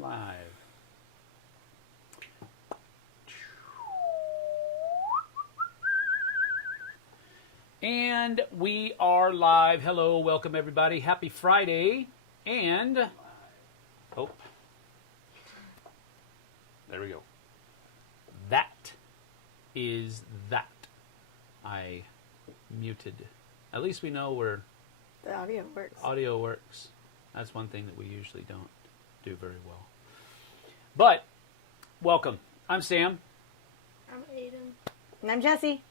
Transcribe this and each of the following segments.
live. And we are live. Hello, welcome everybody. Happy Friday. And, oh, there we go. That is that. I muted. At least we know where the audio works. Audio works. That's one thing that we usually don't do very well. But, welcome. I'm Sam. I'm Aiden. And I'm Jesse.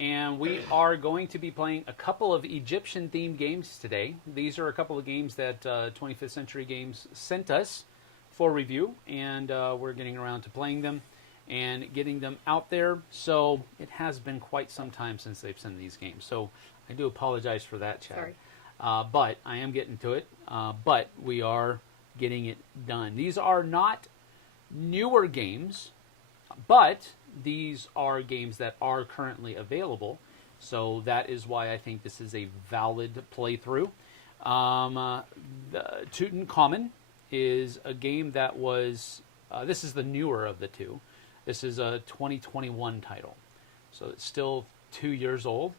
And we are going to be playing a couple of Egyptian-themed games today. These are a couple of games that 25th Century Games sent us for review, and we're getting around to playing them and getting them out there. So it has been quite some time since they've sent these games. So I do apologize for that, Chad. Sorry. But I am getting to it. But we are getting it done. These are not newer games, but these are games that are currently available, so that is why I think this is a valid playthrough. The Tutankhamun is a game that was, this is the newer of the two. This is a 2021 title, so it's still 2 years old.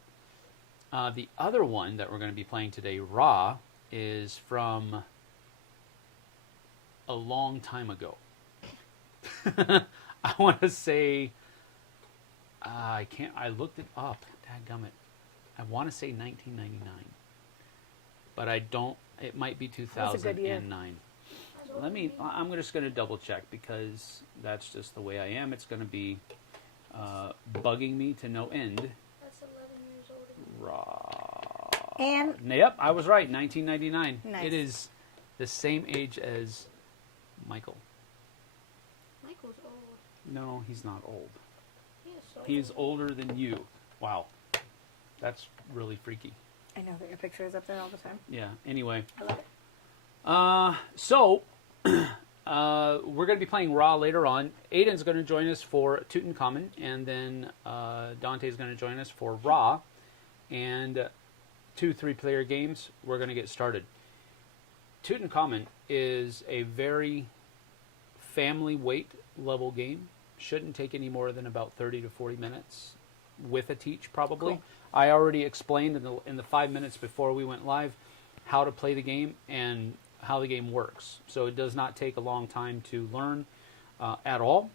The other one that we're going to be playing today, Ra, is from a long time ago. I want to say, I looked it up. Dadgummit. I want to say 1999. But I don't, it might be 2009. I'm just going to double check because that's just the way I am. It's going to be bugging me to no end. That's 11 years old. Raw. And? Yep, I was right, 1999. Nice. It is the same age as Michael. Michael's old. No, he's not old. So He is older than you. Wow. That's really freaky. I know that your picture is up there all the time. Yeah, anyway. I love it. So, we're going to be playing Ra later on. Aiden's going to join us for Tutankhamun, and then Dante's going to join us for Ra. And 2 3-player games. We're going to get started. Tutankhamun is a very family weight level game. Shouldn't take any more than about 30 to 40 minutes with a teach, probably. Cool. I already explained in the 5 minutes before we went live how to play the game and how the game works. So it does not take a long time to learn at all.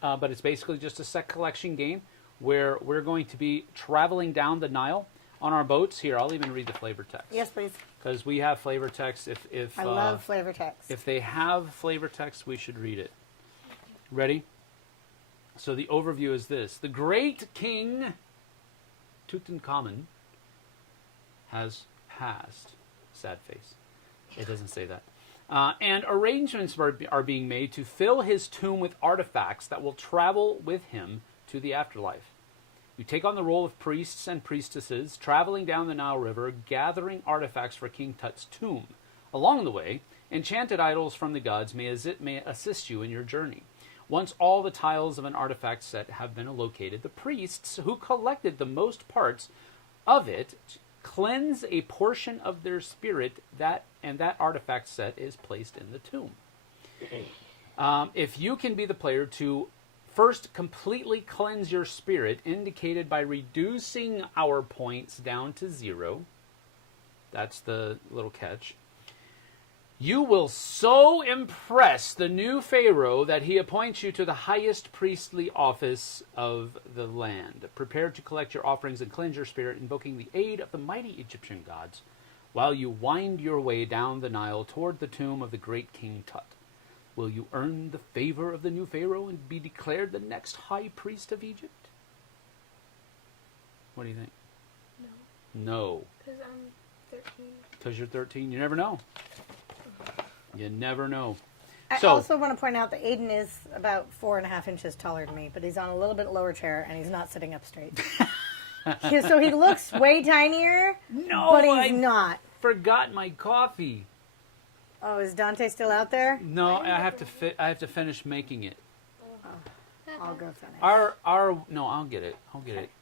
But it's basically just a set collection game where we're going to be traveling down the Nile on our boats. Here, I'll even read the flavor text. Yes, please. Because we have flavor text. If I love flavor text. If they have flavor text, we should read it. Ready? So the overview is this. The great king Tutankhamun has passed. Sad face. It doesn't say that. And arrangements are being made to fill his tomb with artifacts that will travel with him to the afterlife. You take on the role of priests and priestesses, traveling down the Nile River, gathering artifacts for King Tut's tomb. Along the way, enchanted idols from the gods may assist you in your journey. Once all the tiles of an artifact set have been located, the priests who collected the most parts of it cleanse a portion of their spirit, and that artifact set is placed in the tomb. If you can be the player to first completely cleanse your spirit, indicated by reducing our points down to 0, that's the little catch, you will so impress the new Pharaoh that he appoints you to the highest priestly office of the land. Prepare to collect your offerings and cleanse your spirit, invoking the aid of the mighty Egyptian gods, while you wind your way down the Nile toward the tomb of the great King Tut. Will you earn the favor of the new Pharaoh and be declared the next high priest of Egypt? What do you think? No. Because I'm 13. Because you're 13? You never know. You never know. I also want to point out that Aiden is about 4.5 inches taller than me, but he's on a little bit lower chair and he's not sitting up straight. So he looks way tinier, but he's not. Forgot my coffee. Oh, is Dante still out there? No, I have to finish making it. I'll go finish. No, I'll get it.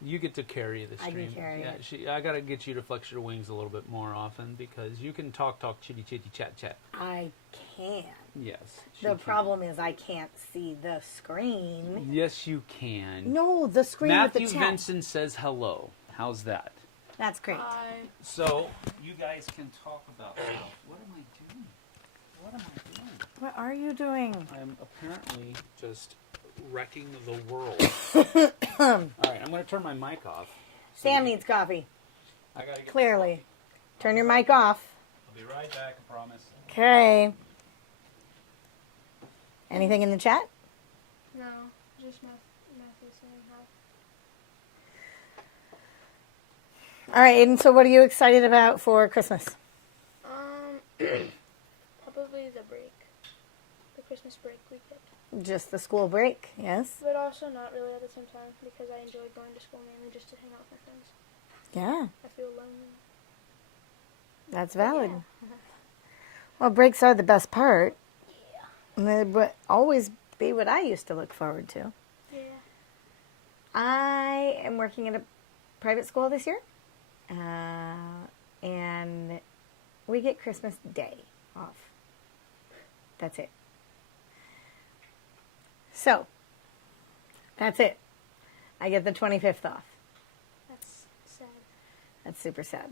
You get to carry the stream. I can carry it. I gotta get you to flex your wings a little bit more often because you can talk, chitty, chat. I can. Yes. The problem is I can't see the screen. Yes, you can. No, the screen with the Matthew chat. Vincent says hello. How's that? That's great. So you guys can talk about stuff. What am I doing? What are you doing? I'm apparently just wrecking the world. All right, I'm going to turn my mic off. Sam needs coffee. I gotta get Clearly. Turn your mic off. I'll be right back, I promise. Okay. Anything in the chat? No, just Matthew saying hi. All right, Aiden, so what are you excited about for Christmas? Probably the break. The Christmas break we get. Just the school break, yes? But also not really at the same time because I enjoy going to school mainly just to hang out with my friends. Yeah, I feel lonely. that's valid. Yeah. Well, breaks are the best part. And they would always be what I used to look forward to. Yeah. I am working at a private school this year. And we get Christmas Day off. That's it. So, that's it. I get the 25th off. That's sad. That's super sad.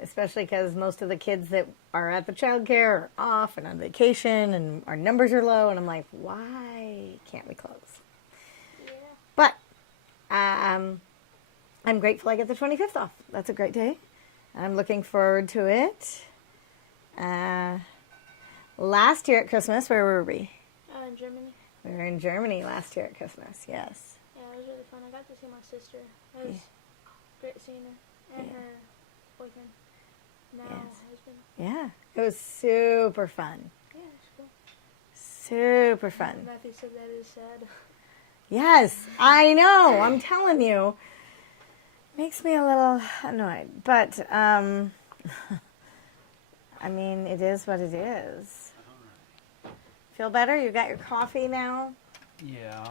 Especially because most of the kids that are at the childcare are off and on vacation and our numbers are low. And I'm like, why can't we close? Yeah. But I'm grateful I get the 25th off. That's a great day. I'm looking forward to it. Last year at Christmas, where were we? In Germany. We were in Germany last year at Christmas, yes. Yeah, it was really fun. I got to see my sister. It was great seeing her and her boyfriend. Now husband. Yeah, it was super fun. Yeah, it's cool. Super fun. Matthew said that is sad. Yes, I know. I'm telling you. Makes me a little annoyed. But, I mean, it is what it is. Feel better? You got your coffee now? Yeah.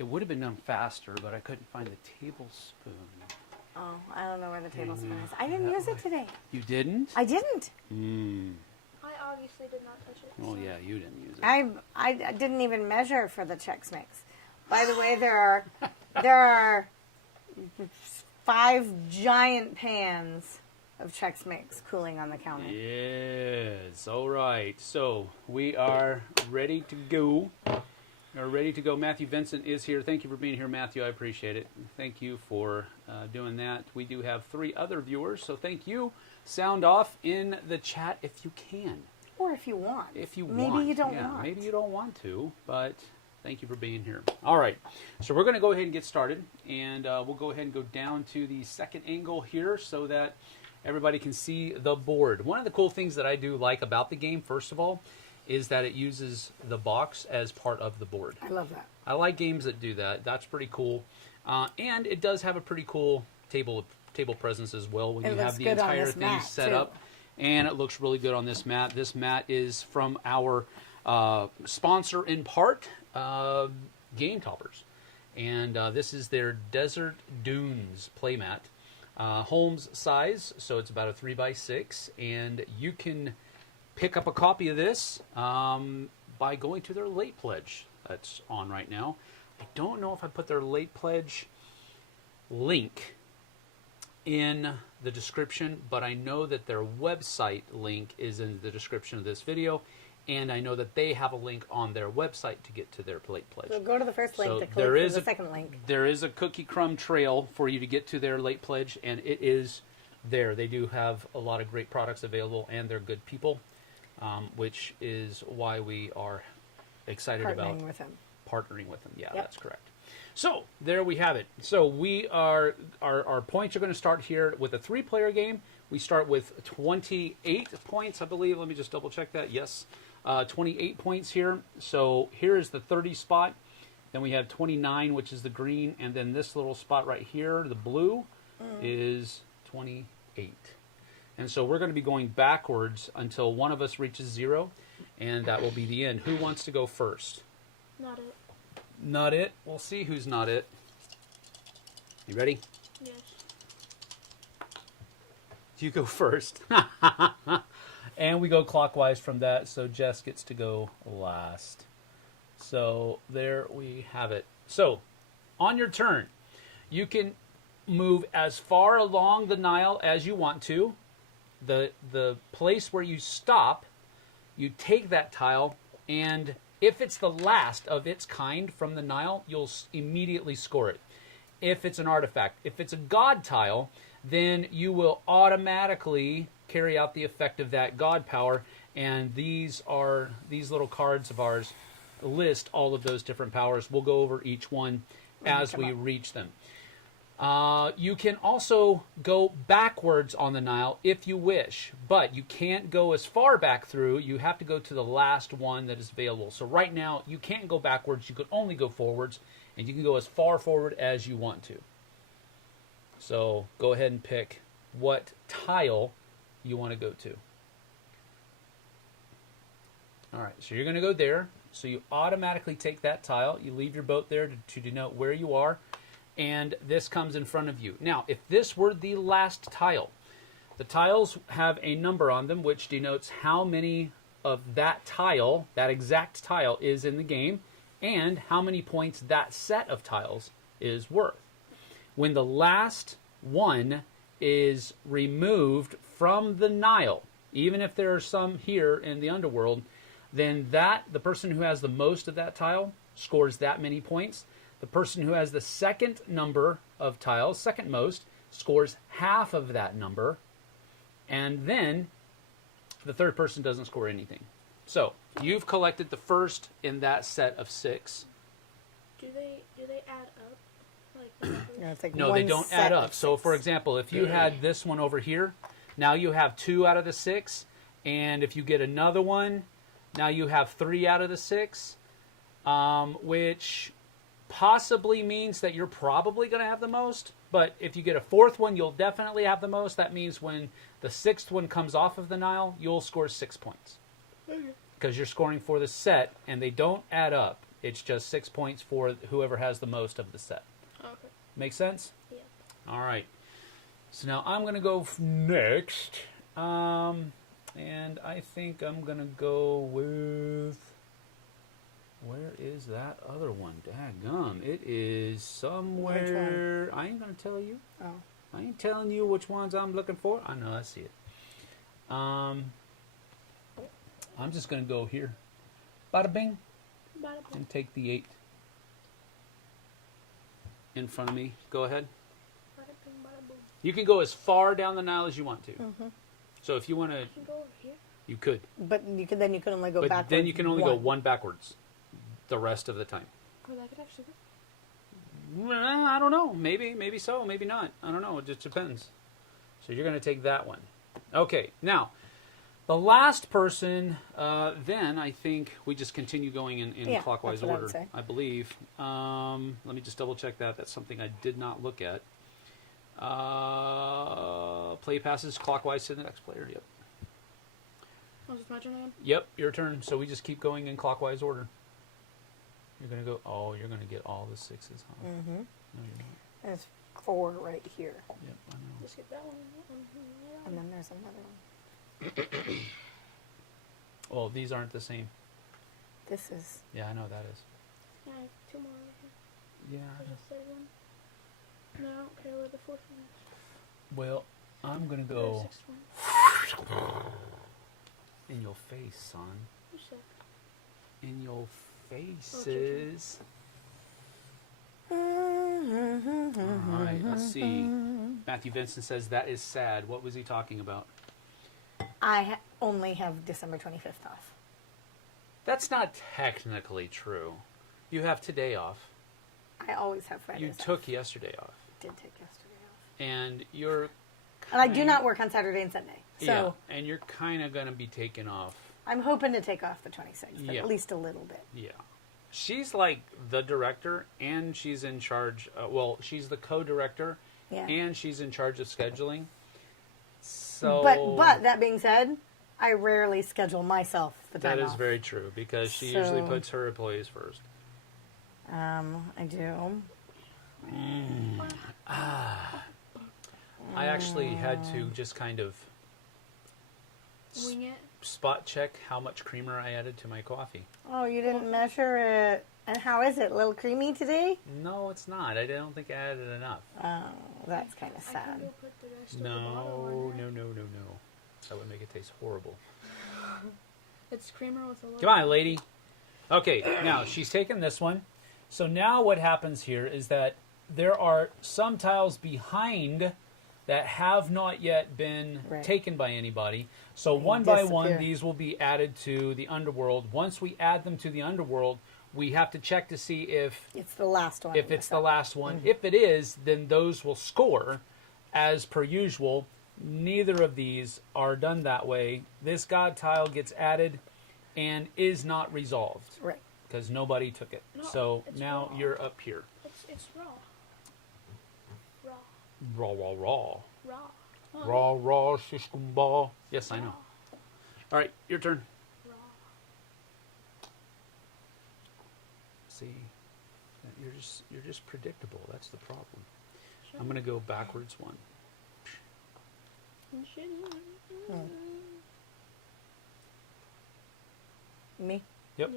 It would have been done faster, but I couldn't find the tablespoon. Oh, I don't know where the tablespoon is. I didn't use it today. You didn't? I didn't. I obviously did not touch it. Oh, yeah, you didn't use it. I didn't even measure for the Chex Mix. By the way, there are 5 giant pans of Chex Mix cooling on the counter. Yes. All right. So we are ready to go. Matthew Vincent is here. Thank you for being here, Matthew. I appreciate it. Thank you for doing that. We do have 3 other viewers, so thank you. Sound off in the chat if you can. Or if you want. If you maybe want. you don't yeah, want. Maybe you don't want to, but thank you for being here. All right. So we're going to go ahead and get started, and we'll go ahead and go down to the second angle here so that everybody can see the board. One of the cool things that I do like about the game, first of all, is that it uses the box as part of the board. I love that. I like games that do that. That's pretty cool. And it does have a pretty cool table presence as well when you have the entire thing set up. And it looks really good on this mat. This mat is from our sponsor in part, Game Toppers. And this is their Desert Dunes playmat. Holmes size, so it's about a 3x6, and you can pick up a copy of this by going to their late pledge that's on right now. I don't know if I put their late pledge link in the description, but I know that their website link is in the description of this video, and I know that they have a link on their website to get to their late pledge. So go to the first link to click the second link. There is a cookie crumb trail for you to get to their late pledge, and it is there. They do have a lot of great products available, and they're good people, which is why we are excited about partnering with them. Yeah, that's correct. So there we have it. So we are our points are going to start here with a 3-player game. We start with 28 points, I believe. Let me just double check that. Yes, 28 points here. So here is the 30 spot. Then we have 29, which is the green, and then this little spot right here, the blue, is 28. And so we're going to be going backwards until one of us reaches 0, and that will be the end. Who wants to go first? Not it. Not it. We'll see who's not it. You ready? Yes. You go first. And we go clockwise from that, so Jess gets to go last. So there we have it. So, on your turn, you can move as far along the Nile as you want to. The place where you stop, you take that tile, and if it's the last of its kind from the Nile, you'll immediately score it. If it's an artifact. If it's a god tile, then you will automatically carry out the effect of that god power, and these little cards of ours list all of those different powers. We'll go over each one as we reach them. You can also go backwards on the Nile if you wish, but you can't go as far back through. You have to go to the last one that is available. So right now, you can't go backwards. You can only go forwards, and you can go as far forward as you want to. So go ahead and pick what tile you want to go to. All right, so you're going to go there. So you automatically take that tile. You leave your boat there to denote where you are. And this comes in front of you. Now, if this were the last tile, the tiles have a number on them which denotes how many of that tile, that exact tile, is in the game, and how many points that set of tiles is worth. When the last one is removed from the Nile, even if there are some here in the underworld, then the person who has the most of that tile scores that many points. The person who has the second number of tiles, second most, scores half of that number. And then the third person doesn't score anything. So you've collected the first in that set of 6. Do they add up? Like the numbers? No, it's like No, they don't add up. So, for example, if you had this one over here, now you have 2 out of the 6. And if you get another one, now you have 3 out of the 6, which possibly means that you're probably going to have the most. But if you get a 4th one, you'll definitely have the most. That means when the 6th one comes off of the Nile, you'll score 6 points. Because you're scoring for the set, and they don't add up. It's just 6 points for whoever has the most of the set. Okay. Make sense? Yeah. All right. So now I'm going to go next. And I think I'm going to go with... Where is that other one? Daggum. It is somewhere... I ain't going to tell you. Oh. I ain't telling you which ones I'm looking for. I know, I see it. I'm just going to go here. Bada bing. Bada bing. And take the 8 in front of me. Go ahead. Bada bing, bada boom. You can go as far down the Nile as you want to. Mm-hmm. So if you want to, You can go over here. you could. But you can only go But backwards. then you can only go one backwards the rest of the time. Or that could actually go. Well, I don't know. Maybe so. Maybe not. I don't know. It just depends. So you're going to take that one. Okay. Now, the last person, then I think we just continue going in clockwise that's what I would order, say. I believe. Let me just double check that. That's something I did not look at. Play passes clockwise to the next player. Yep. Oh, is it my turn again? Yep, your turn. So we just keep going in clockwise order. You're going to go, you're going to get all the 6s, huh? Mm-hmm. No, you're not. There's 4 right here. Yep, I know. Just get that one. That one. Yeah. And then there's another one. Oh, these aren't the same. This is... Yeah, I know that is. Yeah, I have 2 more over here. Yeah, I There's know. a 3rd one. No, I don't care where the 4th one is. Well, I'm going to There's go a 6th one. in your face, son. You suck. In your faces. All right, let's see. Matthew Vincent says that is sad. What was he talking about? I only have December 25th off. That's not technically true. You have today off. I always have Fridays You off. took yesterday off. Did take yesterday off. And you're... And I do not work on Saturday and Sunday. So yeah, and you're kind of going to be taking off. I'm hoping to take off the 26th, Yeah. at least a little bit. Yeah. She's like the director, and she's in charge... she's the co-director, Yeah. and she's in charge of scheduling. So... But that being said, I rarely schedule myself the time That off. is very true, because she So- usually puts her employees first. I do. I actually had to just kind of Wing it. spot check how much creamer I added to my coffee. Oh, you didn't measure it. And how is it? A little creamy today? No, it's not. I don't think I added enough. Oh, that's kind of I can sad. go put the rest of the bottle No, on no, there. no, no, no. That would make it taste horrible. It's creamer with a little. Come on, lady. Okay, now she's taken this one. So now what happens here is that there are some tiles behind that have not yet been taken by anybody. So one by one, disappear. these will be added to the underworld. Once we add them to the underworld, we have to check to see if It's the last one. it's the last one. If it is, then those will score as per usual. Neither of these are done that way. This god tile gets added and is not resolved Right. because nobody took it. No, So it's now raw. you're up here. It's raw. Raw. Raw, raw, raw. Raw. Oh, Raw, raw, shish ball. Yes, I know. raw. All right, your turn. Raw. See, you're just predictable. That's the problem. Sure. I'm gonna go backwards one. Me? Yep.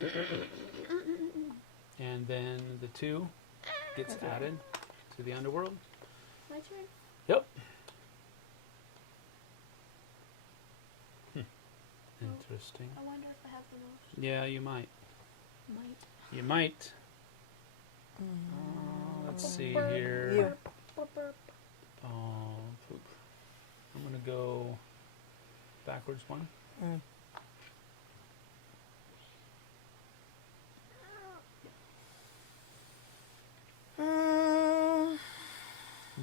Yes. And then the 2 gets Okay. added to the underworld. My turn. Yep. Interesting. I wonder if I have the most. Yeah, you might. Might. You might. Let's see here. You. Burp, burp. Oh, poop. I'm gonna go backwards one.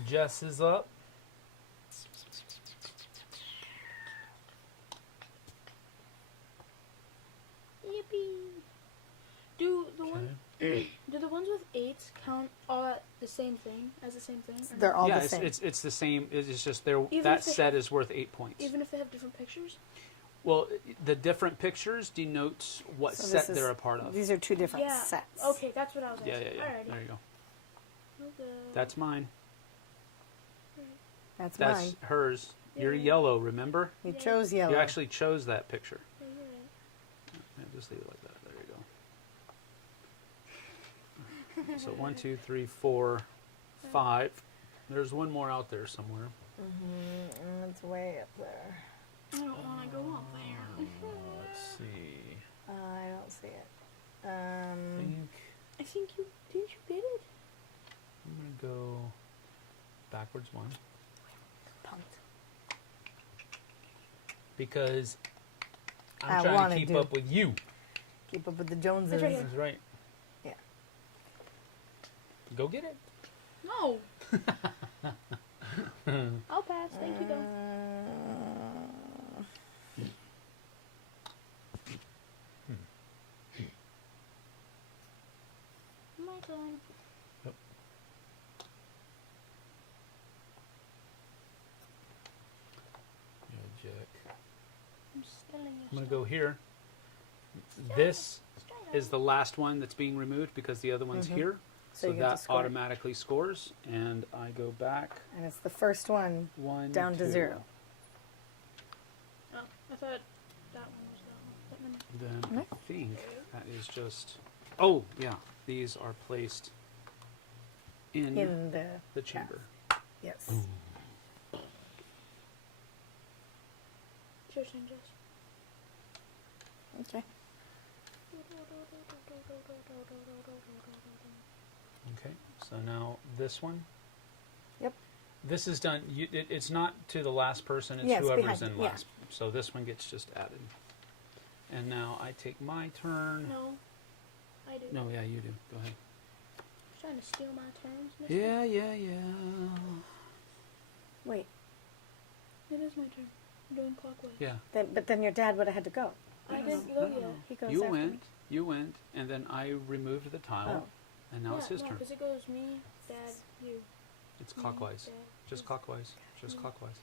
Jess is up. Yippee. Do the one? Okay. Do the ones with 8s count all at the same thing as the same thing? Or They're no? all Yeah, the same. it's the same. It's just there. Even That if they set is worth 8 points. Even if they have different pictures. Well, the different pictures denotes what So set this is- they're a part of. These are two different Yeah. sets. Okay, that's what I was asking. Yeah, yeah, yeah. Alrighty. There you go. Okay. That's mine. That's That's mine. hers. You're Yeah. yellow, remember? You Yeah. chose yellow. You actually chose that picture. Yeah, you're right. Yeah, just leave it like that. There you go. So 1, 2, 3, 4, 5. There's one more out there somewhere. It's way up there. I don't want to go up there. Let's see. I don't see it. I think you didn't you get it? I'm gonna go backwards one Pumped. because I I'm trying wanna to keep do- up with you. Keep up with the Joneses. It's right here. That's right. Yeah. Go get it. No. I'll pass. Thank you, though. My turn. Yeah, Jack. I'm stealing your I'm gonna stuff. go here. This is the last one that's being removed because the other one's here. So So you get to that score. automatically scores, and I go back And it's the first one 1, down to 2. 0. Oh, I thought that one was that one. Then I think that is just. Oh yeah, these are placed in In the chamber. yes. It's your turn, Jess. Okay. Okay, so now this one. Yep. This is done. It's not to the last person. It's Yeah, it's whoever's behind, in yeah. last. So this one gets just added. And now I take my turn. No, I do. No, yeah, you do. Go ahead. You're trying to steal my turns, mister? Yeah, yeah, yeah. Wait. It is my turn. I'm doing clockwise. Yeah. But then your dad would have had to go. I didn't go yet. He goes You after went. me. You went, and then I removed the tile, Oh. and now it's his turn. because it goes me, Dad, you. It's me, clockwise. Dad, Just you. clockwise. Just Mm. clockwise.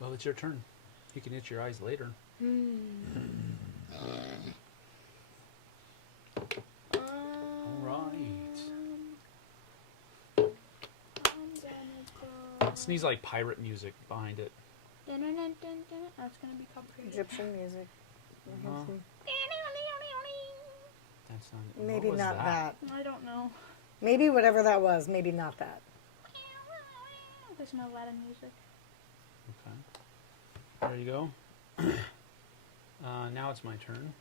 Well, it's your turn. You can itch your eyes later. All right. Sneeze like pirate music behind it. Dun, dun, dun, dun, dun. That's gonna be copyrighted. Egyptian music. That's not. Maybe what was not that. I don't know. Maybe whatever that was. Maybe not that. There's no Latin music. Okay. There you go. Now it's my turn.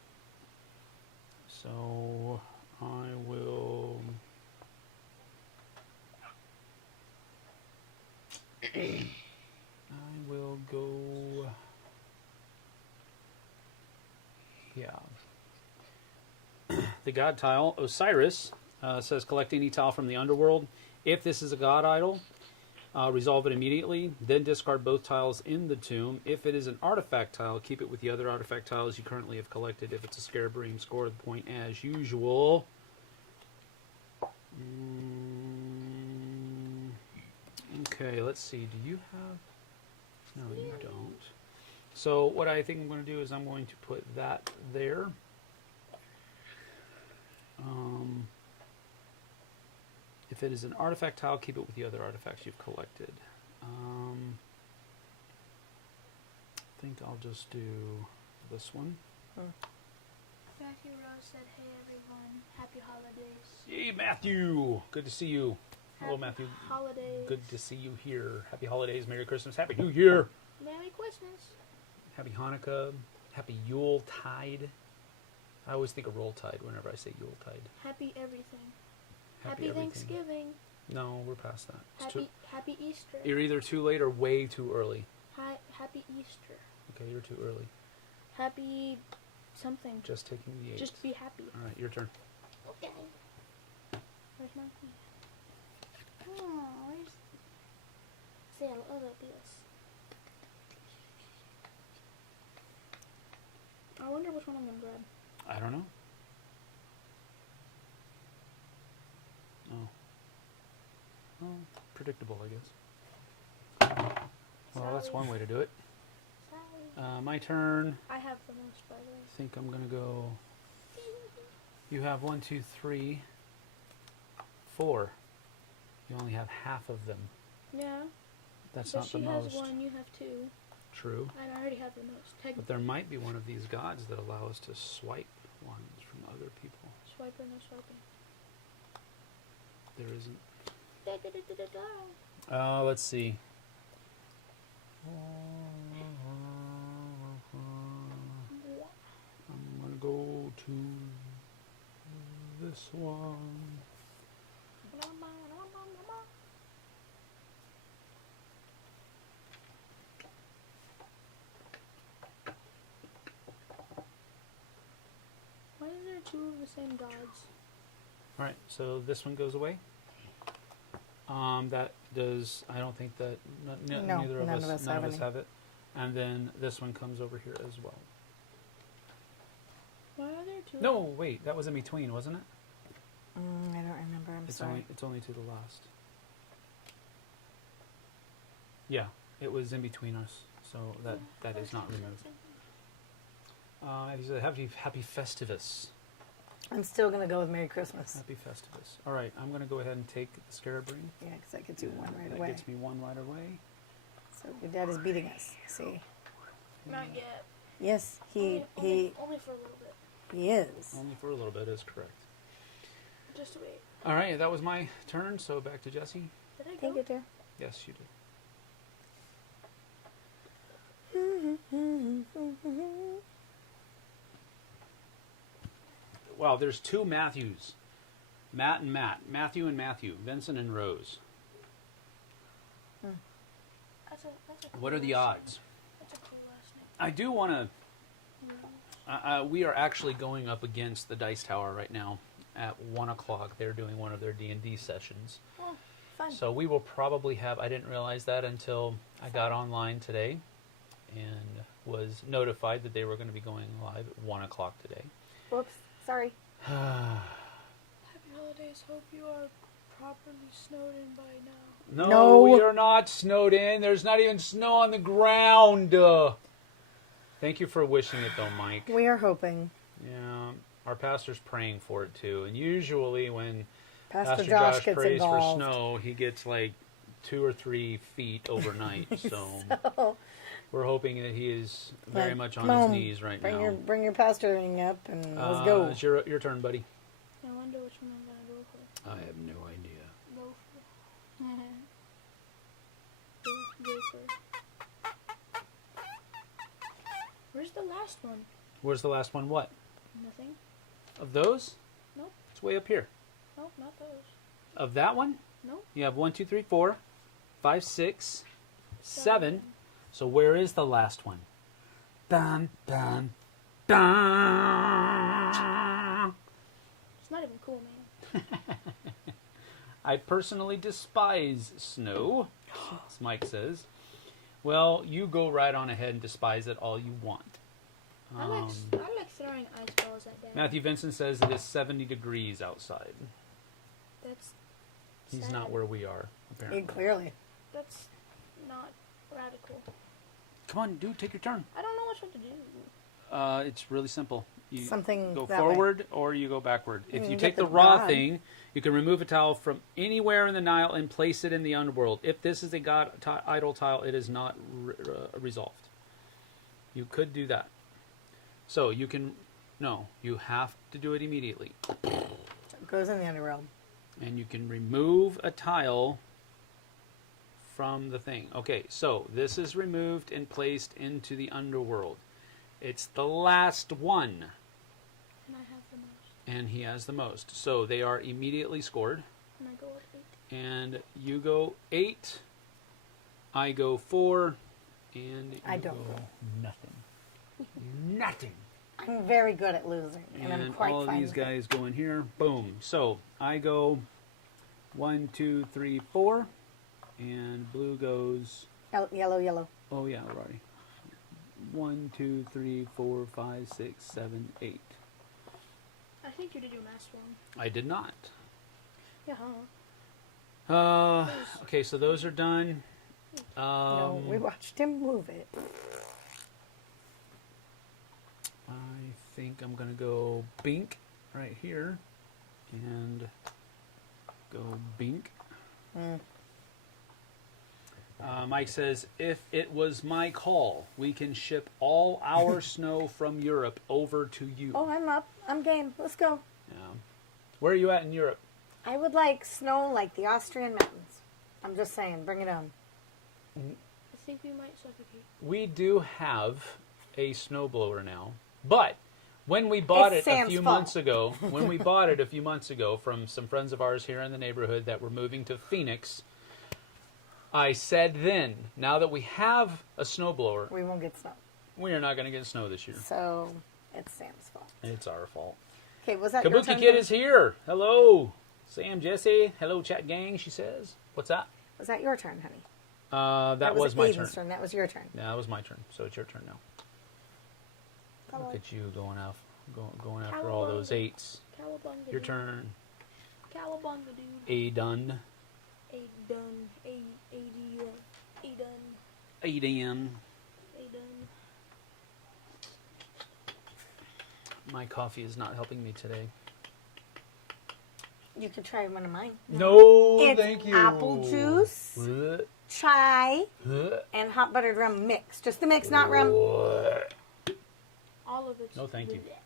So I will. I will go. Yeah. The god tile, Osiris, says collect any tile from the underworld. If this is a god idol, resolve it immediately. Then discard both tiles in the tomb. If it is an artifact tile, keep it with the other artifact tiles you currently have collected. If it's a scarab ring, score the point as usual. Okay, let's see. Do you have... No, you don't. So what I think I'm going to do is I'm going to put that there. If it is an artifact tile, keep it with the other artifacts you've collected. I think I'll just do this one. Matthew Rose said, "Hey everyone, happy holidays." Hey, Matthew! Good to see you. Hello, Matthew. Holidays. Good to see you here. Happy holidays, Merry Christmas, Happy New Year! Merry Christmas. Happy Hanukkah, Happy Yule Tide. I always think of Roll Tide whenever I say Yule Tide. Happy everything. Happy Happy everything. Thanksgiving. No, we're past that. It's Happy Easter. You're either too late or way too early. Happy Easter. Okay, you're too early. Happy something. Just taking the 8. Just be happy. All right, your turn. Okay. Where's my key? Oh, where's... See, I love this. I wonder which one I'm gonna grab. I don't know. Oh. Well, predictable, I guess. Well, that's one way to do it. Sorry. My turn. I have the most, by the way. I think I'm going to go... You have 1, 2, 3, 4. You only have half of them. Yeah. That's But not the she most. has one, you have two. True. And I already have the most. But there might be one of these gods that allow us to swipe ones from other people. Swiper, no swiping. There isn't. Da, da, da, da, da, da. Let's see. I'm going to go to this one. Why is there two of the same gods? Alright, so this one goes away. That does, I don't think that, No, neither of none us, of us none have of us any. have it. And then this one comes over here as well. Why are there two? No, wait, that was in between, wasn't it? I don't remember. I'm sorry. It's only to the last. Yeah, it was in between us, so that is not removed. He said, happy Festivus. I'm still going to go with Merry Christmas. Happy Festivus. All right, I'm going to go ahead and take the scarab ring. Yeah, because I could do one right That away. gets me one right away. So your dad is beating us. See? Not yet. Yes, Only for a little bit. he is. Only for a little bit is correct. Just wait. All right, that was my turn, so back to Jesse. Did I go? Thank you, dear. Yes, you did. Wow, there's two Matthews. Matt and Matt. Matthew and Matthew. Vincent and Rose. That's a cool What are the last odds? name. That's a cool last name. I do want to... Rose. we are actually going up against the Dice Tower right now at 1 o'clock. They're doing one of their D&D sessions. Oh, fun. So we will probably have... I didn't realize that until I got online today and was notified that they were going to be going live at 1 o'clock today. Whoops. Sorry. Happy holidays. Hope you are properly snowed in by now. No, we are not snowed in. There's not even snow on the ground. Thank you for wishing it, though, Mike. We are hoping. Yeah, our pastor's praying for it, too. And usually when Pastor Josh Josh gets prays involved. for snow, he gets like 2 or 3 feet overnight. So we're hoping that he is very much on his knees right now. Bring your pastoring up and let's go. It's your turn, buddy. I wonder which one I'm gonna go for. I have no idea. Go for. Where's the last one? Where's the last one? What? Nothing. Of those? Nope. It's way up here. Nope, not those. Of that one? Nope. You have 1, 2, 3, 4, 5, 6, 7. So where is the last one? Dun, dun, dun. It's not even cool, man. I personally despise snow, as Mike says. Well, you go right on ahead and despise it all you want. I like throwing ice balls at Dad. Matthew Vincent says it is 70 degrees outside. That's He's sad. not where we are, apparently. Clearly. That's not radical. Come on, dude, take your turn. I don't know which one to do. It's really simple. You Something go that forward or you go backward. If you get take the the raw rod. thing, you can remove a tile from anywhere in the Nile and place it in the underworld. If this is a god idol tile, it is not resolved. You could do that. So you can, no, you have to do it immediately. It goes in the underworld. And you can remove a tile from the thing. Okay, so this is removed and placed into the underworld. It's the last one. And I have the most. And he has the most. So they are immediately scored. And I go with 8. And you go 8. I go 4. And you I don't go go. nothing. Nothing. I'm very good at losing, and I'm quite all of fine these with it. guys go in here. Boom. So I go 1, 2, 3, 4. And blue goes... Yellow, yellow. Oh, yeah, already. 1, 2, 3, 4, 5, 6, 7, 8. I think you did your last one. I did not. Yeah. Okay, so those are done. No, we watched him move it. I think I'm going to go bink right here. And go bink. Mike says, if it was my call, we can ship all our snow from Europe over to you. Oh, I'm up. I'm game. Let's go. Yeah. Where are you at in Europe? I would like snow like the Austrian mountains. I'm just saying, bring it on. I think we might suffocate. We do have a snowblower now, but when we bought It's it a Sam's few fault. months ago, from some friends of ours here in the neighborhood that were moving to Phoenix, I said then, now that we have a snowblower, We won't get snow. we are not going to get snow this year. So, it's Sam's fault. It's our fault. Okay, was that your Kabuki turn? Kid is here. Hello. Sam, Jesse. Hello, chat gang, she says. What's that? Was that your turn, honey? That was my Aiden's turn. That was your turn. Yeah, that was my turn. So it's your turn now. Look at you going after all those 8s. Cowabunga. Your dude. turn. Cowabunga, dude. A done. A done. A done. A done. A done. My coffee is not helping me today. You could try one of mine. No, It's thank you. apple juice, What? chai, What? and hot buttered rum mix. Just the mix, not rum. What? All of it's No, thank you. bleh.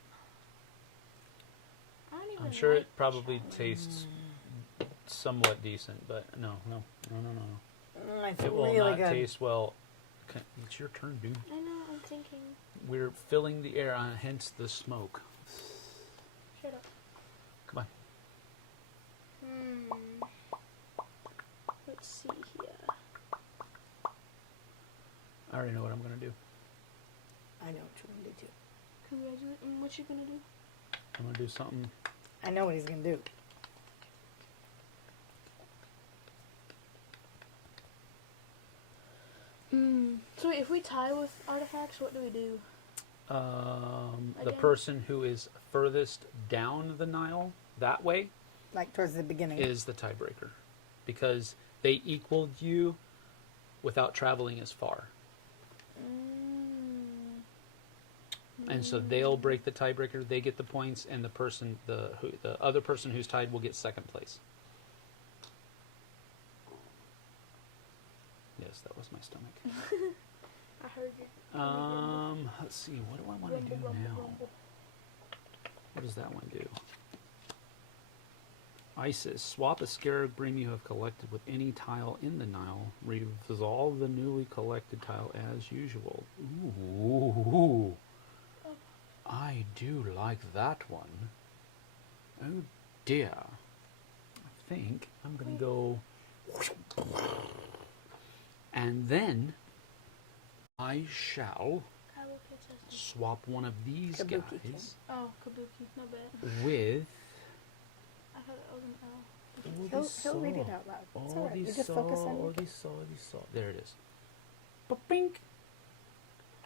I don't even I'm sure like it probably tastes somewhat decent, but no. It's It will really not good. taste well. Okay, it's your turn, dude. I know, I'm thinking. We're filling the air, hence the smoke. Shut up. Come on. Let's see here. I already know what I'm going to do. I know what you're going to do, too. Congratulations. What you gonna do? I'm going to do something. I know what he's going to do. So if we tie with artifacts, what do we do? The Again? person who is furthest down the Nile that way Like towards the beginning. is the tiebreaker because they equaled you without traveling as far. And so they'll break the tiebreaker. They get the points, and the other person who's tied will get second place. Yes, that was my stomach. I heard you. Let's see. What do I want to do now? What does that one do? ISIS. Swap a scarab ring you have collected with any tile in the Nile. Resolve the newly collected tile as usual. Ooh. I do like that one. Oh dear. I think I'm going to go... And then I shall swap one of these Kabuki guys Oh, Kabuki, no bad. with... I thought that was an L. He'll read it out loud. It's all right. You just focus on it. There it is. Ba-bink.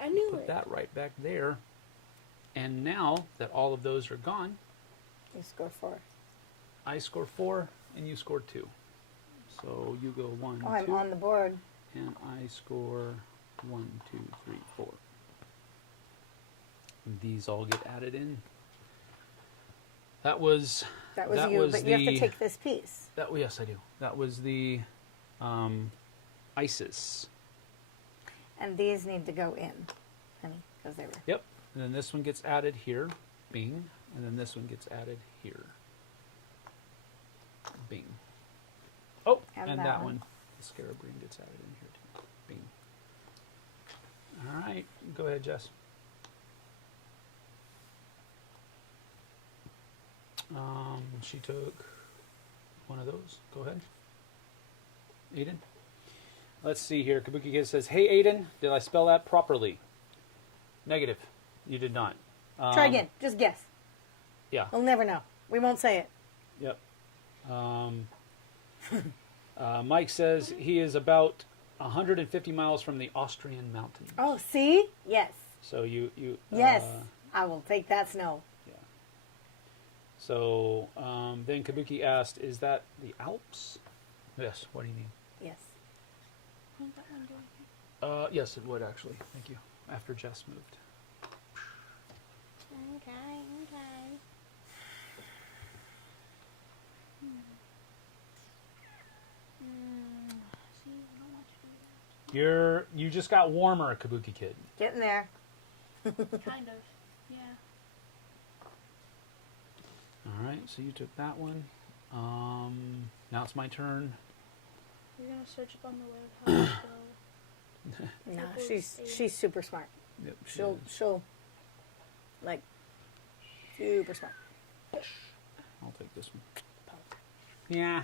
I knew Put it. that right back there. And now that all of those are gone, You score 4. I score 4 and you score 2. So you go 1, Oh, I'm 2, on the board. and I score 1, 2, 3, 4. And these all get added in. That was That was that you, was but you have to the- take this piece. yes, I do. That was the ISIS. And these need to go in, honey, because they were... Yep. And then this one gets added here. Bing. And then this one gets added here. Bing. Oh, And and that that one. one. The scarab ring gets added in here too. Bing. All right. Go ahead, Jess. She took one of those. Go ahead. Aiden. Let's see here. Kabuki Kid says, "Hey, Aiden, did I spell that properly?" Negative. You did not. Try again. Just guess. Yeah. We'll never know. We won't say it. Yep. Mike says he is about 150 miles from the Austrian mountains. Oh, see? Yes. So you Yes. I will take that snow. yeah. So then Kabuki asked, "Is that the Alps?" Yes. What do you mean? Yes. What did that one do? Yes, it would actually. Thank you. After Jess moved. Okay. See, I don't want to do You just got warmer, Kabuki Kid. Getting there. that. Kind of. Yeah. All right. So you took that one. Now it's my turn. You're gonna search up on the web how to spell. No, Triple she's super smart. Yep. She'll like super smart. I'll take this one. Yeah.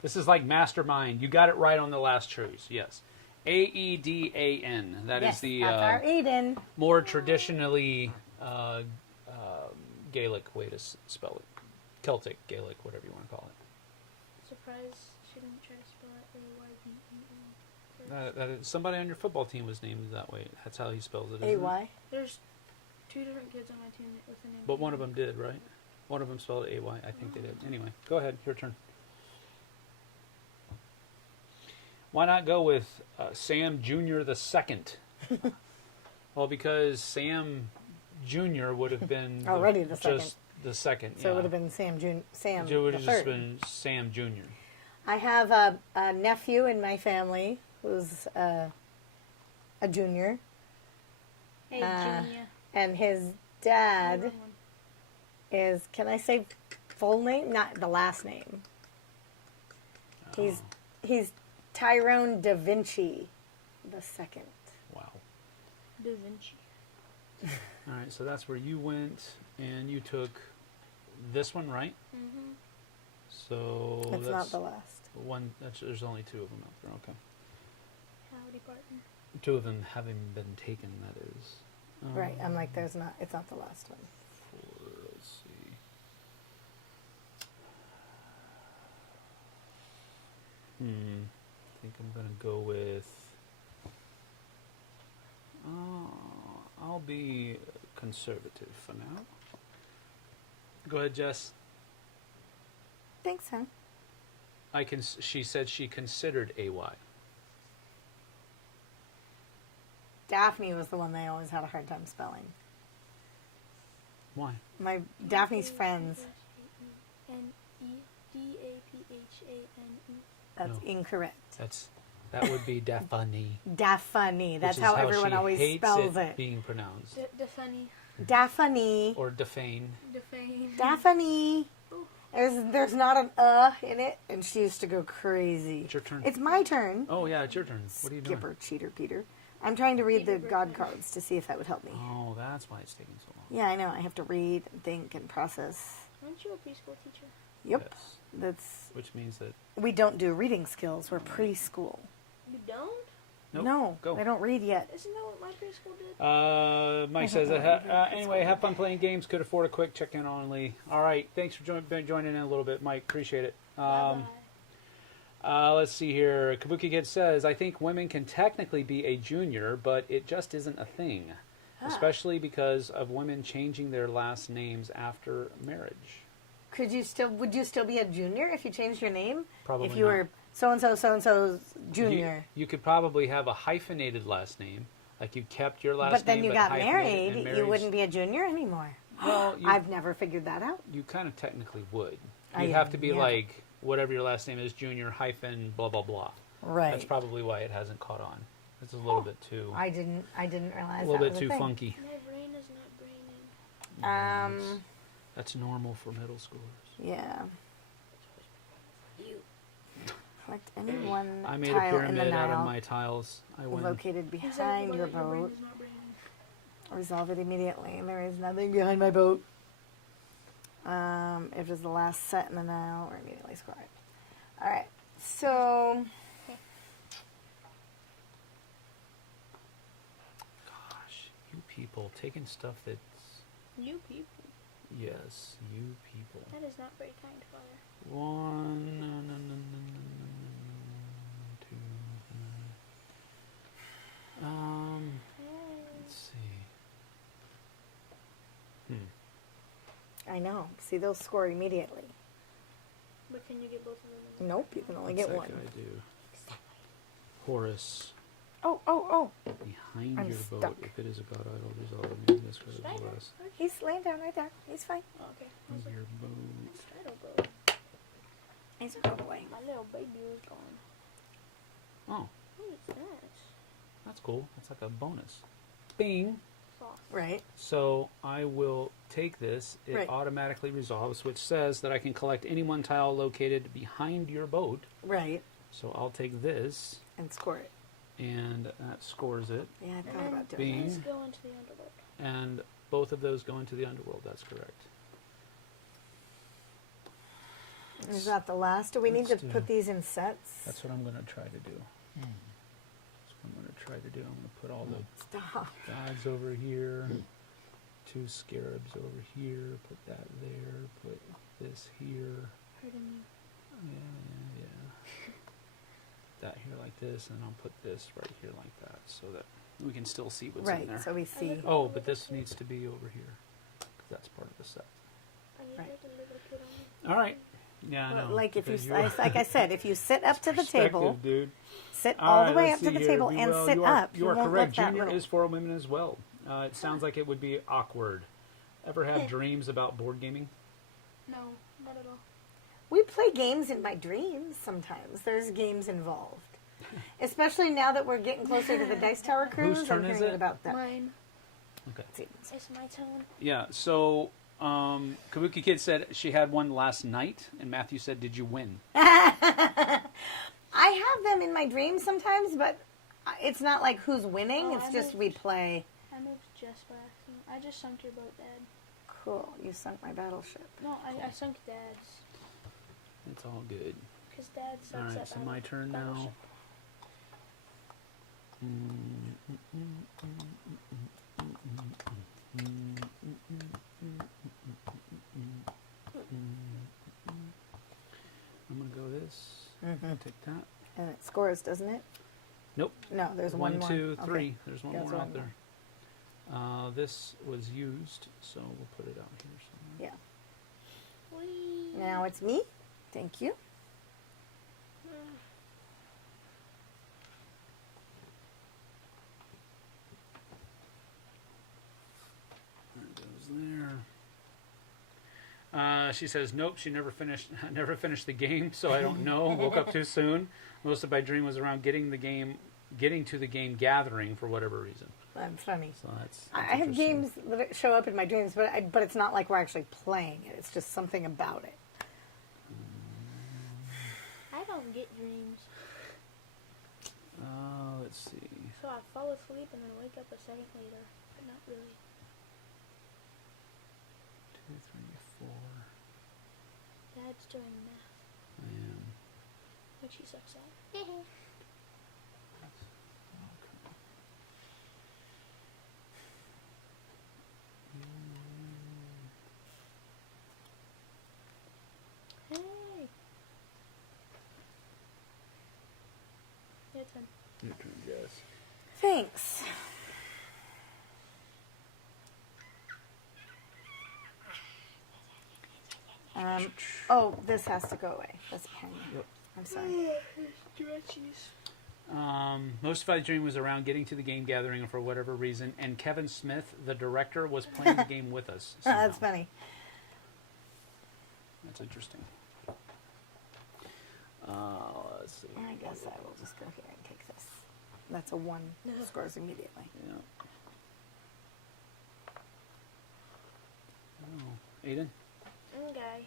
This is like Mastermind. You got it right on the last choice. Yes. Aedan. That Yes, is the that's our Aiden. more traditionally Gaelic way to spell it. Celtic, Gaelic, whatever you want to call it. Surprised she didn't try to spell it A-Y-D-E-N. Somebody on your football team was named that way. That's how he spells it. isn't it? AY. There's 2 different kids on my team with the name. But one of them did, right? One of them spelled it AY. I think they did. Anyway, go ahead. Your turn. Why not go with Sam Jr. the second? Well, because Sam Jr. would have been Already the second. just the second. So it would have been Sam It the would have just third. been Sam Jr. I have a nephew in my family who's a junior, Hey, Junior. and his dad is, can I say full name? Not the last name. He's Tyrone Da Vinci the second. Wow. Da Vinci. All right, so that's where you went, and you took this one, right? Mm-hmm. So It's not the last. one. There's only 2 of them out there. Okay, Howdy, partner. 2 of them having been taken. That is. Right. I'm like, it's not the last one. 4, let's see. I think I'm gonna go with. I'll be conservative for now. Go ahead, Jess. Thanks, hon. She said she considered AY. Daphne was the one they always had a hard time spelling. Why? My Daphne's friends. Daphane. That's No. incorrect. That would be Daphne. Daphne. That's which is how everyone she always hates spells it it. being pronounced. Daphane. Daphne. Or Defane. Daphne. There's not an in it, and she used to go crazy. It's your turn. It's my turn. Oh, yeah, it's your turn. What are you doing? Skipper, cheater, Peter. I'm trying to read the God cards to see if that would help me. Oh, that's why it's taking so long. Yeah, I know. I have to read and think and process. Aren't you a preschool teacher? Yep. Yes. That's. Which means that... We don't do reading skills. We're preschool. You don't? Nope. No, Go. I don't read yet. Isn't that what my preschool did? Mike says, anyway, have fun playing games. Could afford a quick check-in only. All right. Thanks for joining in a little bit, Mike. Appreciate it. Bye-bye. Let's see here. Kabuki Kid says, I think women can technically be a junior, but it just isn't a thing. Especially because of women changing their last names after marriage. Would you still be a junior if you changed your name? Probably If you not. were so-and-so's junior. You could probably have a hyphenated last name. Like you kept your last name, But then you got hyphenated and married, you wouldn't be a junior anymore. Well, I've never figured that out. you kind of technically would. I You'd have to be never. like, whatever your last name is, junior hyphen blah, blah, blah. Right. That's probably why it hasn't caught on. It's a little bit too... I didn't realize a little that bit was too a thing. funky. My brain is not braining. That's normal for middle schoolers. Yeah. You. Select any one I made a tile in the pyramid out of Nile my tiles. I win. located Exactly behind why your brain boat. is not braining. Resolve it immediately. There is nothing behind my boat. If it's the last set in the Nile, or immediately score it. Alright, so... Gosh, you people taking stuff that's... You people. Yes, you people. That is not very kind, Father. One, no, no, no, no, no, no, no, two. Let's see. I know. See, they'll score immediately. But can you get both of them? Nope, you can only What's get that one. guy do? Horace. Oh. Behind I'm your stuck. boat, if it is a god idol, resolve it. Maybe this card is Strider. less. He's laying down right there. He's fine. Oh, okay. I was like, Your boat. Strider boat. He's a good boy. My little baby was gone. Oh, What is that? that's cool. That's like a bonus. Bing. Sauce. Right. So I will take this. It Right. automatically resolves, which says that I can collect any one tile located behind your boat. Right. So I'll take this, And score it. and that scores it. Yeah, I And thought then about doing Bing. these go into the underworld. And both of those go into the underworld. That's correct. that. Is that the last? Do we need to Let's do- put these in sets? That's what I'm going to try to do. That's what I'm going to try to do. I'm going to put all the Stop. gods over here, two scarabs over here, put that there, put this here. Hurting you. Yeah. That here like this, and I'll put this right here like that, so that we can still see what's in Right, there. so we see. Oh, but this needs to be over here, 'cause that's part of the set. I need Right. like a little kid on me. All right. Yeah, I Well, know. like if you, because like I said, if you sit up to the table, perspective, dude. sit All all right, the way let's up to see the here. table We and will- sit you are, up. You are won't correct. look that Junior little. is for women as well. It sounds like it would be awkward. Ever have dreams about board gaming? No, not at all. We play games in my dreams sometimes. There's games involved. Especially now that we're getting closer to the Dice Tower cruise, turn I'm is hearing it? about that. Mine. Okay. It's my turn. Yeah, so Kabuki Kid said she had one last night, and Matthew said, did you win? I have them in my dreams sometimes, but it's not like who's winning. Oh, It's I just moved. we play. I moved just by accident. I just sunk your boat, Dad. Cool. You sunk my battleship. No, I sunk Dad's. It's all good. Because Dad sucks All right, at so my turn now. battleship. I'm going to go this. Take that. And it scores, doesn't it? Nope. No, there's one more. 2, Okay. 3. There's one There's more one out there. This was used, so we'll put it out here somewhere. Yeah. Now it's me. Thank you. That goes there. She says, nope, she never finished the game, so I don't know. Woke up too soon. Most of my dream was around getting to the game gathering for whatever reason. That's funny. So that's I have games that show up in my dreams, but it's not like we're actually playing it. It's just something about it. I don't get dreams. Let's see. So I fall asleep and then wake up a second later, but not really. 2, 3, 4. Dad's doing math, I am. which he sucks at. Hey! Your turn. Your turn, yes. Thanks. Oh, this has to go away. This pen. Yep. I'm sorry. Most of my dream was around getting to the game gathering for whatever reason, and Kevin Smith, the director, was playing the game with us. That's funny. That's interesting. Let's see. I guess I will just go here and take this. That's a 1. Scores immediately. Yeah. Oh, Aiden? Okay.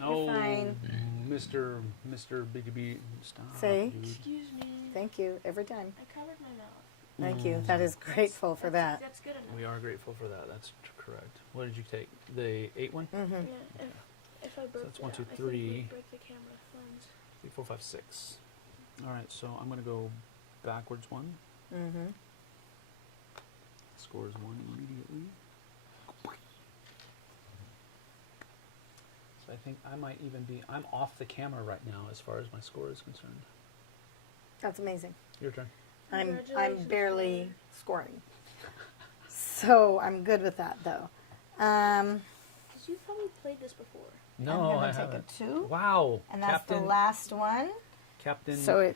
Oh, fine. Mr. BGB, stop. See? Dude. Excuse me. Thank you. Every time. I covered my mouth. Thank you. That is grateful for that. That's good enough. We are grateful for that. That's correct. What did you take? The 8 one? Mm-hmm. Yeah, if I broke that's 1, that, 2, I think 3. we'd break the camera lens. 3, 4, 5, 6. All right, so I'm going to go backwards 1. Mm-hmm. Scores 1 immediately. So I think I might even be... I'm off the camera right now as far as my score is concerned. That's amazing. Your turn. I'm Congratulations, barely Taylor. scoring. So I'm good with that, though. Because you've probably played this before. No, I'm I going to take haven't. a 2. Wow. And that's Captain, the last one. Captain... So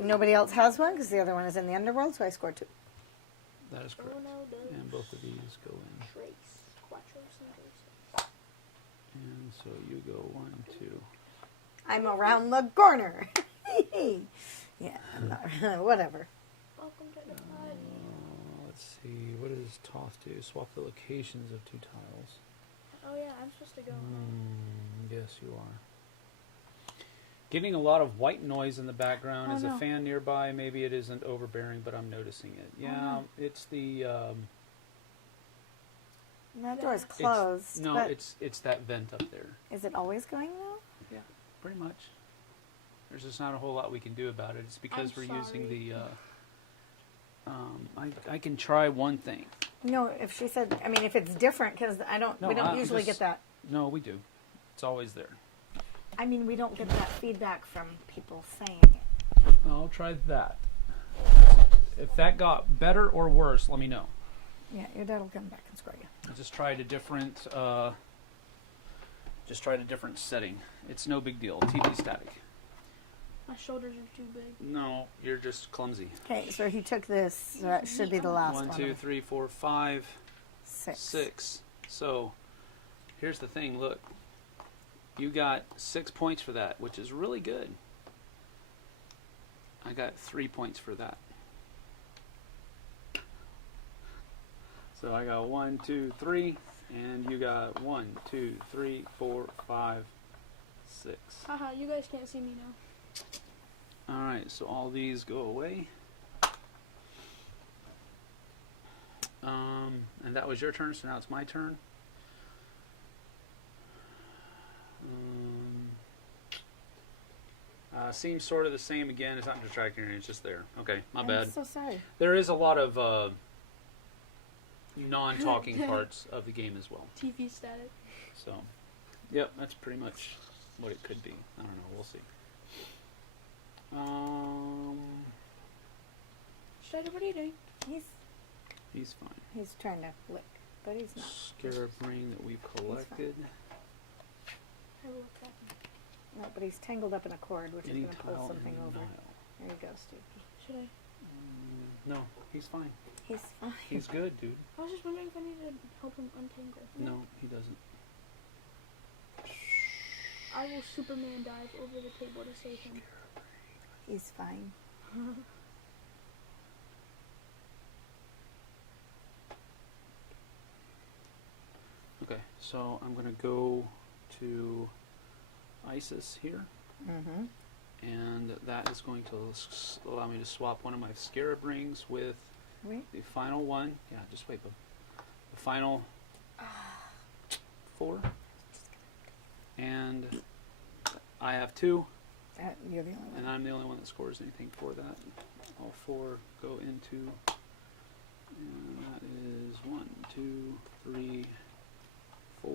nobody else has one because the other one is in the underworld, so I scored 2. That is correct. Uno, dos, And both of these go in. tres, cuatro, cinco, seis. And so you go 1, 2. I'm around the corner. Yeah, I'm not, whatever. Welcome to the party. Let's see. What does Toth do? Swap the locations of 2 tiles. Oh yeah, I'm supposed to go. Yes, you are. Getting a lot of white noise in the background. Oh, Is no. a fan nearby? Maybe it isn't overbearing, but I'm noticing it. Yeah, no. it's the... That door is It's- closed. no, but it's that vent up there. is it always going though? Yeah, pretty much. There's just not a whole lot we can do about it. It's because I'm we're using sorry. the... I can try one thing. No, if she said, I mean, if it's different, because No, we don't I'm usually just- get that. No, we do. It's always there. I mean, we don't get that feedback from people saying it. I'll try that. If that got better or worse, let me know. Yeah, your dad will come back and score you. I just tried a different setting. It's no big deal. TV static. My shoulders are too big. No, you're just clumsy. Okay, so he took this. So that should be the last one. 1, 2, 3, 4, 5, 6. 6. So here's the thing. Look, you got 6 points for that, which is really good. I got 3 points for that. So I got 1, 2, 3, and you got 1, 2, 3, 4, 5, 6. Haha, you guys can't see me now. Alright, so all these go away. And that was your turn, so now it's my turn. Seems sort of the same again. It's not detracting, it's just there. Okay, my bad. I'm so sorry. There is a lot of non-talking parts of the game as well. TV static. So, yep, that's pretty much what it could be. I don't know. We'll see. Strider, what are you doing? He's fine. He's trying to lick, but he's not. Scarab ring that we've collected. I will look back. No, but he's tangled up in a cord, which Any is going to pull tile something in the over. Nile. There you go, Stu. Should I? No, he's fine. He's fine. He's good, dude. I was just wondering if I need to help him untangle. No, he doesn't. I will Superman dive over the table to save him. He's fine. Okay, so I'm going to go to ISIS here, Mm-hmm. and that is going to allow me to swap one of my scarab rings with Wait. the final one. Yeah, just wait. The final 4. And I have 2, You're the only and one. I'm the only one that scores anything for that. All 4 go into, and that is 1, 2, 3, 4.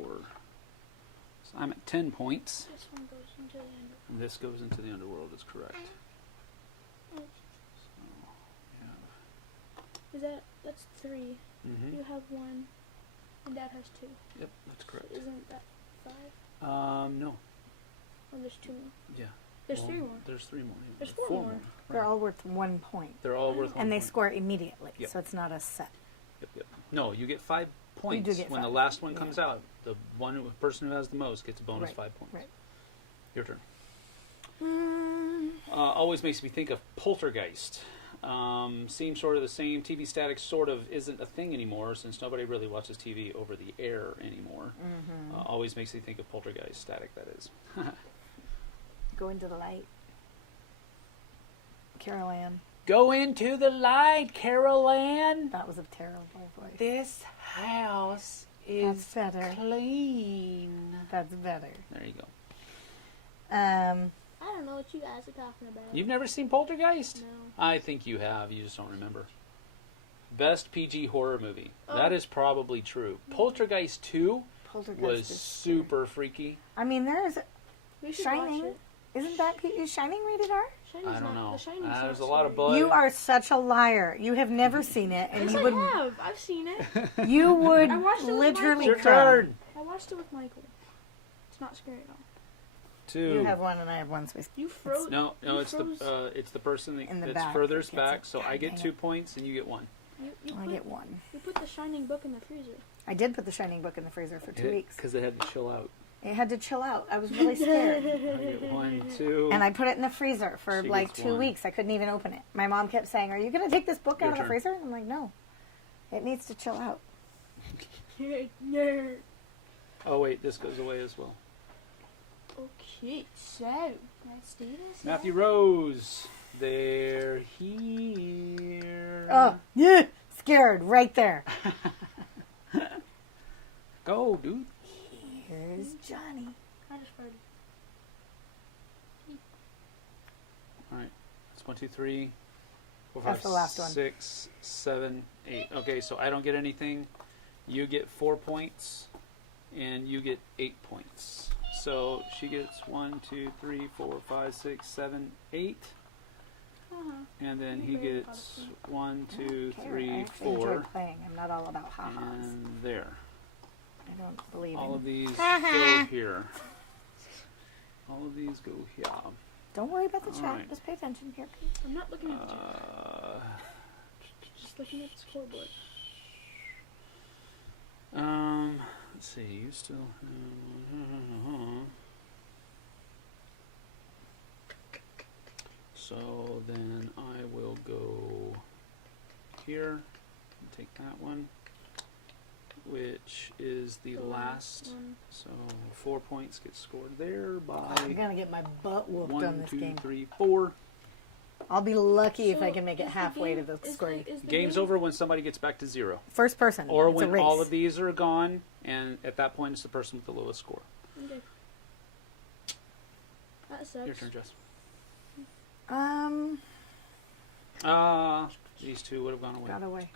So I'm at 10 points. This one goes into the end. And this goes into the underworld, is correct. Oh, So, is that's 3. yeah. You have 1, and Dad has 2. Yep, that's correct. Isn't that 5? No. Oh, there's 2 more. Yeah. There's Well, 3 more. There's 3 more. Yeah. There's 4 more. They're all worth 1 point. They're all worth 1 And they point. score immediately, Yep. so it's not a set. Yep. No, you get 5 points do get when the 5. last one Yeah. comes out. The person who has the most gets a bonus Right, 5 points. right. Your turn. Always makes me think of Poltergeist. Seems sort of the same. TV static sort of isn't a thing anymore since nobody really watches TV over the air anymore. Mm-hmm. Always makes me think of Poltergeist static, that is. Go into the light. Carol Ann. Go into the light, Carol Ann. That was a terrible voice. This house That's is better. clean. That's better. There you go. I don't know what you guys are talking about. You've never seen Poltergeist? No. I think you have. You just don't remember. Best PG horror movie. Oh. That is probably true. Poltergeist 2 Poltergeist was is super freaky. I mean, there's We should Shining. watch it. Isn't that is Shining rated R? Shining's I don't not, know. The Shining's There's not a lot of scary. blood. You are such a liar. You have never seen it, and Yes, you I would have. I've seen it. you would I watched it with literally Your cry. turn. I watched it with Michael. It's not scary at all. 2. You have one, and I have one. So You froze. No, you it's froze. the person In the that's back furthest that gets back. it. So God I get dang 2 it. points and you get 1. You I get one. You put the Shining book in the freezer. I did put the Shining book in the freezer for 2 weeks. Because it had to chill out. It had to chill out. I was really scared. I get 1, 2. And I put it in the freezer for She like gets 2 one. weeks. I couldn't even open it. My mom kept saying, "Are you going to take this book Your out of the turn. freezer?" I'm like, "No. It needs to chill out." Nerd. Oh wait, this goes away as well. Okay, so let's do this. Matthew Rose. They're here. Oh, yeah. Scared right there. Go, dude. Here's Johnny. I just farted. Alright. It's 1, 2, 3, 4, That's 5, the last one. 6, 7, 8. Okay, so I don't get anything. You get 4 points. And you get 8 points. So she gets 1, 2, 3, 4, 5, 6, 7, 8. Uh-huh. And then he You're very gets positive. 1, I 2, don't care. I 3, actually 4. enjoy playing. I'm not all about ha-has. And there. I don't believe All in of these go here. All of these go here. Don't worry about the All chat. right. Just pay attention here. I'm not looking at the chat. Just looking at the scoreboard. Let's see. You still. So then I will go here and take that one, which is the last. one. So 4 points get scored there I'm by gonna get my butt whooped 1, on this 2, game. 3, 4. I'll be lucky if I So, can make it is the halfway game- to the is scoring. is the Game's game- over when somebody gets back to 0. First person. Or It's a when race. all of these are gone, and at that point it's the person with the lowest score. Okay. That sucks. Your turn, Jess. These two would have gone away. Got away.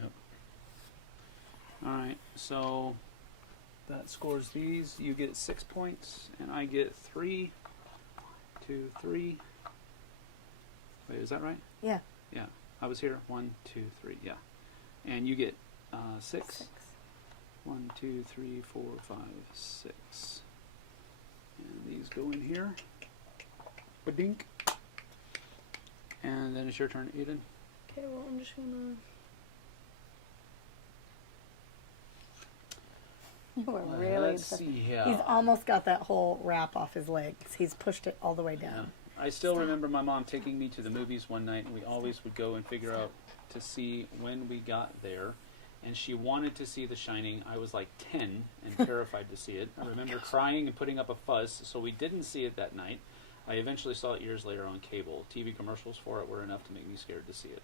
Yep. Alright, so that scores these. You get 6 points, and I get 3, 2, 3. Wait, is that right? Yeah. Yeah. I was here. 1, 2, 3. Yeah. And you get 6. 6. 1, 2, 3, 4, 5, 6. And these go in here. Ba-dink. And then it's your turn, Aiden. Okay, well, I'm just gonna. You were really. Let's see here. He's almost got that whole wrap off his legs. He's pushed it all the way down. I still remember my mom taking me to the movies one night, and we always would go and figure out to see when we got there. And she wanted to see The Shining. I was like 10 and terrified to see it. I remember crying and putting up a fuss, so we didn't see it that night. I eventually saw it years later on cable. TV commercials for it were enough to make me scared to see it.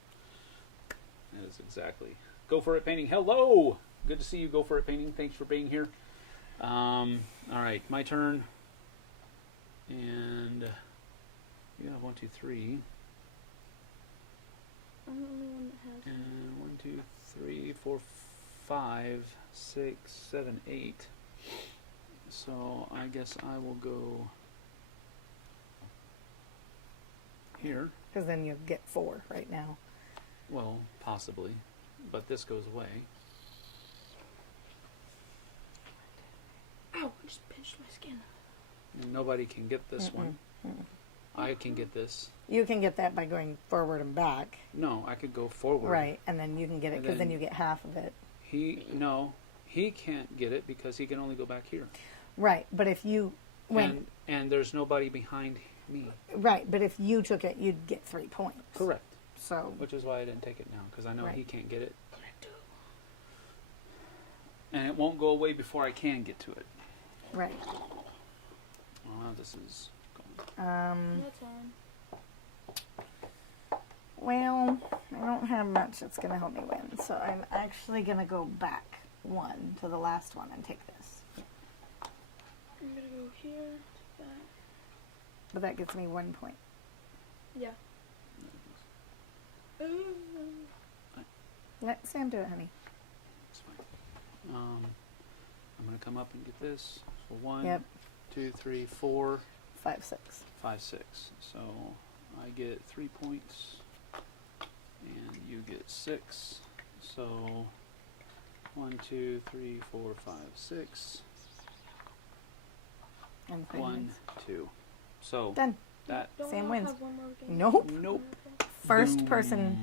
That is exactly. Go For It Painting. Hello! Good to see you, Go For It Painting. Thanks for being here. All right, my turn. And you have 1, 2, 3. I'm the only one that has. And 1, 2, 3, 4, 5, 6, 7, 8. So I guess I will go here. Because then you get 4 right now. Well, possibly. But this goes away. Ow! I just pinched my skin. And nobody can get this one. I can get this. You can get that by going forward and back. No, I could go forward. Right, and then you can get it And because then then- you get half of it. He can't get it because he can only go back here. Right, but if you And there's nobody behind me. right, but if you took it, you'd get 3 points. Correct. So Which is why I didn't take it now, because I know Right. he can't get it. And it won't go away before I can get to it. right. Well, this is going. That's fine. Well, I don't have much that's going to help me win, so I'm actually going to go back 1 to the last one and take this. I'm gonna go here to that. But that gets me 1 point. Yeah. Let Sam do it, honey. It's fine. I'm going to come up and get this. So 1, Yep. 2, 3, 4, 5, 6. 5, 6. So I get 3 points. And you get 6. So 1, 2, 3, 4, 5, 6. And 1, 2. So Done. that. Don't Sam we all wins. have one more game? Nope. Nope. Okay. First person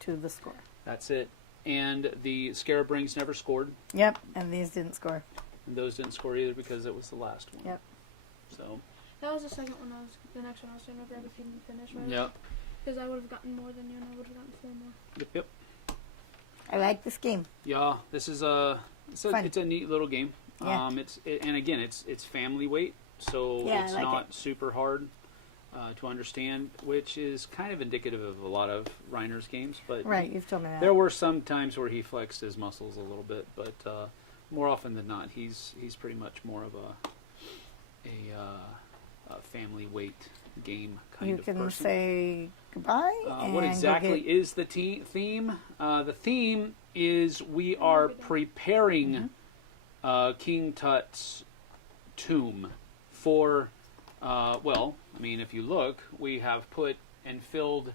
to the score. That's it. And the Scarab Rings never scored. Yep, and these didn't score. And those didn't score either because it was the last one. Yep. So. That was the second one. The next one I was going to grab if you didn't finish, right? Yep. Because I would have gotten more than you, and I would have gotten 4 more. Yep. Yep. I like this game. Yeah. This is it's a neat little game. Yeah. And again, it's family weight, so Yeah, it's I like not it. super hard to understand, which is kind of indicative of a lot of Reiner's games. But Right, you've told me that. there were some times where he flexed his muscles a little bit, but more often than not, he's pretty much more of a family weight game kind You of can person. say goodbye. And What go exactly get- is the theme? The theme is we are preparing King Tut's tomb for, if you look, we have put and filled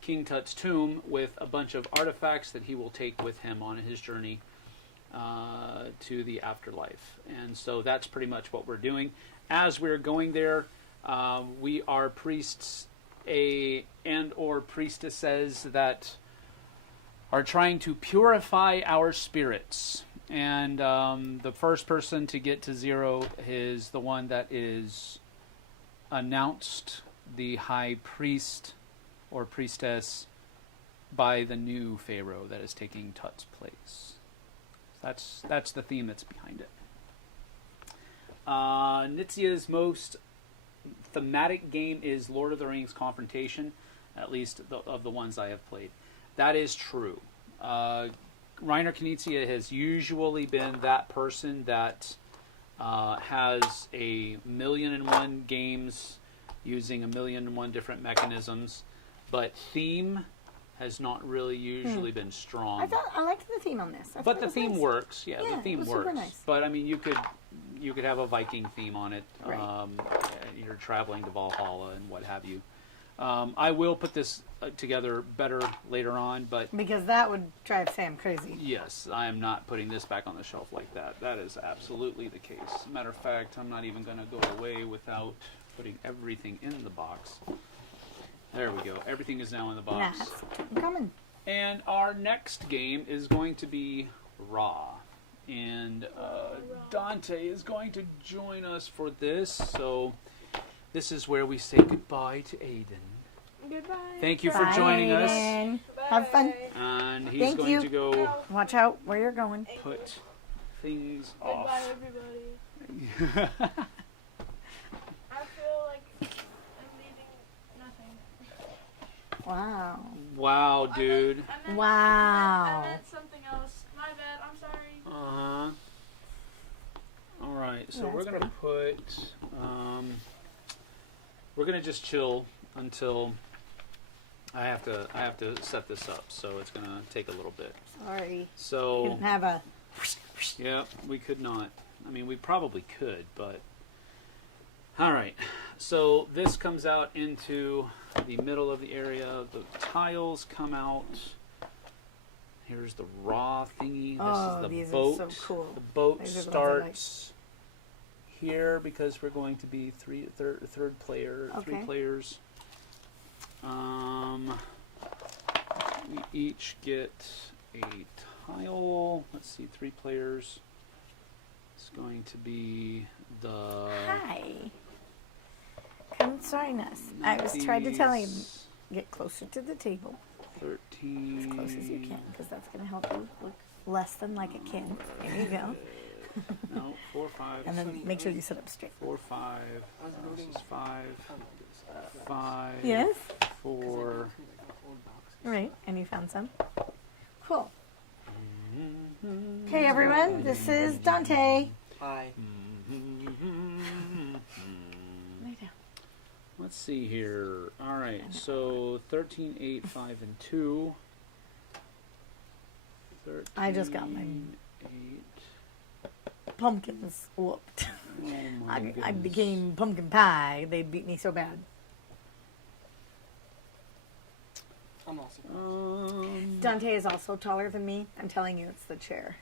King Tut's tomb with a bunch of artifacts that he will take with him on his journey to the afterlife. And so that's pretty much what we're doing. As we're going there, we are priests or priestesses that are trying to purify our spirits. And the first person to get to 0 is the one that is announced the high priest or priestess by the new pharaoh that is taking Tut's place. That's the theme that's behind it. Nitzia's most thematic game is Lord of the Rings Confrontation, at least of the ones I have played. That is true. Reiner Knizia has usually been that person that has 1,000,001 games using 1,000,001 different mechanisms, but theme has not really usually been strong. I liked the theme on this. I thought But it the was theme nice. works. Yeah, Yeah, the theme it was works. super nice. But I mean, you could have a Viking theme on it. Right. You're traveling to Valhalla and what have you. I will put this together better later on, but Because that would drive Sam crazy. yes, I am not putting this back on the shelf like that. That is absolutely the case. Matter of fact, I'm not even going to go away without putting everything in the box. There we go. Everything is now in the box. Nice. I'm coming. And our next game is going to be Raw. And Dante is going to join us for this. So this is where we say goodbye to Aiden. Goodbye. Thank you for Bye, joining us. Aiden. Have fun. And he's Thank going you. to go Watch out where you're going. put things Goodbye, off. everybody. I feel like I'm leaving nothing. Wow. Wow, dude. Wow. I meant something else. My bad. I'm sorry. Uh-huh. All right, so Yeah, we're that's gonna put. We're gonna just chill until I have to set this up. So it's gonna take a little bit. Sorry. So Didn't have a. yeah, we could not. I mean, we probably could, but all right. So this comes out into the middle of the area. The tiles come out. Here's the raw thingy. This Oh, is the these are boat. so cool. The boat These are the ones I like. starts here because we're going to be third player, three Okay. players. We each get a tile. Let's see, 3 players. It's going to be the. Hi. Come join us. I was trying to tell him, get closer to the table. 13. As close as you can, because that's going to help you look less than like a kid. There you go. No, 4, 5. And then make sure you sit up straight. 4, 5. This is 5. 5. Yes? 4. Right. And you found some? Cool. Okay, everyone. This is Dante. Hi. Lay down. Let's see here. All right, so 13, 8, 5, and 2. 13, I just got my 8. pumpkins whooped. Oh my I goodness. became pumpkin pie. They beat me so bad. I'm also. Dante is also taller than me. I'm telling you, it's the chair.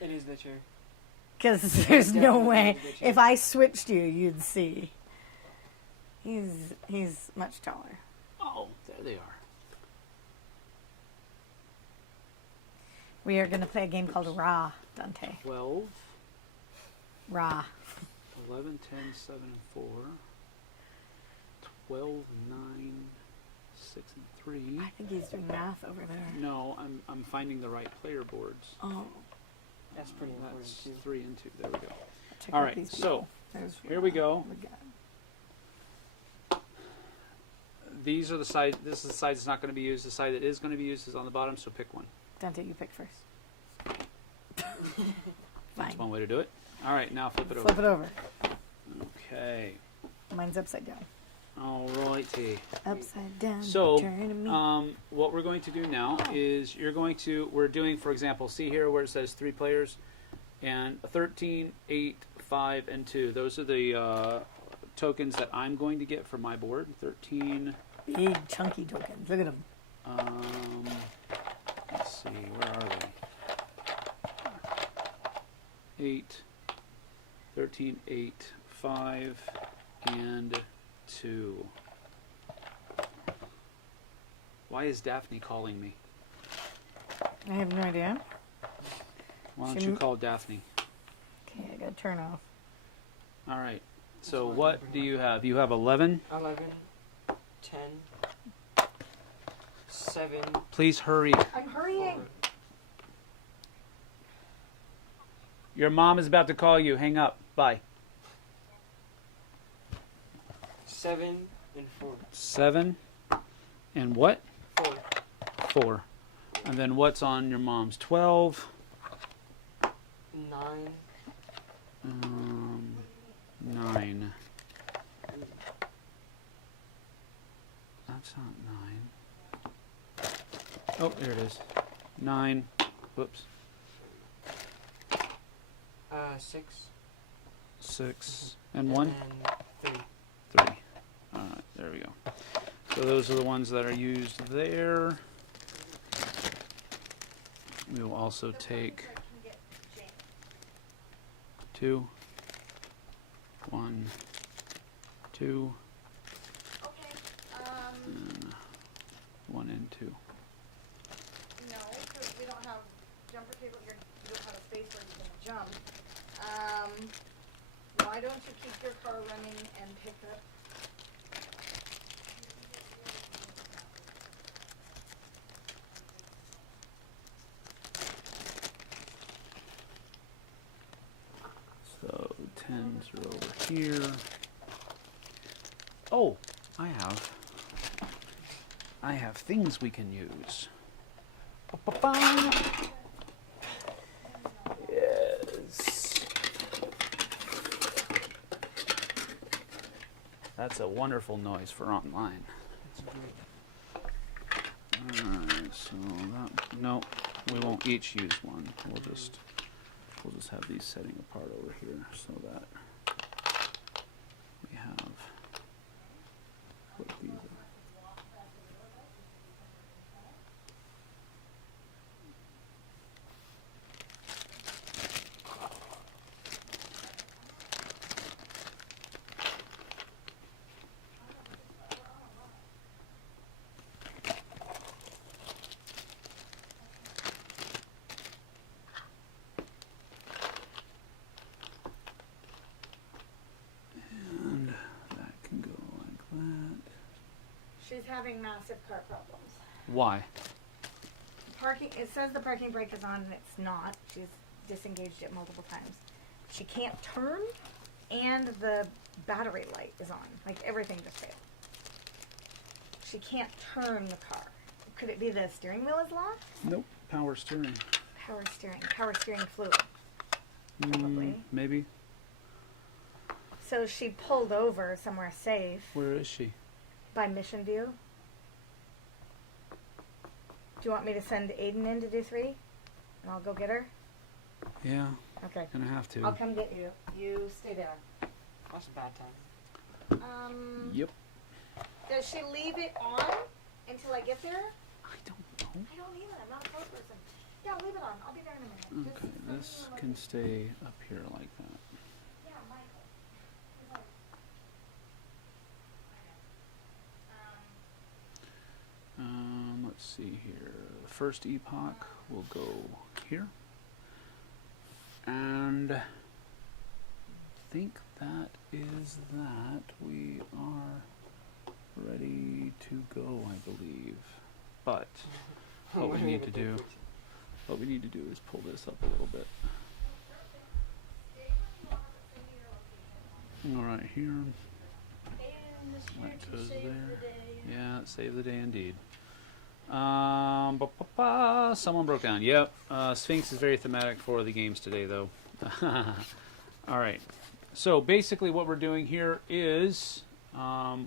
It is the chair. Because there's no Definitely way. the chair. If I switched you, you'd see. He's much taller. Oh, there they are. We are going to play a game called Ra, Dante. 12, Ra. 11, 10, 7, and 4. 12, 9, 6, and 3. I think he's doing math over there. No, I'm finding the right player boards. Oh, That's pretty important That's too. 3 and 2. There we go. check All out right, these so people. There's here we Ra. go. We got- These are the side. This is the side that's not going to be used. The side that is going to be used is on the bottom. So pick one. Dante, you pick first. That's Fine. one way to do it. All right, now flip it over. Flip it over. Okay. Mine's upside down. All righty. Upside down. So, turn me. what we're going to do now is we're doing, for example, see here where it says 3 players, and 13, 8, 5, and 2. Those are the tokens that I'm going to get for my board. 13. Big chunky tokens. Look at them. Let's see, where are they? 8, 13, 8, 5, and 2. Why is Daphne calling me? I have no idea. Why don't She you m- call Daphne? Okay, I gotta turn off. All right. So That's fine, what never do mind. you have? You have 11. 11, 10, 7, Please hurry. I'm hurrying. 4. Your mom is about to call you. Hang up. Bye. 7 and 4. 7. And what? 4. 4. And then what's on your mom's? 12. 9. 9. That's not 9. Oh, there it is. 9. Whoops. 6. 6 and 1. And 3. 3. Alright, there we go. So those are the ones that are used there. We will also take 2, 1, 2, Okay. and 1 and 2. No, because we don't have jumper cable here. You don't have a space where you can jump. Why don't you keep your car running and pick up? So 10s are over here. Oh, I have things we can use. Ba-ba-bum. Yes. That's a wonderful noise for online. Alright, so that, no, we won't each use one. We'll just have these setting apart over here so that we have what these are. And that can go like that. She's having massive car problems. Why? Parking. It says the parking brake is on, and it's not. She's disengaged it multiple times. She can't turn, and the battery light is on. Like everything just failed. She can't turn the car. Could it be the steering wheel is locked? Nope. Power steering. Power steering fluid. Probably. Maybe. So she pulled over somewhere safe Where is she? by Mission View. Do you want me to send Aiden in to do 3? And I'll go get her? Yeah, Okay. gonna have to. I'll come get you. You stay there. That's a bad time. Yep. Does she leave it on until I get there? I don't know. I don't either. I'm not a car person. Yeah, leave it on. I'll be there in a minute. Okay, this can stay up here like that. Yeah, Michael. Let's see here. The first epoch will go here. And I think that is that. We are ready to go, I believe. But what we need to do is pull this up a little bit. All right, here. That goes there. Yeah, save the day indeed. Someone broke down. Yep. Sphinx is very thematic for the games today, though. All right. So basically, what we're doing here is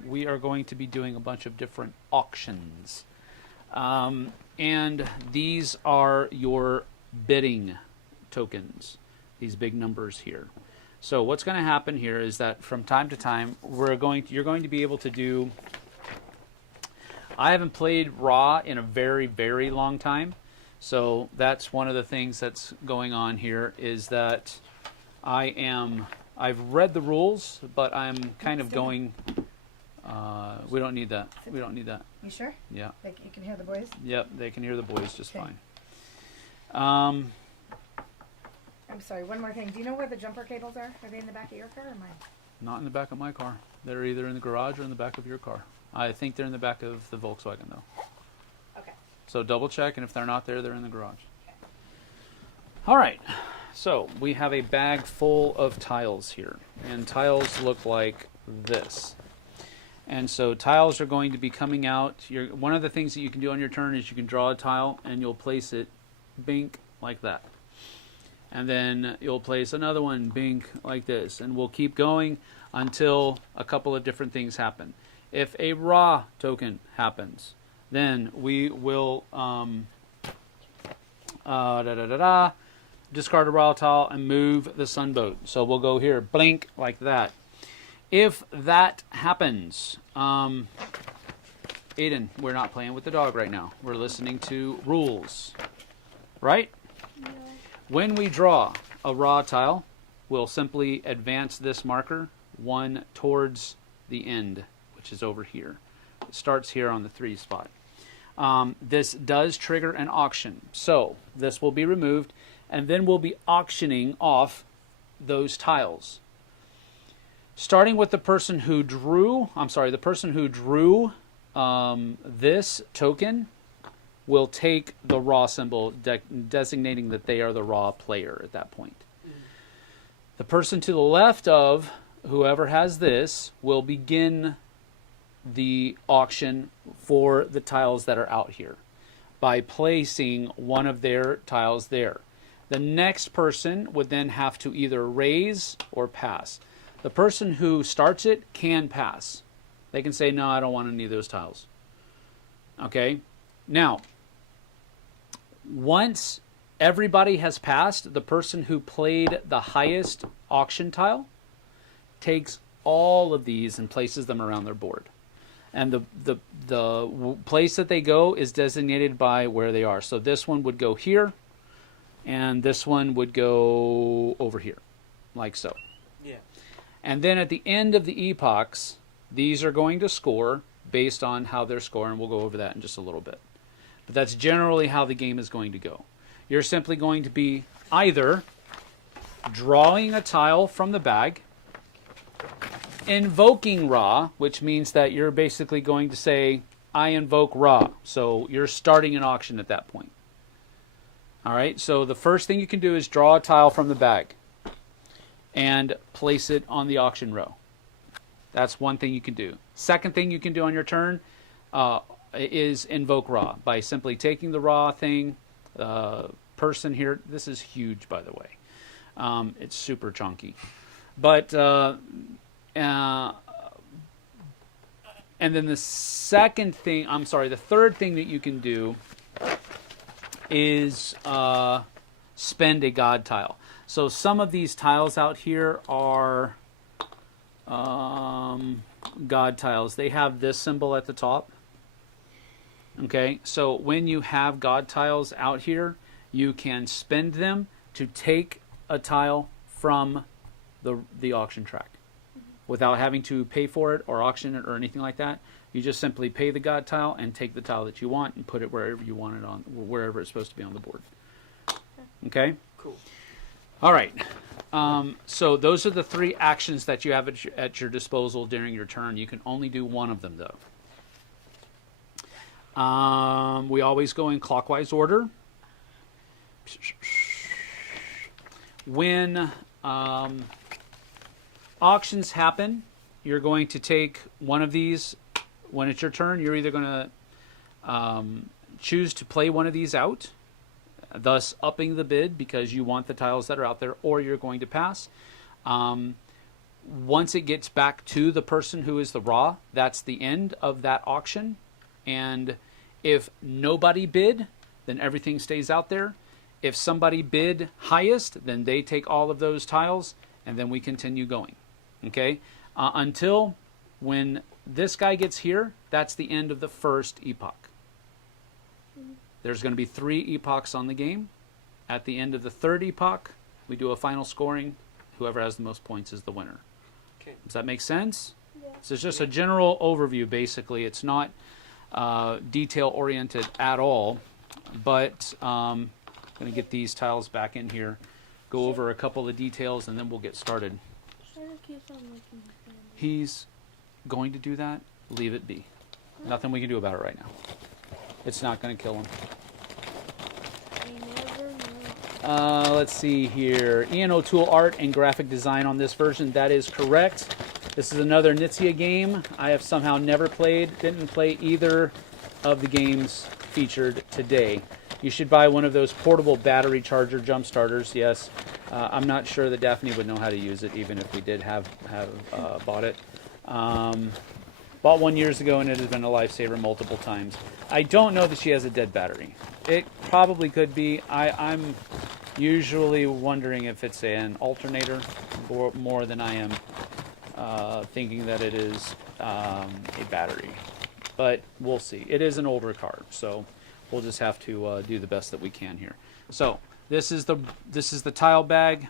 we are going to be doing a bunch of different auctions, and these are your bidding tokens. These big numbers here. So what's going to happen here is that from time to time, you're going to be able to do. I haven't played Raw in a very, very long time, so that's one of the things that's going on here is that I've read the rules, but I'm kind of going. We don't need that. We don't need that. You sure? Yeah. Like you can hear the boys? Yep, they can hear the boys just Okay. fine. I'm sorry, one more thing. Do you know where the jumper cables are? Are they in the back of your car or mine? Not in the back of my car. They're either in the garage or in the back of your car. I think they're in the back of the Volkswagen, though. Okay. So double check, and if they're not there, they're in the garage. All right. So we have a bag full of tiles here, and tiles look like this. And so tiles are going to be coming out. One of the things that you can do on your turn is you can draw a tile, and you'll place it, bink, like that. And then you'll place another one, bink, like this. And we'll keep going until a couple of different things happen. If a raw token happens, Then we will discard a raw tile and move the sunboat. So we'll go here, blink, like that. If that happens, Aiden, we're not playing with the dog right now. We're listening to rules, right? Yeah. When we draw a raw tile, we'll simply advance this marker one towards the end, which is over here. It starts here on the 3 spot. This does trigger an auction. So this will be removed, and then we'll be auctioning off those tiles. Starting with the person who drew, this token will take the raw symbol, designating that they are the raw player at that point. The person to the left of whoever has this will begin the auction for the tiles that are out here by placing one of their tiles there. The next person would then have to either raise or pass. The person who starts it can pass. They can say, no, I don't want any of those tiles. Okay? Now, once everybody has passed, the person who played the highest auction tile takes all of these and places them around their board. And the place that they go is designated by where they are. So this one would go here, and this one would go over here, like so. Yeah. And then at the end of the epochs, these are going to score based on how they're scoring. We'll go over that in just a little bit. But that's generally how the game is going to go. You're simply going to be either drawing a tile from the bag, invoking Ra, which means that you're basically going to say, I invoke Ra. So you're starting an auction at that point. All right, so the first thing you can do is draw a tile from the bag and place it on the auction row. That's one thing you can do. Second thing you can do on your turn is invoke Ra by simply taking the Ra thing. Person here, this is huge, by the way. It's super chunky. But, and then the third thing that you can do is spend a god tile. So some of these tiles out here are god tiles. They have this symbol at the top. Okay, so when you have god tiles out here, you can spend them to take a tile from the auction track without having to pay for it or auction it or anything like that. You just simply pay the god tile and take the tile that you want and put it wherever you want it on, wherever it's supposed to be on the board. Okay? Cool. All right. So those are the 3 actions that you have at your disposal during your turn. You can only do one of them, though. We always go in clockwise order. When auctions happen, you're going to take one of these. When it's your turn, you're either going to choose to play one of these out, thus upping the bid because you want the tiles that are out there, or you're going to pass. Once it gets back to the person who is the raw, that's the end of that auction. And if nobody bid, then everything stays out there. If somebody bid highest, then they take all of those tiles, and then we continue going. Okay? Until when this guy gets here, that's the end of the first epoch. There's going to be 3 epochs on the game. At the end of the 3rd epoch, we do a final scoring. Whoever has the most points is the winner. Okay. Does that make sense? Yeah. So it's just a general overview, basically. It's not detail-oriented at all. But I'm going to get these tiles back in here, go over a couple of details, and then we'll get started. Shadow keeps on licking his hand. He's going to do that. Leave it be. Nothing we can do about it right now. It's not going to kill him. I never knew. Let's see here. Ian O'Toole art and graphic design on this version. That is correct. This is another Nitsia game. I have somehow never played, didn't play either of the games featured today. You should buy one of those portable battery charger jump starters. Yes, I'm not sure that Daphne would know how to use it, even if we did have bought it. Bought one years ago, and it has been a lifesaver multiple times. I don't know that she has a dead battery. It probably could be. I'm usually wondering if it's an alternator more than I am thinking that it is a battery. But we'll see. It is an older car, so we'll just have to do the best that we can here. So this is the tile bag.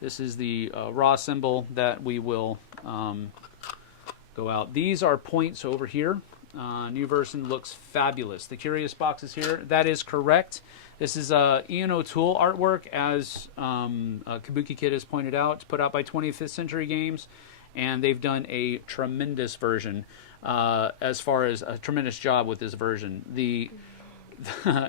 This is the raw symbol that we will go out. These are points over here. New version looks fabulous. The curious box is here. That is correct. This is Ian O'Toole artwork, as Kabuki Kid has pointed out. It's put out by 25th Century Games, and they've done a tremendous version. As far as a tremendous job with this version.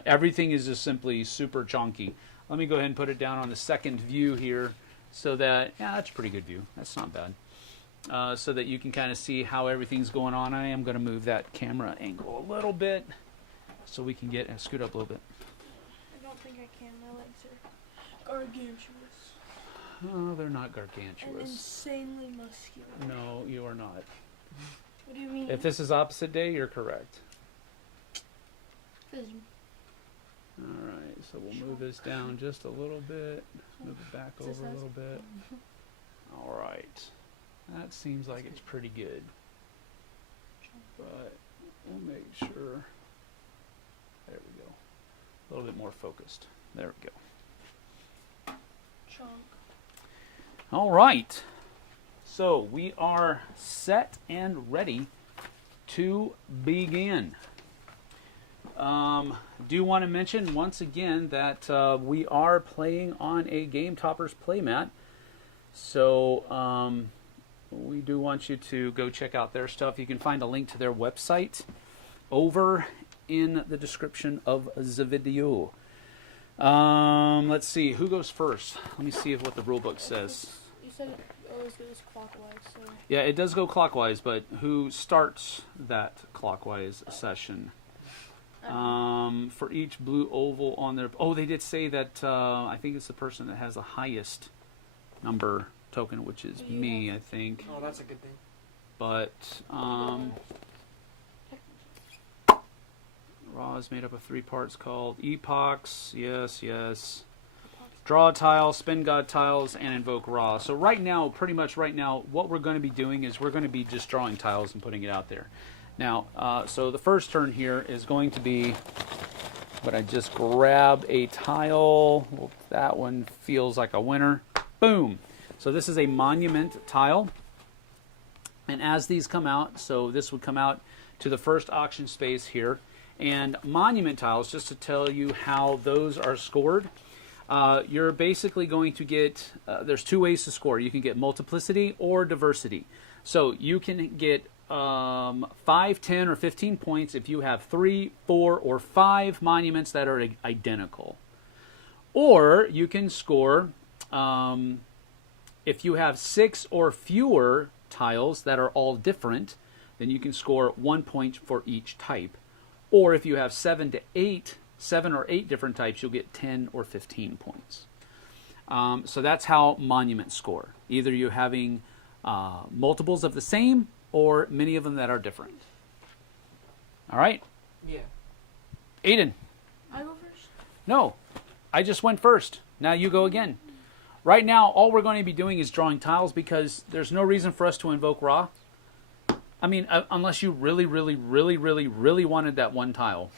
Everything is just simply super chunky. Let me go ahead and put it down on the second view here, so that, yeah, that's a pretty good view. That's not bad. So that you can kind of see how everything's going on. I am going to move that camera angle a little bit so we can get scoot up a little bit. I don't think I can. My legs are gargantuous. Oh, they're not And gargantuous. insanely muscular. No, you are not. What do you mean? If this is opposite day, you're correct. This- All right, so we'll move this down just a little bit. Move it back over a little bit. All right. That seems like it's pretty good. But we'll make sure. There we go. A little bit more focused. There we go. Chunk. All right. So we are set and ready to begin. Do want to mention once again that we are playing on a Game Toppers playmat. So we do want you to go check out their stuff. You can find a link to their website over in the description of the video. Let's see, who goes first? Let me see what the rule book says. You said it always goes clockwise, so. Yeah, it does go clockwise, but who starts that clockwise session? For each blue oval on their... Oh, they did say that I think it's the person that has the highest number token, which is me, I think. Oh, that's a good thing. But Raw is made up of 3 parts called Epochs. Yes, yes. Draw a tile, spin God tiles, and invoke Raw. So right now, pretty much right now, what we're going to be doing is we're going to be just drawing tiles and putting it out there. Now, so the first turn here is going to be, but I just grab a tile. Well, that one feels like a winner. Boom. So this is a monument tile. And as these come out, so this would come out to the first auction space here. And monument tiles, just to tell you how those are scored, you're basically going to get, there's 2 ways to score. You can get multiplicity or diversity. So you can get 5, 10, or 15 points if you have 3, 4, or 5 monuments that are identical. Or you can score if you have 6 or fewer tiles that are all different, then you can score 1 point for each type. Or if you have 7 or 8 different types, you'll get 10 or 15 points. So that's how monuments score. Either you're having multiples of the same or many of them that are different. All right? Yeah. Aiden. I go first? No, I just went first. Now you go again. Right now, all we're going to be doing is drawing tiles because there's no reason for us to invoke Ra. I mean, unless you really, really, really, really, really wanted that one tile.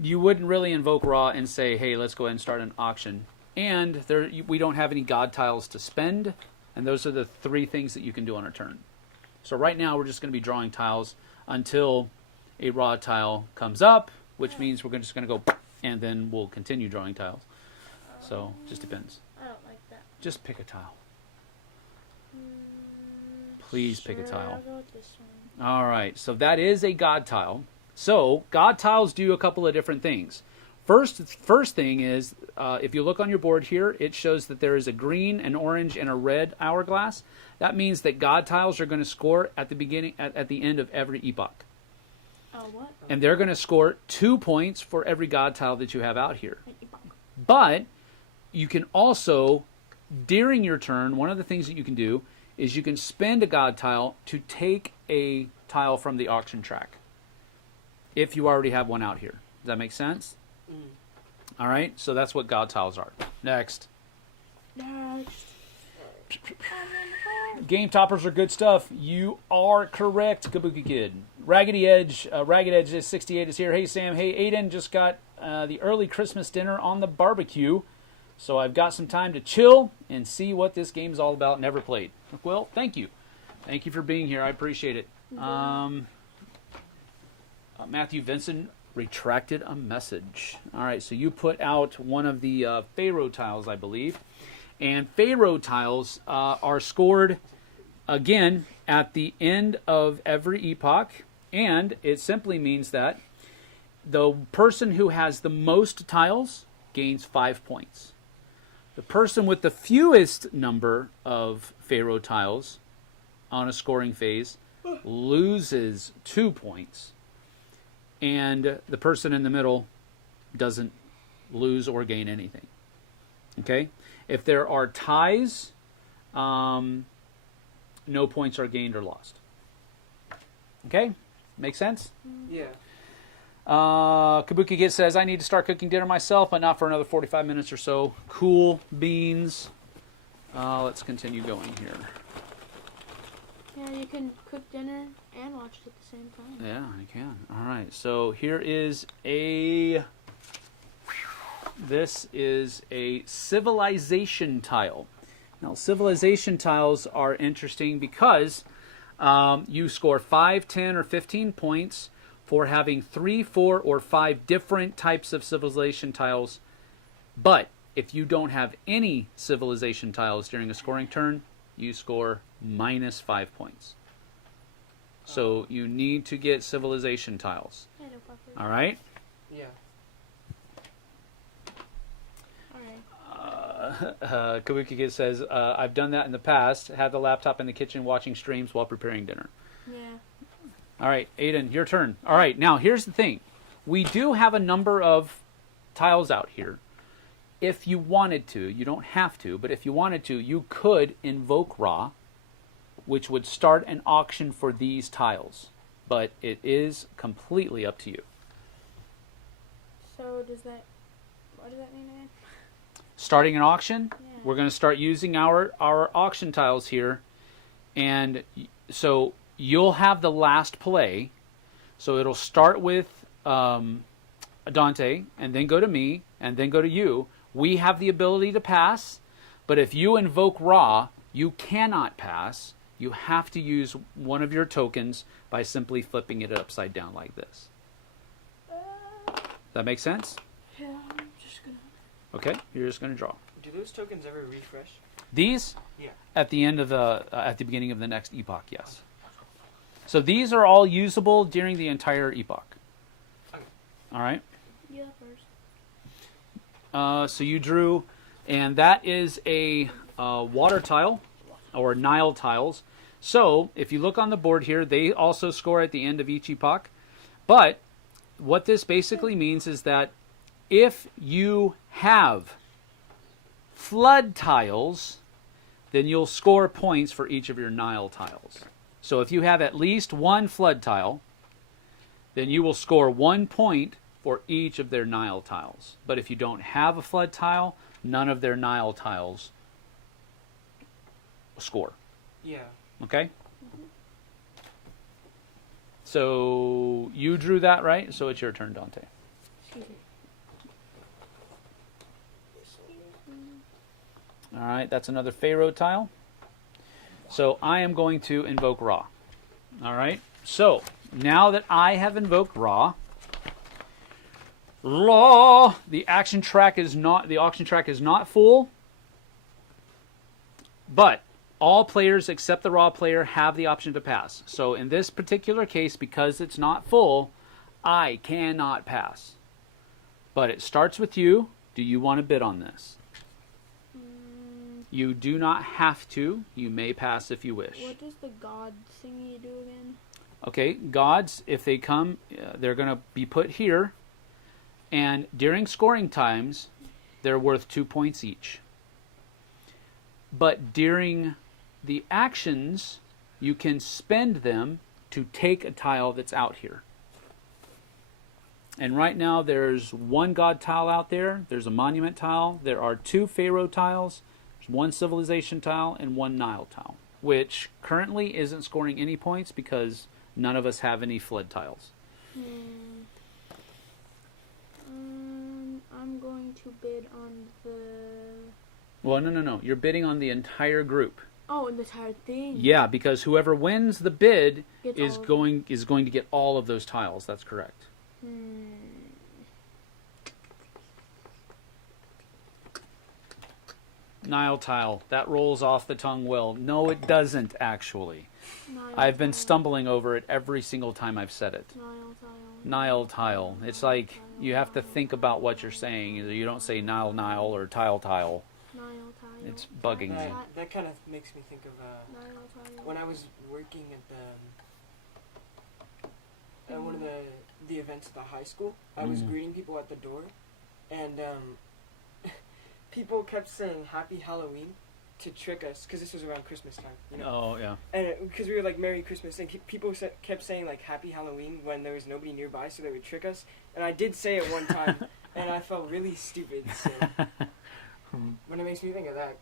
You wouldn't really invoke Ra and say, hey, let's go ahead and start an auction. And we don't have any God tiles to spend, and those are the 3 things that you can do on a turn. So right now, we're just going to be drawing tiles until a Ra tile comes up, which means we're just going to go, and then we'll continue drawing tiles. So, just depends. I don't like that. Just pick a tile. Please pick a tile. I'll go with this one. All right, so that is a God tile. So, God tiles do a couple of different things. First thing is, if you look on your board here, it shows that there is a green, an orange, and a red hourglass. That means that God tiles are going to score at the beginning, at the end of every epoch. Oh, what? And they're going to score 2 points for every God tile that you have out here. But you can also, during your turn, one of the things that you can do is you can spend a God tile to take a tile from the auction track. If you already have one out here. Does that make sense? Mm. All right, so that's what God tiles are. Next. Game toppers are good stuff. You are correct, Kabuki Kid. Ragged Edge is 68 is here. Hey Sam, hey Aiden, just got the early Christmas dinner on the barbecue, so I've got some time to chill and see what this game's all about. Never played. Well, thank you for being here. I appreciate it. Matthew Vincent retracted a message. All right, so you put out one of the Pharaoh tiles, I believe. And Pharaoh tiles are scored, again, at the end of every epoch. And it simply means that the person who has the most tiles gains 5 points. The person with the fewest number of Pharaoh tiles on a scoring phase loses 2 points. And the person in the middle doesn't lose or gain anything. Okay? If there are ties, no points are gained or lost. Okay? Make sense? Yeah. Kabuki Kid says, I need to start cooking dinner myself, but not for another 45 minutes or so. Cool beans. Let's continue going here. Yeah, you can cook dinner and watch it at the same time. Yeah, I can. All right. So here is a... This is a civilization tile. Now, civilization tiles are interesting because you score 5, 10, or 15 points for having 3, 4, or 5 different types of civilization tiles. But if you don't have any civilization tiles during a scoring turn, you score minus 5 points. So you need to get civilization tiles. Yeah, no problem. All right? Yeah. Kabuki Kid says, I've done that in the past. Had the laptop in the kitchen watching streams while preparing dinner. Yeah. All right, Aiden, your turn. All right, now here's the thing. We do have a number of tiles out here. If you wanted to, you don't have to, but if you wanted to, you could invoke Ra, which would start an auction for these tiles. But it is completely up to you. So what does that mean again? Starting an auction, Yeah. we're going to start using our auction tiles here. And so you'll have the last play. So it'll start with Dante, and then go to me, and then go to you. We have the ability to pass, but if you invoke Ra, you cannot pass. You have to use one of your tokens by simply flipping it upside down like this. That make sense? Yeah, I'm just gonna... Okay, you're just going to draw. Do those tokens ever refresh? These? Yeah. At the end of at the beginning of the next epoch, yes. So these are all usable during the entire epoch. Okay. Uh, All right? Yeah, first. So you drew, and that is a water tile, or Nile tiles. So if you look on the board here, they also score at the end of each epoch. But what this basically means is that if you have flood tiles, then you'll score points for each of your Nile tiles. So if you have at least one flood tile, then you will score 1 point for each of their Nile tiles. But if you don't have a flood tile, none of their Nile tiles score. Yeah. Okay? So you drew that, right? So it's your turn, Dante. Excuse me. All right, that's another Pharaoh tile. So I am going to invoke Ra. All right? So now that I have invoked Ra, the auction track is not full, but all players except the Ra player have the option to pass. So in this particular case, because it's not full, I cannot pass. But it starts with you. Do you want to bid on this? You do not have to. You may pass if you wish. What does the god thingy do again? Okay, gods, if they come, they're going to be put here. And during scoring times, they're worth 2 points each. But during the actions, you can spend them to take a tile that's out here. And right now there's one god tile out there. There's a monument tile. There are 2 pharaoh tiles. There's 1 civilization tile and 1 Nile tile, which currently isn't scoring any points because none of us have any flood tiles. I'm going to bid on the... Well, no. You're bidding on the entire group. Oh, and the entire thing. Yeah, because whoever wins the bid Gets is all of going to get all of those tiles. That's correct. Nile tile. That rolls off the tongue well. No, it doesn't actually. I've been stumbling over it every single time I've said it. Nile tile. It's like you have to think about what you're saying. You don't say Nile or tile. Nile tile. It's bugging me. That kind of makes me think of when I was working at one of the events at the high school. I was greeting people at the door, and people kept saying Happy Halloween to trick us, because this was around Christmas time, you know? Oh, yeah. And because we were like, Merry Christmas, and people kept saying like Happy Halloween when there was nobody nearby, so they would trick us. And I did say it one time, and I felt really stupid, so... But it makes me think of that.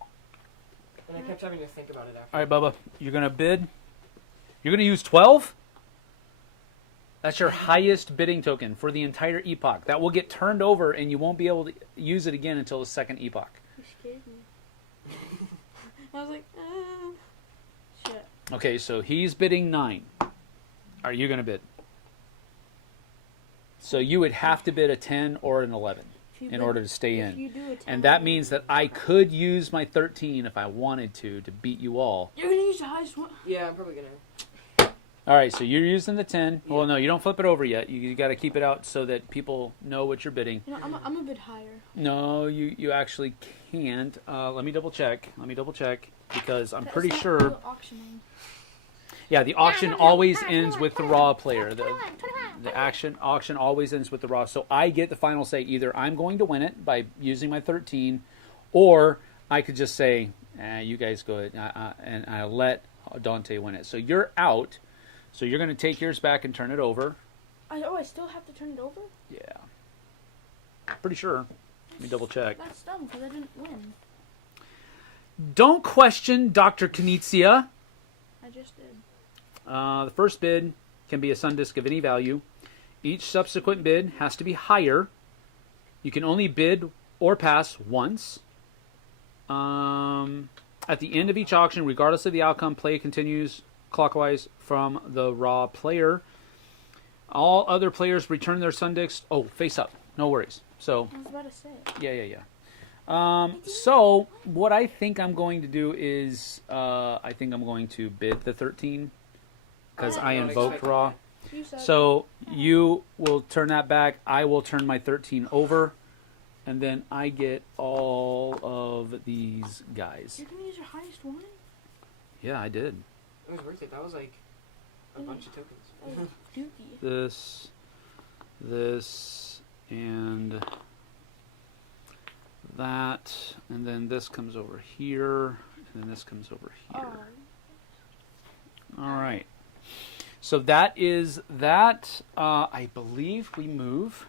And I kept having to think about it after. All right, Bubba, you're going to bid? You're going to use 12? That's your highest bidding token for the entire epoch. That will get turned over, and you won't be able to use it again until the second epoch. You scared me. I was like, shit. Okay, so he's bidding 9. Are you going to bid? So you would have to bid a 10 or an 11 in order to stay in. And that means that I could use my 13 if I wanted to beat you all. You're going to use the highest one? Yeah, I'm probably going to. All right, so you're using the 10. Yeah. Well, no, you don't flip it over yet. You got to keep it out so that people know what you're bidding. You know, I'm a bit higher. No, you actually can't. Let me double check. Because I'm pretty sure. Yeah, the auction always ends with the raw player. The auction always ends with the raw. So I get the final say. Either I'm going to win it by using my 13, or I could just say, you guys go ahead, and I let Dante win it. So you're out. So you're going to take yours back and turn it over. I still have to turn it over? Yeah. Pretty sure. Let me double check. That's dumb, because I didn't win. Don't question Dr. Knizia. I just did. The first bid can be a sun disk of any value. Each subsequent bid has to be higher. You can only bid or pass once. At the end of each auction, regardless of the outcome, play continues clockwise from the raw player. All other players return their sun discs. Oh, face up. No worries. So, I was about to say. Yeah. So, what I think I'm going to do is, I think I'm going to bid the 13 because I invoked raw. So, you will turn that back. I will turn my 13 over. And then I get all of these guys. You're going to use your highest one? Yeah, I did. It was worth it. That was like a bunch of tokens. Dookie. This, and that, and then this comes over here, and then this comes over here. All right. So that is that. I believe we move.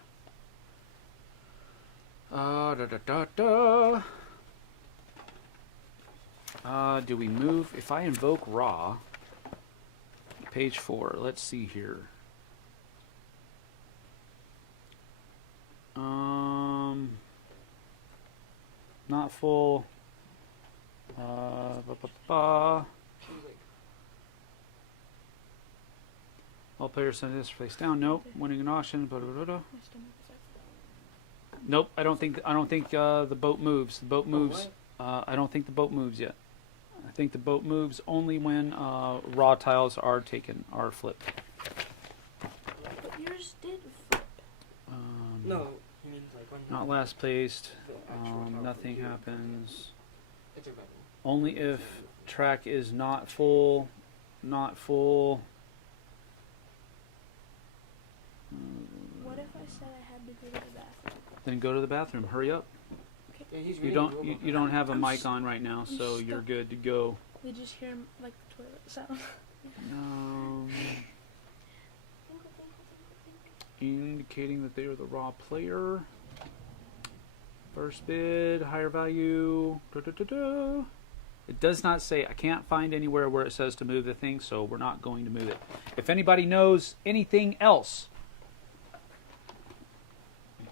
Do we move? If I invoke raw, page 4. Let's see here. Not full. All players send this face down. Nope. Winning an auction. Blah, blah, blah, blah. Nope. I don't think the boat moves. The boat moves. I don't think the boat moves yet. I think the boat moves only when raw tiles are flipped. But yours did flip. No, he means like when Not last placed. the actual tile Nothing flipped. happens. It's a button. Only if track is not full. Not full. What if I said I had to go to the bathroom? Then go to the bathroom. Hurry up. Yeah, he's You reading don't. the rule book. You don't have a I'm mic on right now, so you're stuck. good to go. They just hear like the toilet sound. indicating that they are the raw player. First bid, higher value. It does not say, I can't find anywhere where it says to move the thing, so we're not going to move it. If anybody knows anything else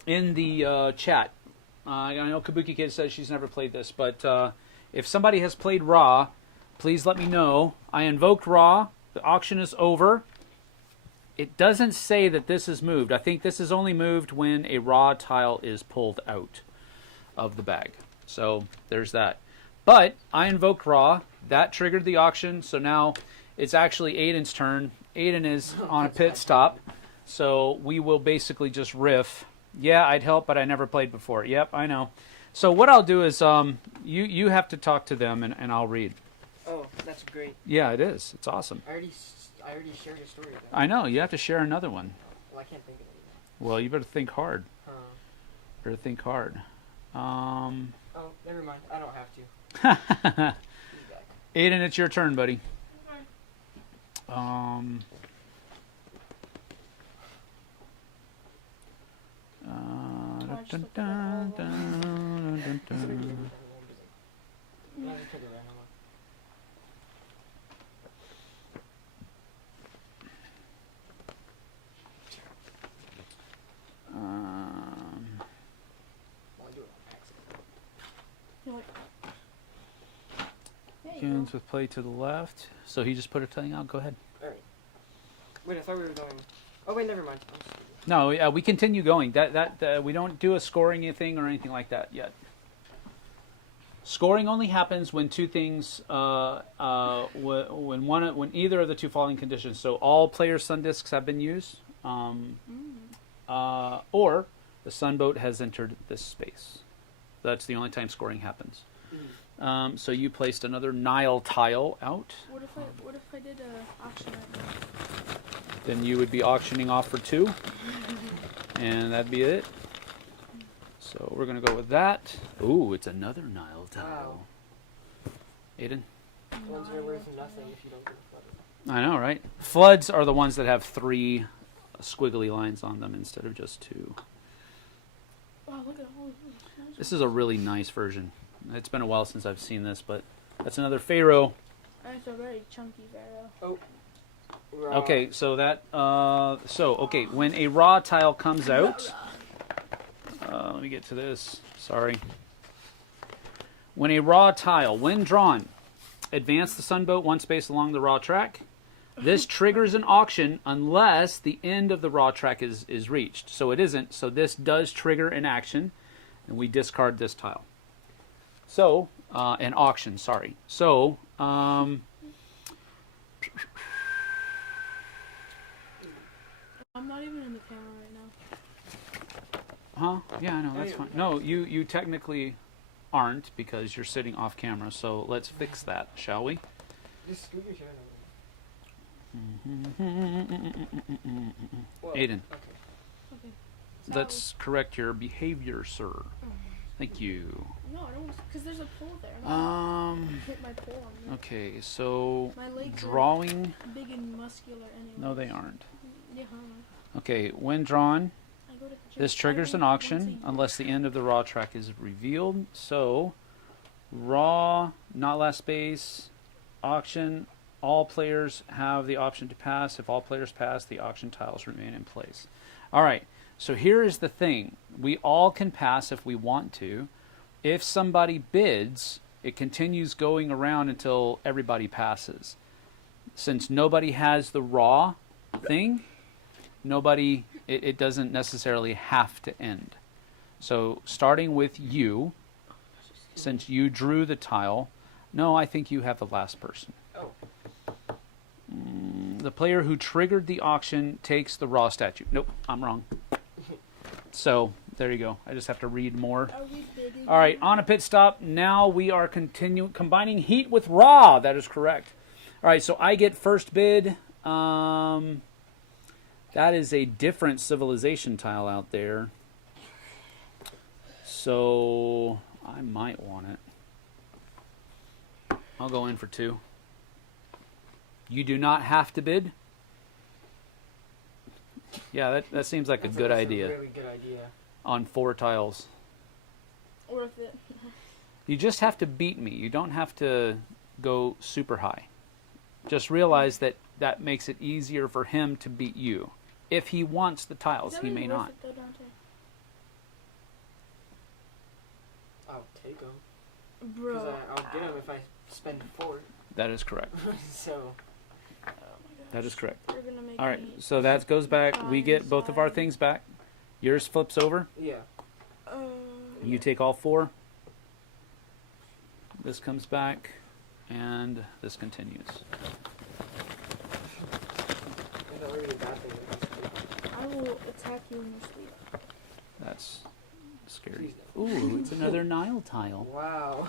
in the chat, I know Kabuki Kid says she's never played this, but if somebody has played Raw, please let me know. I invoked Raw. The auction is over. It doesn't say that this is moved. I think this is only moved when a Raw tile is pulled out of the bag. So there's that. But I invoked Raw. That triggered the auction. So now it's actually Aiden's turn. Aiden is on a pit stop. So we will basically just riff. Yeah, I'd help, but I never played before. Yep, I know. So what I'll do is you have to talk to them, and I'll read. Oh, that's great. Yeah, it is. It's awesome. I already shared a story with them. I know. You have to share another one. Well, I can't think of it. Well, you better think hard. Huh. Better think hard. Oh, never mind. I don't have to. Aiden, it's your turn, buddy. Begins with play to the left. So he just put a thing out. Go ahead. All right. Wait, I thought we were going. Oh wait, never mind. No, we continue going. That we don't do a scoring thing or anything like that yet. Scoring only happens when two things, when either of the two following conditions. So all player sun discs have been used, or the sunboat has entered this space. That's the only time scoring happens. So you placed another Nile tile out. What if I did an auction right now? Then you would be auctioning off for 2, and that'd be it. So we're gonna go with that. Ooh, it's another Nile tile. Wow. Aiden. Ones are worth nothing if you don't get flooded. I know, right? Floods are the ones that have 3 squiggly lines on them instead of just 2. Wow, look at all of this. This is a really nice version. It's been a while since I've seen this, but that's another Pharaoh. That's a very chunky Pharaoh. Raw. Okay, so that okay, when a raw tile comes out, let me get to this. Sorry. When a raw tile, when drawn, advance the sunboat 1 space along the raw track. This triggers an auction unless the end of the raw track is reached. So it isn't. So this does trigger an action, and we discard this tile. So, an auction, sorry. So, I'm not even in the camera right now. huh? Yeah, I know, that's fine. No, you technically aren't because you're sitting off camera. So let's fix that, shall we? Just scoot your chair over. Aiden, Okay. let's correct your behavior, sir. Thank you. No, I don't, because there's a pole there. Hit my pole on me. Okay, so My legs drawing. are big and muscular anyway. No, they aren't. Yeah, Okay, when drawn, I go to this triggers an auction unless the end of the raw track is revealed. So, raw, not last space, auction. All players have the option to pass. If all players pass, the auction tiles remain in place. All right. So here is the thing. We all can pass if we want to. If somebody bids, it continues going around until everybody passes. Since nobody has the raw thing, it doesn't necessarily have to end. So starting with you, since you drew the tile, no, I think you have the last person. Oh. The player who triggered the auction takes the raw statue. Nope, I'm wrong. So, there you go. I just have to read more. All right, on a pit stop. Now we are combining heat with raw. That is correct. All right, so I get first bid. That is a different civilization tile out there. So, I might want it. I'll go in for 2. You do not have to bid. Yeah, that seems like a good idea. A really good idea. On 4 tiles. Worth it. You just have to beat me. You don't have to go super high. Just realize that that makes it easier for him to beat you. If he wants the tiles, he may not. I'll take them. Bro. Because I'll get them if I spend 4. That is correct. So. That is correct. You're gonna make All right, me so that goes back. We get both of our things back. Yours flips over. Yeah. You take all 4. This comes back, and this continues. That's not really a bad thing. I will attack you in your sleep. That's scary. Ooh, it's another Nile tile. Wow.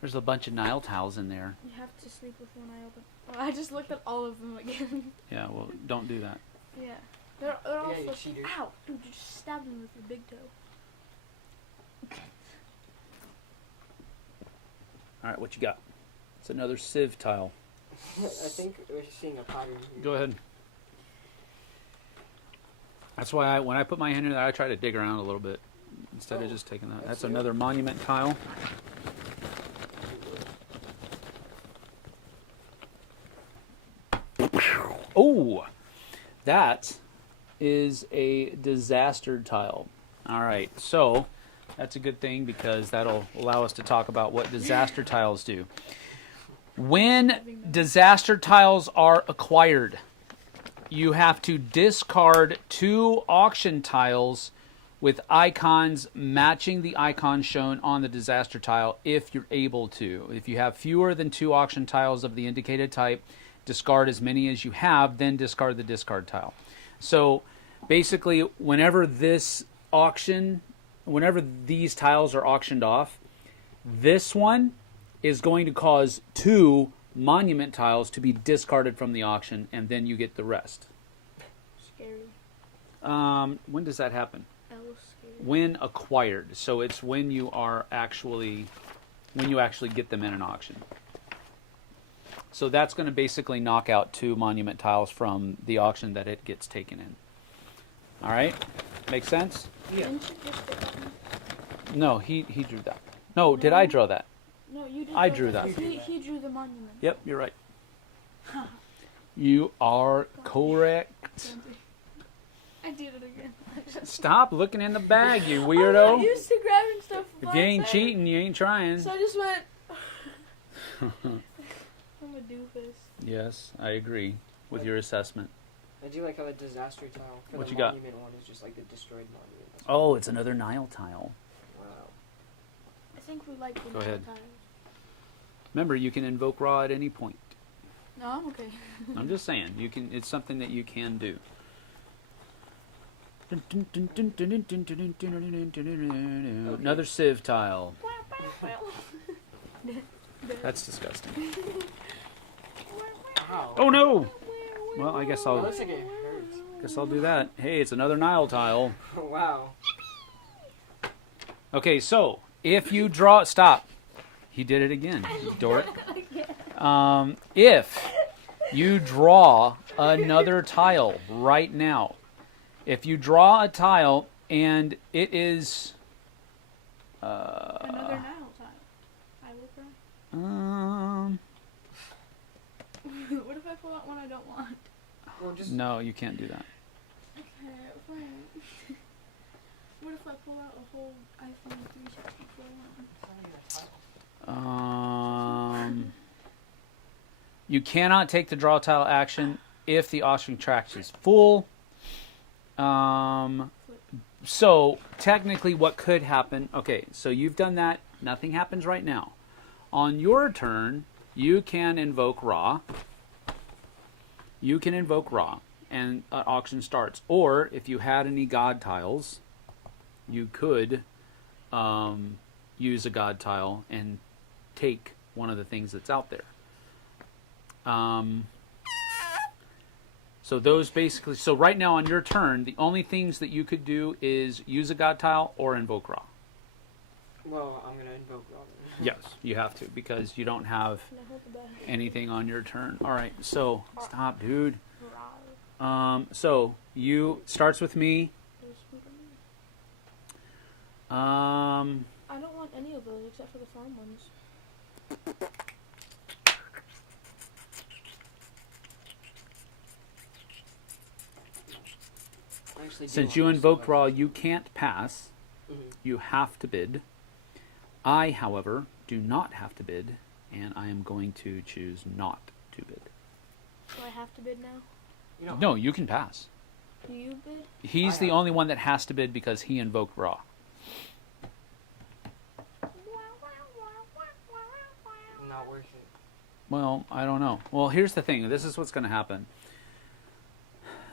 There's a bunch of Nile tiles in there. You have to sleep with one eye open. Oh, I just looked at all of them again. Yeah, well, don't do that. Yeah. They're all Yeah, you flipped. cheater. Ow! Dude, you just stabbed me with your big toe. All right, what you got? It's another sieve tile. I think we're seeing a pattern here. Go ahead. That's why when I put my hand in there, I try to dig around a little bit instead of just taking that. That's another monument tile. Oh, that is a disaster tile. All right, so that's a good thing because that'll allow us to talk about what disaster tiles do. When disaster tiles are acquired, you have to discard 2 auction tiles with icons matching the icon shown on the disaster tile if you're able to. If you have fewer than 2 auction tiles of the indicated type, discard as many as you have, then discard the discard tile. So basically, whenever these tiles are auctioned off, this one is going to cause 2 monument tiles to be discarded from the auction, and then you get the rest. Scary. When does that happen? That was scary. When acquired. So it's when you actually get them in an auction. So that's going to basically knock out 2 monument tiles from the auction that it gets taken in. All right? Make sense? Yeah. Didn't you just get that? No, he drew that. No, did I draw that? No, you did. I drew that. He drew the monument. Yep, you're right. You are correct. I did it again. Stop looking in the bag, you I'm weirdo. not used to grabbing stuff. If you ain't cheating, you ain't trying. So I just went. I'm a doofus. Yes, I agree with your assessment. I do like how the disaster tile for What the you got? monument one is just like the destroyed monument. That's Oh, it's another Nile tile. Wow. I think we like the Go ahead. tiles. Remember, you can invoke Ra at any point. No, I'm okay. I'm just saying, you can. It's something that you can do. Another sieve tile. That's disgusting. Ow. Oh no! Well, I guess That I'll looks like it hurts. guess I'll do that. Hey, it's another Nile tile. Wow. Okay, so if you draw, stop. He did it again, you dork. If you draw another tile right now, if you draw a tile and it is, Another Nile tile. I will cry. What if I pull out one I don't want? Well, just No, you can't do that. Okay, fine. What if I pull out a whole iPhone 364 one? You cannot take the draw tile action if the auction track is full. So technically what could happen, okay, so you've done that, nothing happens right now. On your turn, you can invoke Ra. You can invoke Ra, and auction starts. Or if you had any god tiles, you could use a god tile and take one of the things that's out there. So those basically, so right now on your turn, the only things that you could do is use a god tile or invoke Ra. well, I'm gonna invoke Robin. Yes, you have to, because you don't have Can I hold the bag? anything on your turn. All right, so stop, dude. So you starts with me. I don't want any of those except for the farm ones. Since you invoked raw, you can't pass. Mhm. You have to bid. I, however, do not have to bid, and I am going to choose not to bid. Do I have to bid now? You know, No, you can pass. Do you bid? He's the only one that has to bid because he invoked raw. not worth it. Well, I don't know. Well, here's the thing. This is what's going to happen.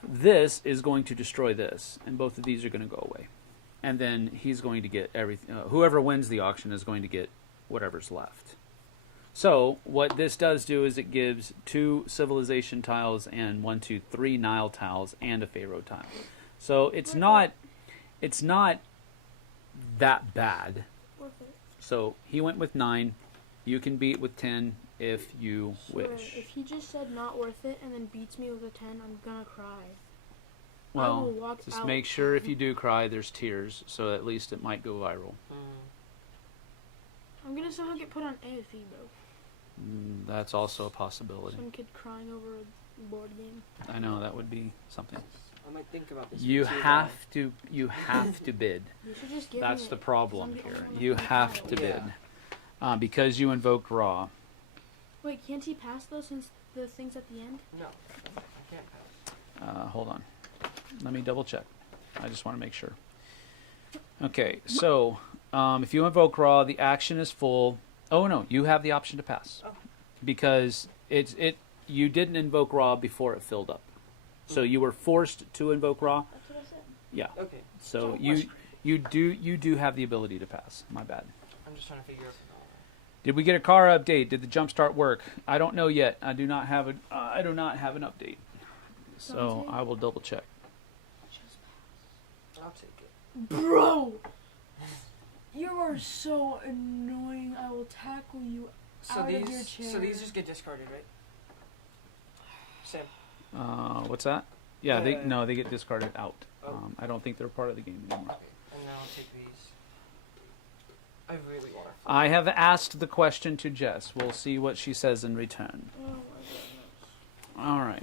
This is going to destroy this, and both of these are going to go away. And then he's going to get everything. Whoever wins the auction is going to get whatever's left. So what this does do is it gives 2 civilization tiles and 1, 2, 3 Nile tiles and a Pharaoh tile. So it's not that bad. Worth it. So he went with 9. You can beat with 10 if you Sure, wish. if he just said not worth it and then beats me with a 10, I'm gonna cry. I Well, will walk just out. make sure if you do cry, there's tears, so at least it might go viral. I'm gonna somehow get put on AFE, bro. That's also a possibility. Some kid crying over a board game. I know that would be something. I might think about this. You for too have to bid. You should just give That's me the it, 'cause problem I'm the here. only one that You can have tile. to bid Yeah. because you invoked raw. Wait, can't he pass those since the thing's at the end? No, I can't pass. Hold on. Let me double check. I just want to make sure. Okay, so if you invoke raw, the action is full. Oh no, you have the option to pass Oh. because you didn't invoke raw before it filled up, so you were forced to invoke raw. That's what I said. Yeah. Okay. So So you do have the ability to pass. My bad. I'm just trying to figure out. Did we get a car update? Did the jump start work? I don't know yet. I do not have an update. So Something? I will double check. I'll take it. Bro! You are so annoying. I will tackle you So out these, of your chair. so these just get discarded, right? Sam. What's that? Yeah, they Uh, get discarded out. Oh. I don't think they're part of the game anymore. Okay, and then I'll take these. I really want to. I have asked the question to Jess. We'll see what she says in return. Oh my goodness. All right.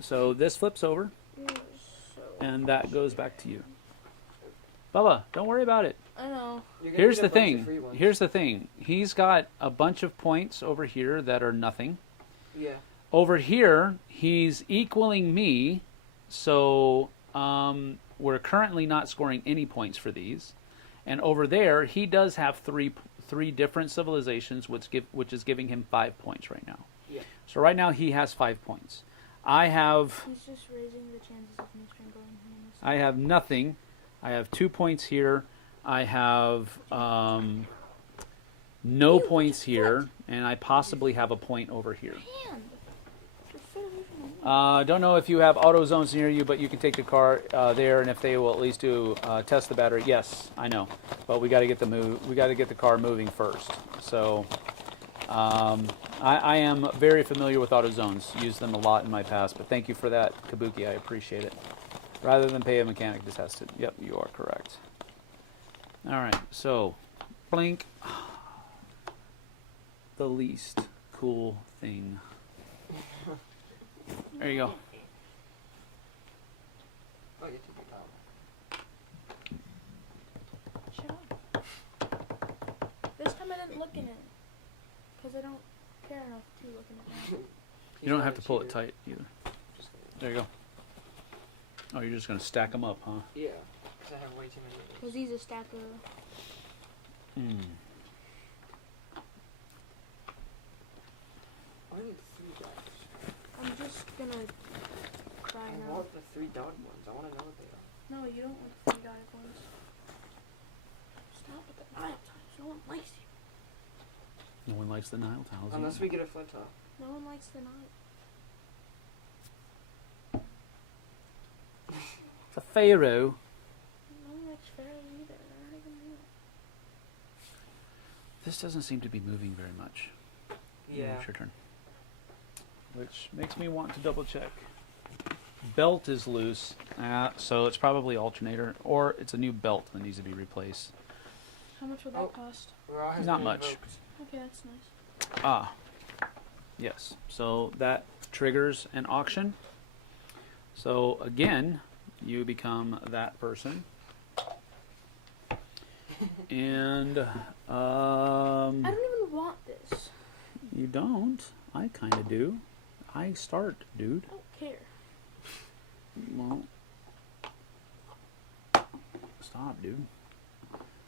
So this flips over, You're so... and that goes back to you. Bubba, don't worry about it. I know. You're gonna Here's get the a bunch of thing. free ones. Here's the thing. He's got a bunch of points over here that are nothing. Yeah. Over here, he's equaling me, so we're currently not scoring any points for these. And over there, he does have three different civilizations, which is giving him 5 points right now. Yeah. So right now he has 5 points. I have He's just raising the chances of me strangling him. I have nothing. I have 2 points here. I have no points here, and I possibly have a point over here. Hand! You're far away from me. Don't know if you have auto zones near you, but you can take the car there, and if they will at least do test the battery. Yes, I know, but we got to get the car moving first. So I am very familiar with auto zones. Used them a lot in my past, but thank you for that, Kabuki. I appreciate it. Rather than pay a mechanic to test it. Yep, you are correct. All right, so blink. The least cool thing. There you go. Oh, you took your time. Shut up. This time I didn't look in it. Because I don't care enough to look in it now. You don't have to pull it tight either. Just kidding. There you go. Oh, you're just going to stack them up, huh? Yeah, because I have way too many. Because he's a stack of... I need 3 dogs. I'm just gonna cry I now. want the 3 dog ones. I want to know what they are. No, you don't want the 3 dotted ones. Stop with the Nile tiles. No one likes you. No one likes the Nile tiles. Unless either. we get a flint top. No one likes the Nile. It's a Pharaoh. No one likes Pharaoh either. They're not even here. This doesn't seem to be moving very much. Yeah. It's your turn. Which makes me want to double check. belt is loose, so it's probably alternator, or it's a new belt that needs to be replaced. How much will that cost? Ra has Not been much. invoked. Okay, that's nice. Ah, yes. So that triggers an auction. So again, you become that person. And I don't even want this. you don't. I kind of do. I start, dude. I don't care. Well, stop, dude.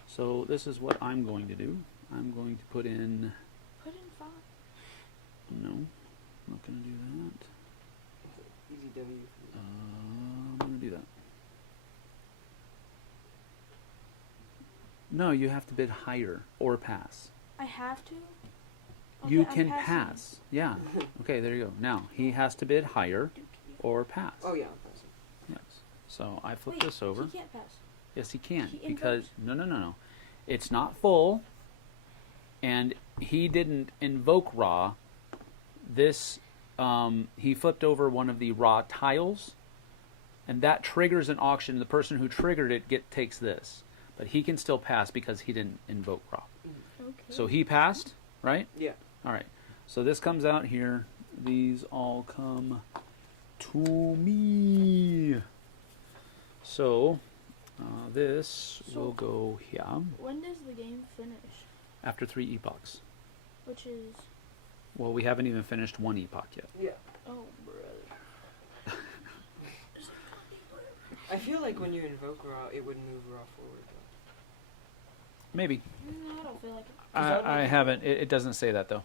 So this is what I'm going to do. I'm going to put in. Put in 5. No, I'm not going to do that. Easy W. I'm going to do that. No, you have to bid higher or pass. I have to? You Okay, I'm can passing. pass. Yeah. Okay, there you go. Now, he has to bid higher or pass. Oh yeah, I'm passing. Yes. So I flip Wait, this over. he can't pass. Yes, he can. He Because, invokes? no. It's not full, and he didn't invoke Ra. This, he flipped over one of the Ra tiles, and that triggers an auction. The person who triggered it takes this. But he can still pass because he didn't invoke Ra. Okay. So he passed, right? Yeah. All right. So this comes out here. These all come to me. So this will go here When does the game finish? after 3 epochs. Which is... Well, we haven't even finished 1 epoch yet. Yeah. Oh, brother. I feel like when you invoke Ra, it would move Ra forward. Maybe. No, I don't feel like it. I haven't. It doesn't say that, though.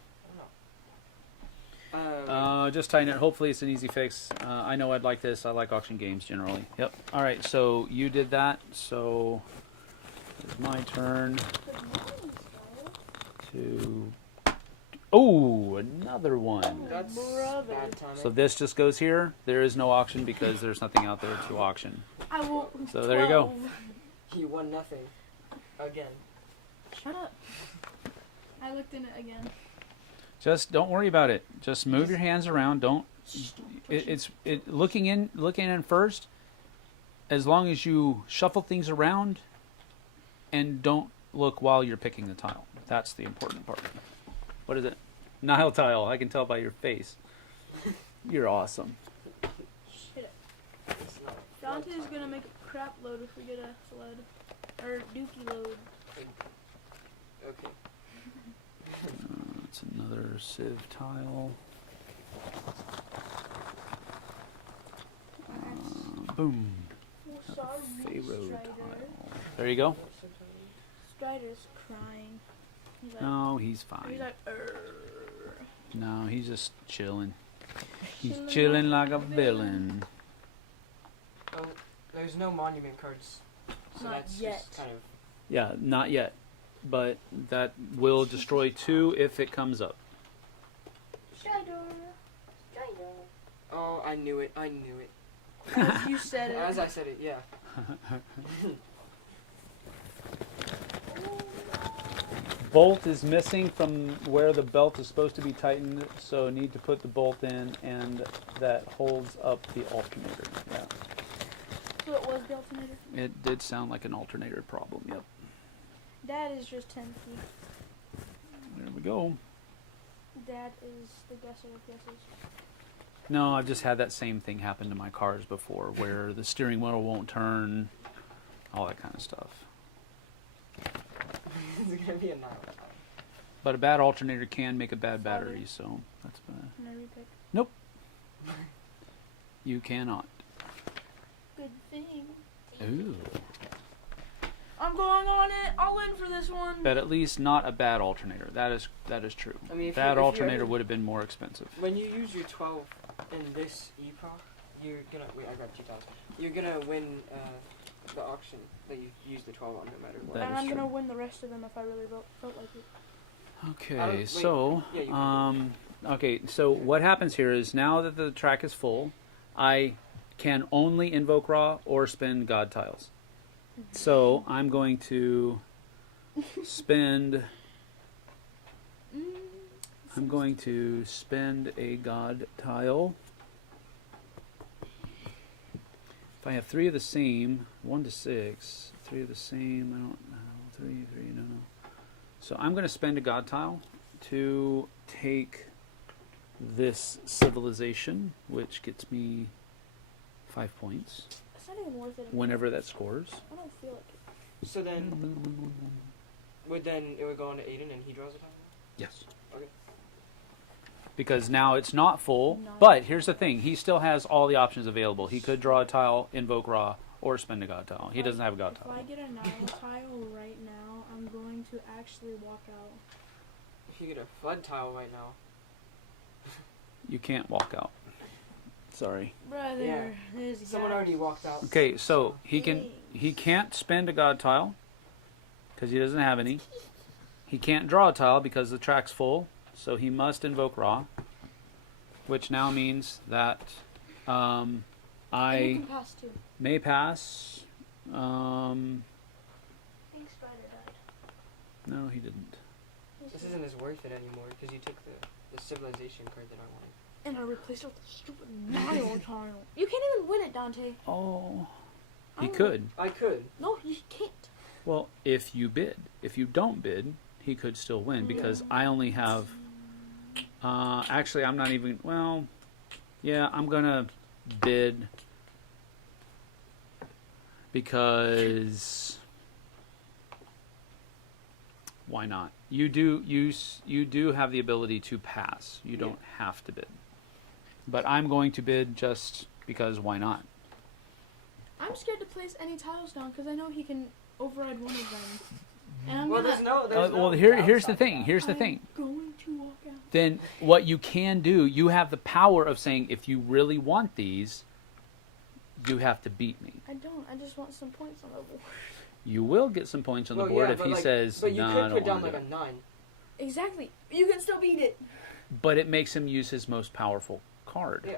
Though. Just tighten it. Hopefully it's an easy fix. I know I'd like this. I like auction games generally. Yep. All right, so you did that. So it's my turn to... Oh, another one. That's brother. bad timing. So this just goes here. There is no auction because there's nothing out there to auction. I will... So there you go. 12. He won nothing. Again. Shut up. I looked in it again. Just don't worry about it. Just move your hands around. Don't. It's looking in first. As long as you shuffle things around, and don't look while you're picking the tile. That's the important part. What is it? Nile tile. I can tell by your face. You're awesome. Shit. It's not. Dante's gonna make a crap load if we get a flood. Or dookie load. Okay. It's another sieve tile. Boom. Oh, sorry, Pharaoh Strider. tile. There you go. Strider's crying. He's like, No, he's he's fine. like, No, he's just chilling. He's Chilling chilling like like a a villain. Oh, there's no monument cards. So Not that's yet. just kind of. Yeah, not yet. But that will destroy 2 if it comes up. Strider. Strider. Oh, I knew it. I knew it. As you said it. As I said it, yeah. Bolt is missing from where the belt is supposed to be tightened, so need to put the bolt in, and that holds up the alternator. Yeah, So it was the alternator. it did sound like an alternator problem. Yep. Dad is just 10 feet. There we go. Dad is the guesser of guesses. No, I've just had that same thing happen to my cars before, where the steering wheel won't turn, all that kind of stuff. It's gonna be a Nile tile. But a bad alternator can make a bad battery, so that's bad. Can I repick? Nope. You cannot. Good thing. Ooh. I'm going on it. I'll in for this one. But at least not a bad alternator. That is true. I mean, if Bad you alternator ever- would have been more expensive. When you use your 12 in this epoch, you're gonna wait. I got 2,000. You're gonna win the auction that you use the 12 on, no matter what. That And is I'm gonna true. win the rest of them if I really felt like it. Okay, wait. so Yeah, you can okay, so what happens here is now that the track is full, I can only invoke Ra or spend God tiles. So I'm going to spend. I'm going to spend a God tile. If I have 3 of the same, 1 to 6, 3 of the same, I don't know, 3, no. So I'm going to spend a god tile to take this civilization, which gets me 5 points It's not even worth it. whenever that scores. I don't feel like it. So then, it would go on to Aiden and he draws a tile? Yes. Okay. Because now it's not full, Not but here's the thing. He still has all the options available. He could draw a tile, invoke Ra, or spend a god tile. He doesn't have a god If tile. I get a Nile tile right now, I'm going to actually walk out. If you get a flood tile right now. You can't walk out. Sorry. Brother, Yeah. there's Someone guys. already walked out. Okay, so he can't spend a god tile because he doesn't have any. He can't draw a tile because the track's full, so he must invoke Ra, which now means that And you I can pass too. may pass. I think Spider died. No, he didn't. This isn't as worth it anymore because you took the civilization card that I wanted. And I replaced it with a stupid Nile tile. You can't even win it, Dante. Oh, he Oh. could. I could. No, you can't. Well, if you bid. If you don't bid, he could still win because I only have. Actually, I'm not even. Well, yeah, I'm gonna bid because why not? You do have the ability to pass. You don't have to bid. But I'm going to bid just because why not? I'm scared to place any tiles down because I know he can override one of them. And I'm Well, gonna, there's no. Well, no here's the downside thing. to that. Here's the I'm thing. going to walk out. Then what you can do, you have the power of saying, if you really want these, you have to beat me. I don't. I just want some points on the board. You will get some points on the Well, board yeah, if but he like- says, But you no, I could don't put down want to like do a it. 9. Exactly. You can still beat it. But it makes him use his most powerful card. Yeah.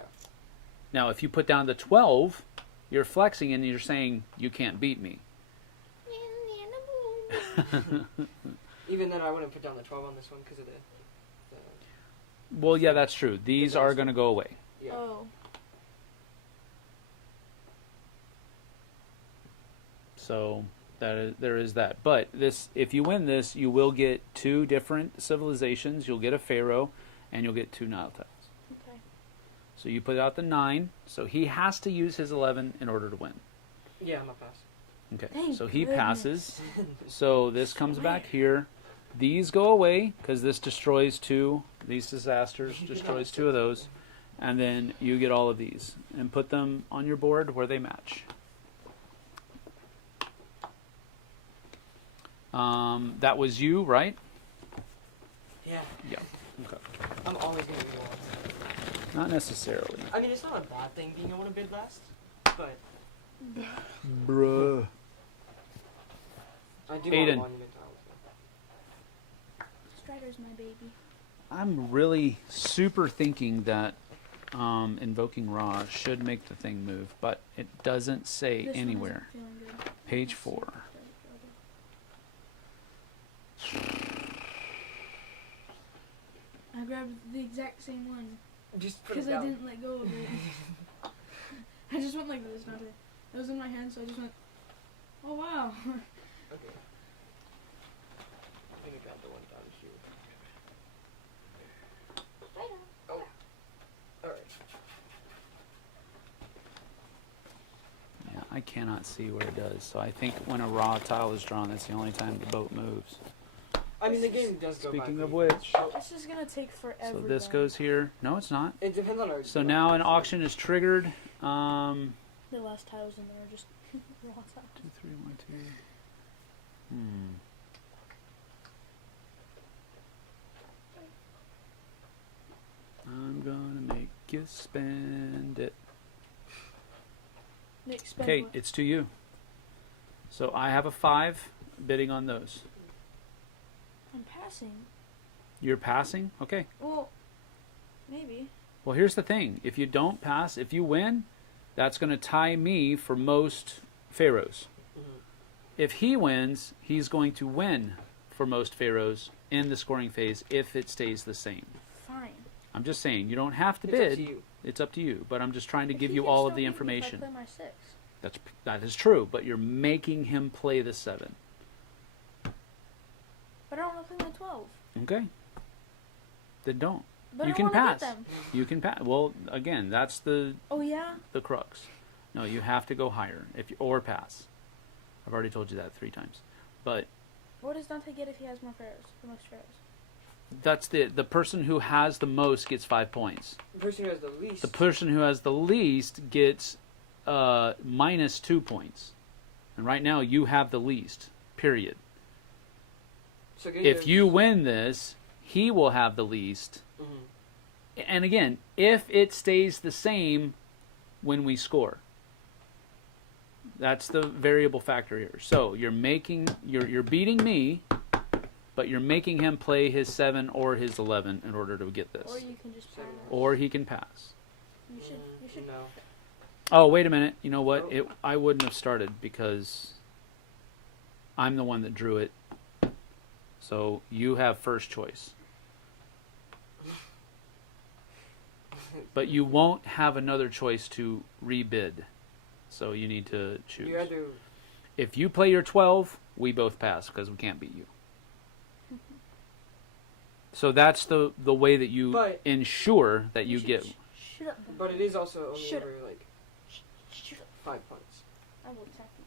Now, if you put down the 12, you're flexing and you're saying, you can't beat me. Even then, I wouldn't put down the 12 on this one because of the Well, yeah, that's true. These are going to go away. yeah. Oh. So there is that. But this, if you win this, you will get 2 different civilizations. You'll get a pharaoh, and you'll get 2 Nile tiles. Okay. So you put out the 9. So he has to use his 11 in order to win. Yeah, I'm a pass. Okay. Thank So he goodness. passes. So this comes back here. These go away because this destroys 2. These disasters destroys 2 of those. And then you get all of these and put them on your board where they match. That was you, right? Yeah. Yeah. Okay. I'm always going to be one. Not necessarily. I mean, it's not a bad thing being able to bid last, but Bruh. I do Aiden. want monument tiles. Strider's my baby. I'm really super thinking that invoking Ra should make the thing move, but it doesn't say This one anywhere. isn't feeling good. Page 4. I grabbed the exact same one Just put it because I down. didn't let go of it. I just went like this, not it. It was in my hand, so I just went. Oh wow! Okay. I'm gonna grab the one down here. Oh. Alright. Yeah, I cannot see where it does. So I think when a Ra tile is drawn, that's the only time the boat moves. I mean, the game does go by Speaking of pretty which, fast. This is gonna take forever. so this then. goes here. No, it's not. It depends on our. So now an auction is triggered. The last tiles in there are just raw tiles. 2, 3, 1, 2. I'm gonna make you spend it. Nick, spend Okay, what? it's to you. So I have a 5 bidding on those. I'm passing. You're passing? Okay. Well, maybe. Well, here's the thing. If you don't pass, if you win, that's going to tie me for most pharaohs. Mhm. If he wins, he's going to win for most pharaohs in the scoring phase if it stays the same. Fine. I'm just saying, you don't have to It's bid. up to you. It's up to you. But I'm just trying to But give he you can all still of the beat me information. If I play my 6. That is true, but you're making him play the 7. But I don't want to play my 12. Okay. Then don't. But You I can want to pass. get them. You can pass. Well, again, that's the Oh, yeah? crux. No, you have to go higher or pass. I've already told you that 3 times. But What does Dante get if he has more pharaohs? The most pharaohs? that's the person who has the most gets 5 points. The person who has the least. The person who has the least gets minus 2 points. And right now you have the least. Period. So If you win this, he will have the least. Mm-hmm. And again, if it stays the same when we score. That's the variable factor here. So you're beating me, but you're making him play his 7 or his 11 in order to get this. Or you can just pass. Or he can pass. You should. No. Oh, wait a minute. You know what? Oh. I wouldn't have started because I'm the one that drew it. So you have first choice. But you won't have another choice to rebid. So you need to choose. You had to. If you play your 12, we both pass because we can't beat you. So that's the way that you ensure that you get. Shut up. But it is also only Shut over like Shut up. 5 points. I will attack you.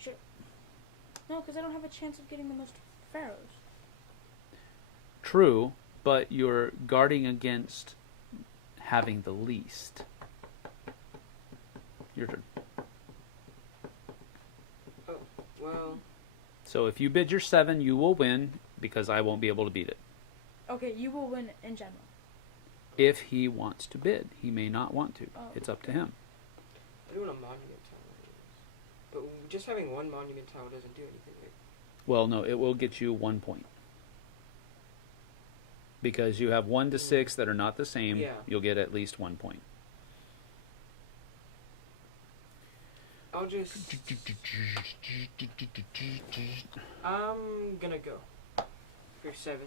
Shut up. No, because I don't have a chance of getting the most pharaohs. True, but you're guarding against having the least. Your turn. Oh, well. So if you bid your 7, you will win because I won't be able to beat it. Okay, you will win in general. If he wants to bid, he may not want to. Oh. It's up to him. I do want a monument tile. But just having one monument tile doesn't do anything, right? Well, no, it will get you 1 point. Because you have 1 to 6 that are not the same, Yeah. you'll get at least 1 point. I'll just. I'm gonna go for 7.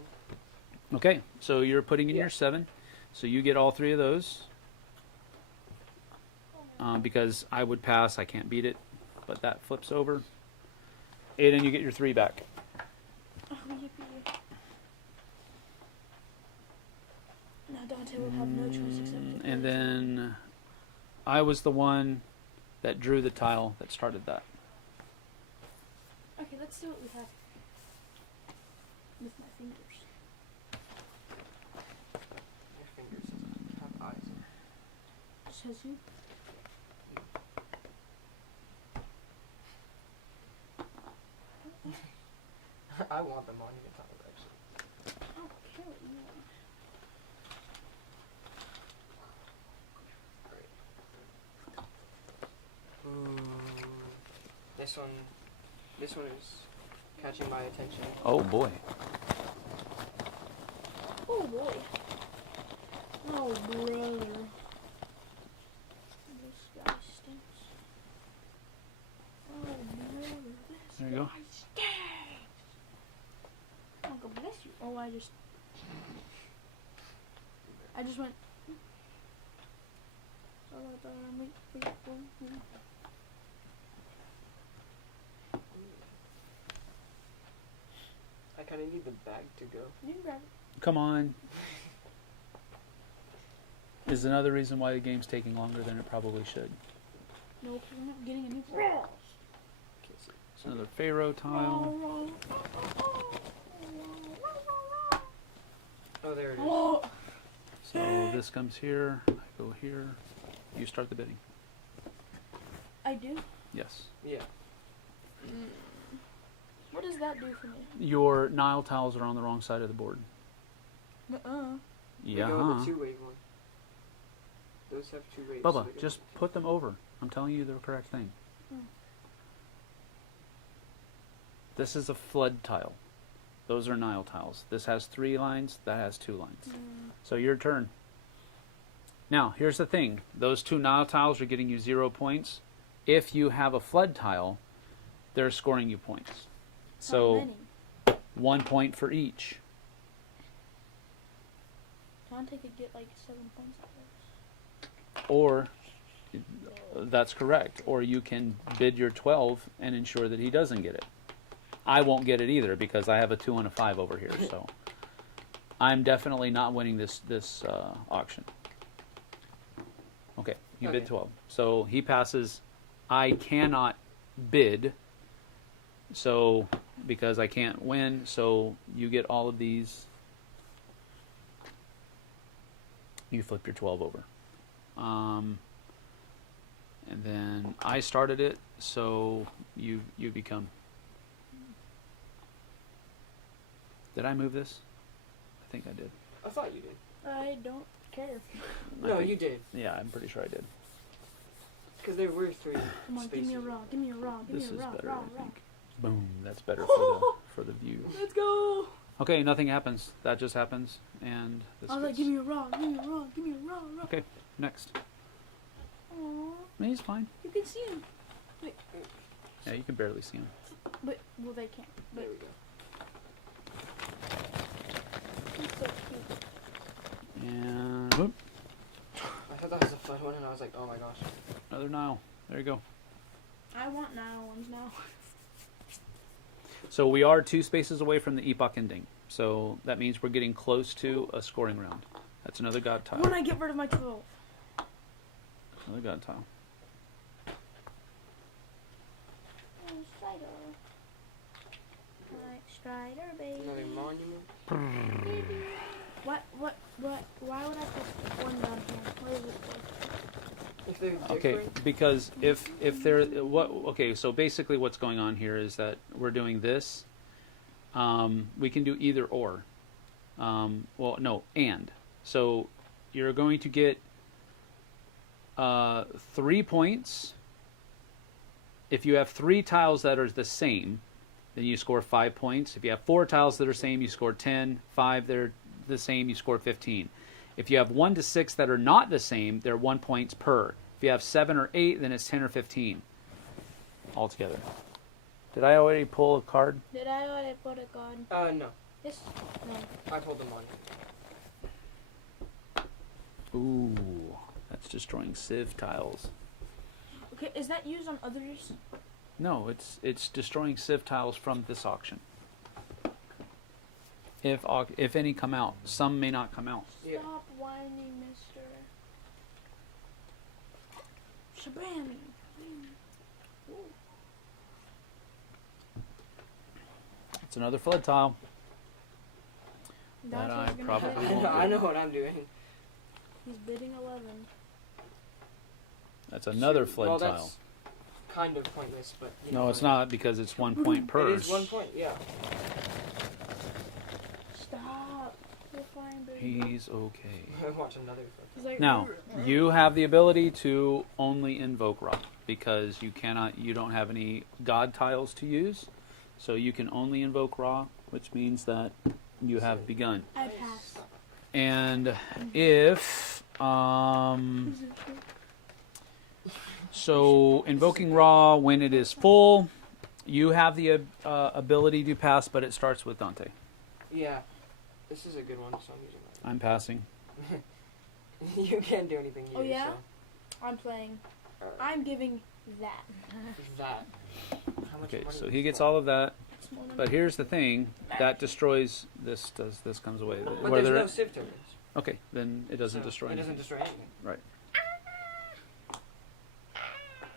Okay, so you're putting in Yeah. your 7. So you get all 3 of those. Because I would pass, I can't beat it. But that flips over. Aiden, you get your 3 back. Oh, yippee. Now Dante will have no choice except to play. And then I was the one that drew the tile that started that. Okay, let's see what we have with my fingers. My fingers doesn't have eyes. Says you. I want the monument tile, actually. I don't care what you want. This one is catching my attention. Oh boy. Oh boy. Oh brother. This guy stinks. Oh brother. This There you go. guy stinks. Oh, God bless you. Oh, I just went. I kind of need the bag to go. You can grab it. Come on. Is another reason why the game's taking longer than it probably should. No, because I'm not getting a new cross. Can't see. It's another Pharaoh tile. Oh, there it is. Oh. So this comes here. I go here. You start the bidding. I do? Yes. Yeah. What does that do for me? Your Nile tiles are on the wrong side of the board. Uh-uh. We Yeah. go with the 2-wave one. Those have 2 waves. Bubba, so they just put them over. I'm telling you the correct thing. This is a flood tile. Those are Nile tiles. This has 3 lines. That has 2 lines. So your turn. Now, here's the thing. Those 2 Nile tiles are getting you 0 points. If you have a flood tile, they're scoring you points. How So many? 1 point for each. Dante could get like 7 points out of this. Or That's correct. Or you can bid your 12 and ensure that he doesn't get it. I won't get it either because I have a 2 and a 5 over here. So I'm definitely not winning this auction. Okay, you bid 12. So he passes. I cannot bid. So because I can't win, so you get all of these. You flip your 12 over. And then I started it, so you become. Did I move this? I think I did. I thought you did. I don't care. No, you did. Yeah, I'm pretty sure I did. Because there were 3 Come on, spaces. give me a raw, give me a raw, give This me is a raw, better, raw, I raw. think. Boom, that's better for the view. Let's go. Okay, nothing happens. That just happens, and this I was like, gets- give me a raw, give me a raw, give me a raw, raw. Okay, next. Aww, He's fine. you can see him. Yeah, you can barely see him. But, well, they can't. There But we go. he's so cute. And whoop, I thought that was a fun one, and I was like, oh my gosh. another Nile. There you go. I want now ones now. So we are 2 spaces away from the epoch ending. So that means we're getting close to a scoring round. That's another god tile. When I get rid of my 12. Another god tile. Strider, baby. Another monument. What, why would I put one down here? What is it for? If they're different. Okay, because if there okay, so basically what's going on here is that we're doing this. We can do either or. Well, no, and. So you're going to get 3 points. If you have 3 tiles that are the same, then you score 5 points. If you have 4 tiles that are the same, you score 10. 5 that are the same, you score 15. If you have 1 to 6 that are not the same, they're 1 points per. If you have 7 or 8, then it's 10 or 15 altogether. Did I already pull a card? Did I already put a card? No. Yes. No. I pulled them on. Ooh, that's destroying sieve tiles. Okay, is that used on others? No, it's destroying sieve tiles from this auction. If any come out, some may not come out. Yeah. Stop whining, mister. Shabam. It's another flood tile. That's That what's I gonna probably happen. I won't know, do. I know what I'm doing. He's bidding 11. That's another Shoot, flood well, tile. That's kind of pointless, but you No, know, it's not because it's 1 point per. It is 1 point. Yeah. Stop. You're fine, baby. He's okay. Watch another. He's like, Now, you have the ability to only invoke rock because you don't have any god tiles to use. So you can only invoke raw, which means that you have begun. I pass. And if so invoking raw when it is full, you have the ability to pass, but it starts with Dante. Yeah. This is a good one, so I'm using I'm passing. that. You can't do anything here. Oh, yeah? So. I'm playing. Alright. I'm giving that. That. How much Okay, money so is he gets that? all of that. It's more than But here's the thing, that destroys this. This comes away. But Whether there's no it- civ tokens. okay, then it doesn't So destroy It anything. doesn't destroy anything. Right.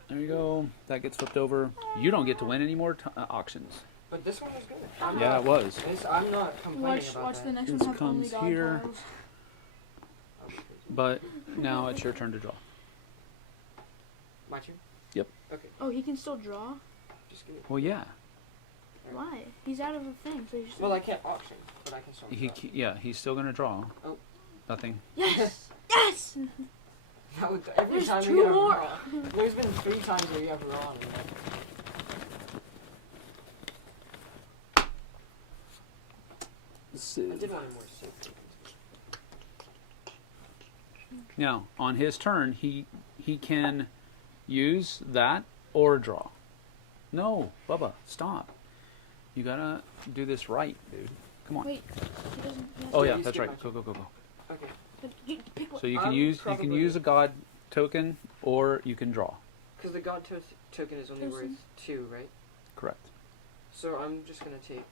There you go. That gets flipped over. You don't get to win any more auctions. But this one was good. I'm Yeah, not, it was. I'm not complaining Watch about the that. next This one have only comes dog here. tiles. But now it's your turn to draw. My turn? Yep. Okay, Oh, he can still draw? just give me. Well, yeah. Why? He's out of the thing, so you just... Well, I can't auction, but I can still. draw. Yeah, he's still gonna draw. Oh. Nothing. Yes! Yes! That would, every There's time 2 we get a more. raw. There's been 3 times where you have raw on it. I did want more civ tokens. Now, on his turn, he can use that or draw. No, Bubba, stop. You gotta do this right, dude. Come on. Wait, he doesn't... he has Oh to- yeah, you that's skip right. my Go. Okay. But you pick one. So you I'm can use probably- a god token, or you can draw. Because the god token is only worth 2, right? Correct. So I'm just gonna take.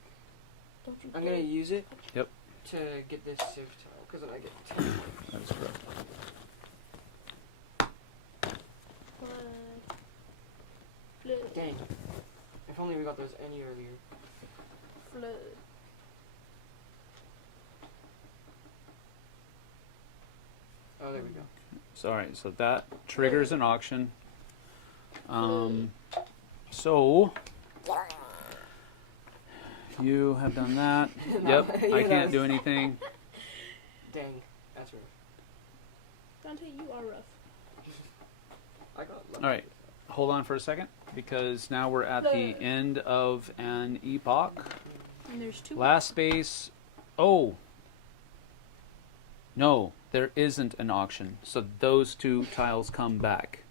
Don't you I'm gonna use it. Yep. To get this civ tile, because then I get 10. That's correct. Flood. Dang. If only we got those any earlier. Flood. Oh, there we go. So, all right, so that triggers an auction. So you have done that. No, Yep, yeah, I that can't was- do anything. Dang, that's rough. Dante, you are rough. I got lucky. All right, hold on for a second, because now we're at the end of an epoch. And there's 2. Last space. Oh. No, there isn't an auction. So those 2 tiles come back.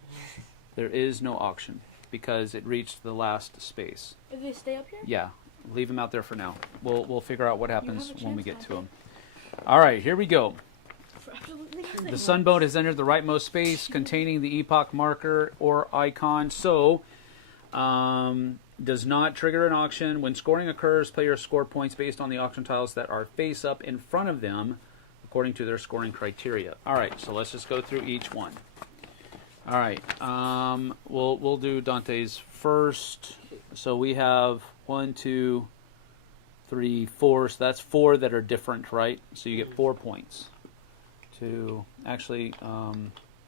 There is no auction because it reached the last space. If they stay up here? Yeah, leave them out there for now. We'll figure out what happens have a when we chance, get to Dante. them. All right, here we go. For absolutely nothing. The sunboat has entered the rightmost space containing the epoch marker or icon. So, does not trigger an auction. When scoring occurs, players score points based on the auction tiles that are face up in front of them, according to their scoring criteria. All right, so let's just go through each one. All right, we'll do Dante's first. So we have 1, 2, 3, 4. So that's 4 that are different, right? So you get 4 points. Actually,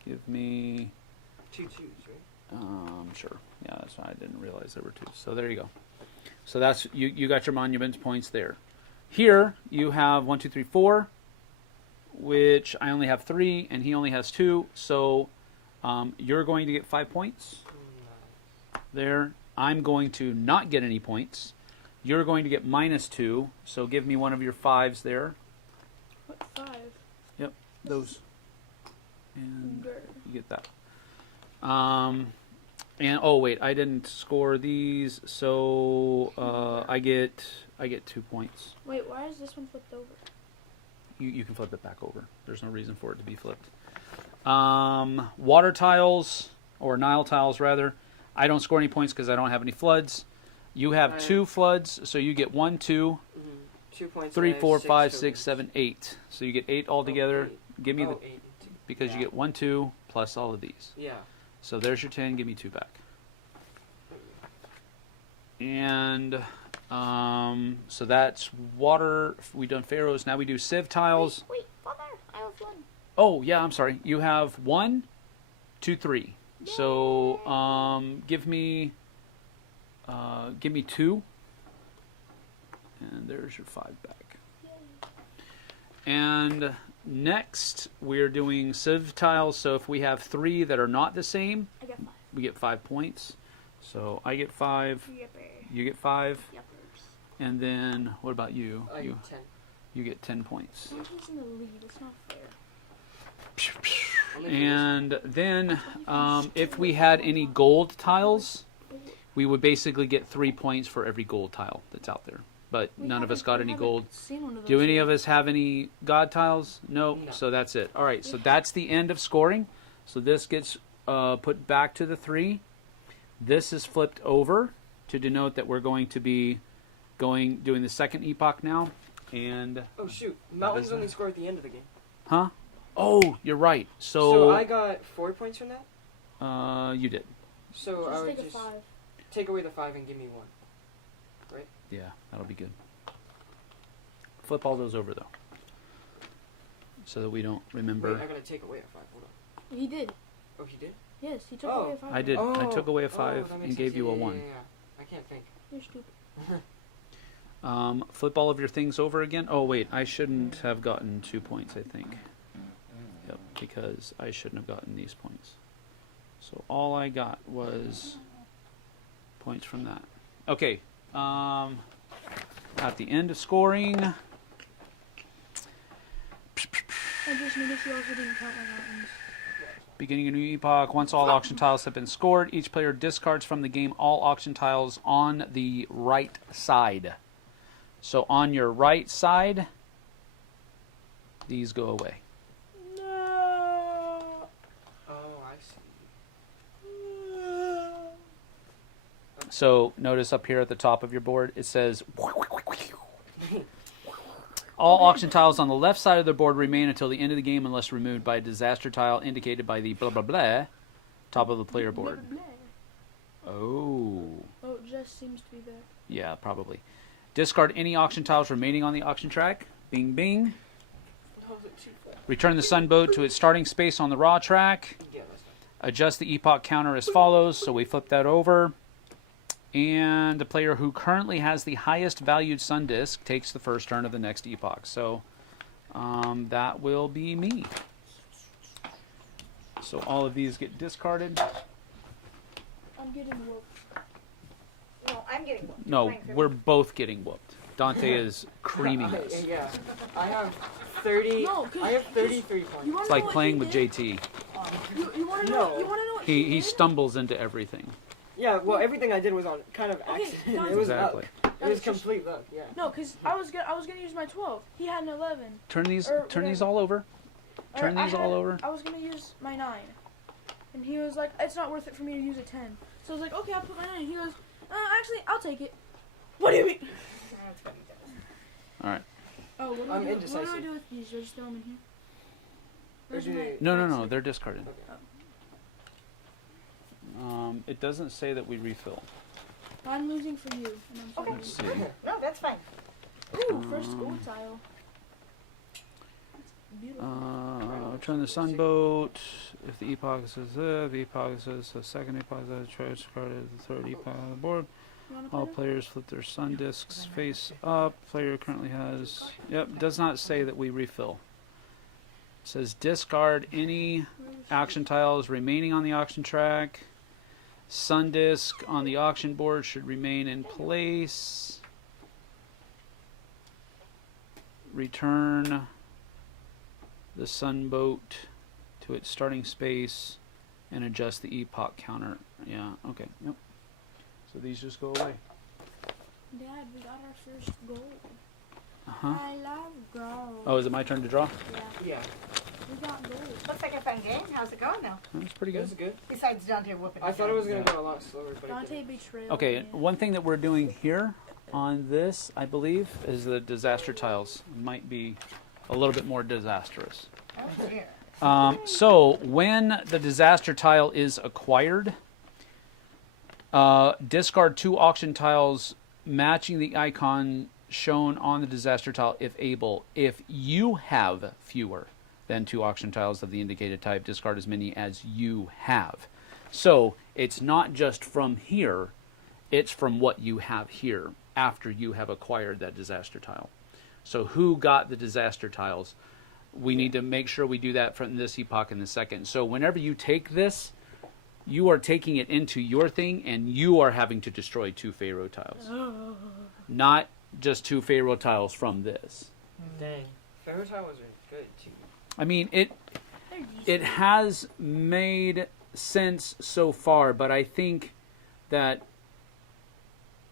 give me. 2 twos, right? Sure. Yeah, that's why I didn't realize there were 2. So there you go. So that's you got your monument points there. Here you have 1, 2, 3, 4, which I only have 3, and he only has 2. So you're going to get 5 points there. I'm going to not get any points. You're going to get -2. So give me one of your 5s there. What 5? Yep, those. And Grr. you get that. And oh wait, I didn't score these, so I get 2 points. Wait, why is this one flipped over? You can flip it back over. There's no reason for it to be flipped. Water tiles, or Nile tiles rather. I don't score any points because I don't have any floods. You have 2 floods, so you get 1, 2, 2 points. 3, and I have 4, 6 5, tokens. 6, 7, 8. So you get 8 altogether. Give me the 8 and 2. because you Yeah. get 1, 2 plus all of these. Yeah. So there's your 10. Give me 2 back. And so that's water. We've done pharaohs. Now we do civ tiles. Wait, father, I have one. Oh yeah, I'm sorry. You have 1, 2, 3. So give me 2. And there's your 5 back. And next we're doing civ tiles. So if we have 3 that are not the same, I got 5. we get 5 points. So I get 5. Yipper. You get 5. Yuppers. And then what about you? I get 10. You get 10 points. Dante's in the lead. It's not fair. Only for this And then if we had any gold tiles, we would basically get 3 points for every gold tile that's out there. But none of us got any gold. Do any of us have any god tiles? No. No. So that's it. All right. So that's the end of scoring. So this gets put back to the 3. This is flipped over to denote that we're going to be doing the second epoch now. And Oh shoot! Mountains is only that? score at the end of the game. huh? Oh, you're right. So I got 4 points from that. You did. So I Just would take a just 5. take away the 5 and give me 1. Yeah, that'll be good. Flip all those over though, so that we don't remember. Wait, I gotta take away a 5. Hold on. He did. Oh, he did? Yes, he took Oh. away a 5. I did. I took away a 5 that and makes gave sense. you a Yeah, 1. Yeah. I can't think. You're stupid. Flip all of your things over again. Oh wait, I shouldn't have gotten 2 points. I think. Yep, because I shouldn't have gotten these points. So all I got was points from that. Okay. At the end of scoring. I just noticed you also didn't count my mountains. Beginning a new epoch. Once all auction tiles have been scored, each player discards from the game all auction tiles on the right side. So on your right side, these go away. No. Oh, I So notice up here at the top of your board, it says, all auction tiles on the left side of the board remain until the end of the game unless removed by a disaster tile indicated by the blah blah blah top of the player board. Oh. Oh, it just seems to be there. Yeah, probably. Discard any auction tiles remaining on the auction track. Bing, bing. Return the sunboat to its starting space on the raw track. Yeah, that's fine. Adjust the epoch counter as follows. So we flip that over. And the player who currently has the highest valued sun disk takes the first turn of the next epoch. So that will be me. So all of these get discarded. I'm getting whooped. No, I'm getting whooped. No, Playing we're both getting whooped. Dante is creaming us. Yeah, I have 30. No, 'cause- I have 33 points. You wanna It's know like what playing he with did? JT. You want to know? No. You want to know what He did? stumbles into everything. Yeah, well, everything I did was on kind of Okay, accident. Dante- It was Exactly. luck. It was complete luck. Yeah. No, because I was gonna use my 12. He had an 11. Turn these Or all over. Or Turn these all over. I was gonna use my 9, and he was like, "It's not worth it for me to use a 10." So I was like, "Okay, I'll put my 9." He goes, "Actually, I'll take it." What do you mean? That's what he does. All right. Oh, what do, I'm I do? What do I indecisive. do with these? Do I just throw them in here? Or do they- No. They're discarded. Okay. It doesn't say that we refill. I'm losing for you. And I'm sorry. Let's see. No, that's fine. Ooh, first gold tile. That's beautiful. Return the sunboat. If the epoch says the epoch says the second epoch says discarded the third epoch on the board. You wanna All play players flip their sun discs face up. Player currently has. Yep, does not say that we refill. It says discard any action tiles remaining on the auction track. Sun disc on the auction board should remain in place. Return the sunboat to its starting space and adjust the epoch counter. Yeah, okay. Yep. So these just go away. Dad, we got our first gold. Uh-huh. I love gold. Oh, is it my turn to draw? Yeah, Yeah, we got gold. Looks like a fun game. How's it going now? That's pretty it good. was good. Besides Dante whooping. I his thought it was ass. gonna go a lot slower, but it Dante didn't. betrayed Okay, me. one thing that we're doing here on this, I believe, is the disaster tiles. Might be a little bit more disastrous. Oh, dear. So when the disaster tile is acquired, discard 2 auction tiles matching the icon shown on the disaster tile if able. If you have fewer than 2 auction tiles of the indicated type, discard as many as you have. So it's not just from here, it's from what you have here after you have acquired that disaster tile. So who got the disaster tiles? We need to make sure we do that from this epoch in the second. So whenever you take this, you are taking it into your thing, and you are having to destroy 2 Pharaoh tiles. Not just 2 Pharaoh tiles from this. Dang. Pharaoh tile was good too. I mean, it They're it has made sense so far, but I think that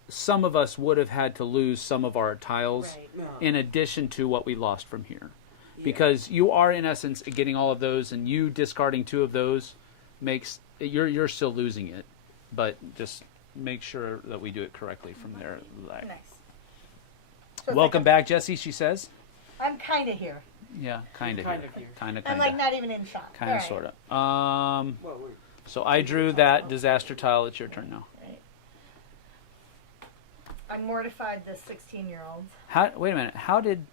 some of us would have had to lose some of our tiles Right. No. in addition to what we lost from here. Yeah. Because you are in essence getting all of those, and you discarding 2 of those makes you're still losing it, but just make sure that we do it correctly from there. Like, Nice. So it's welcome like back, Jesse. She says, I'm kind of here. "Yeah, kind of Kind here, of here. kind of, I'm like not even in shock. kind of, All sort right. of." Well, we're So I drew that disaster tile. It's your turn now. Right. I'm mortified. This 16-year-old. How? Wait a minute. How did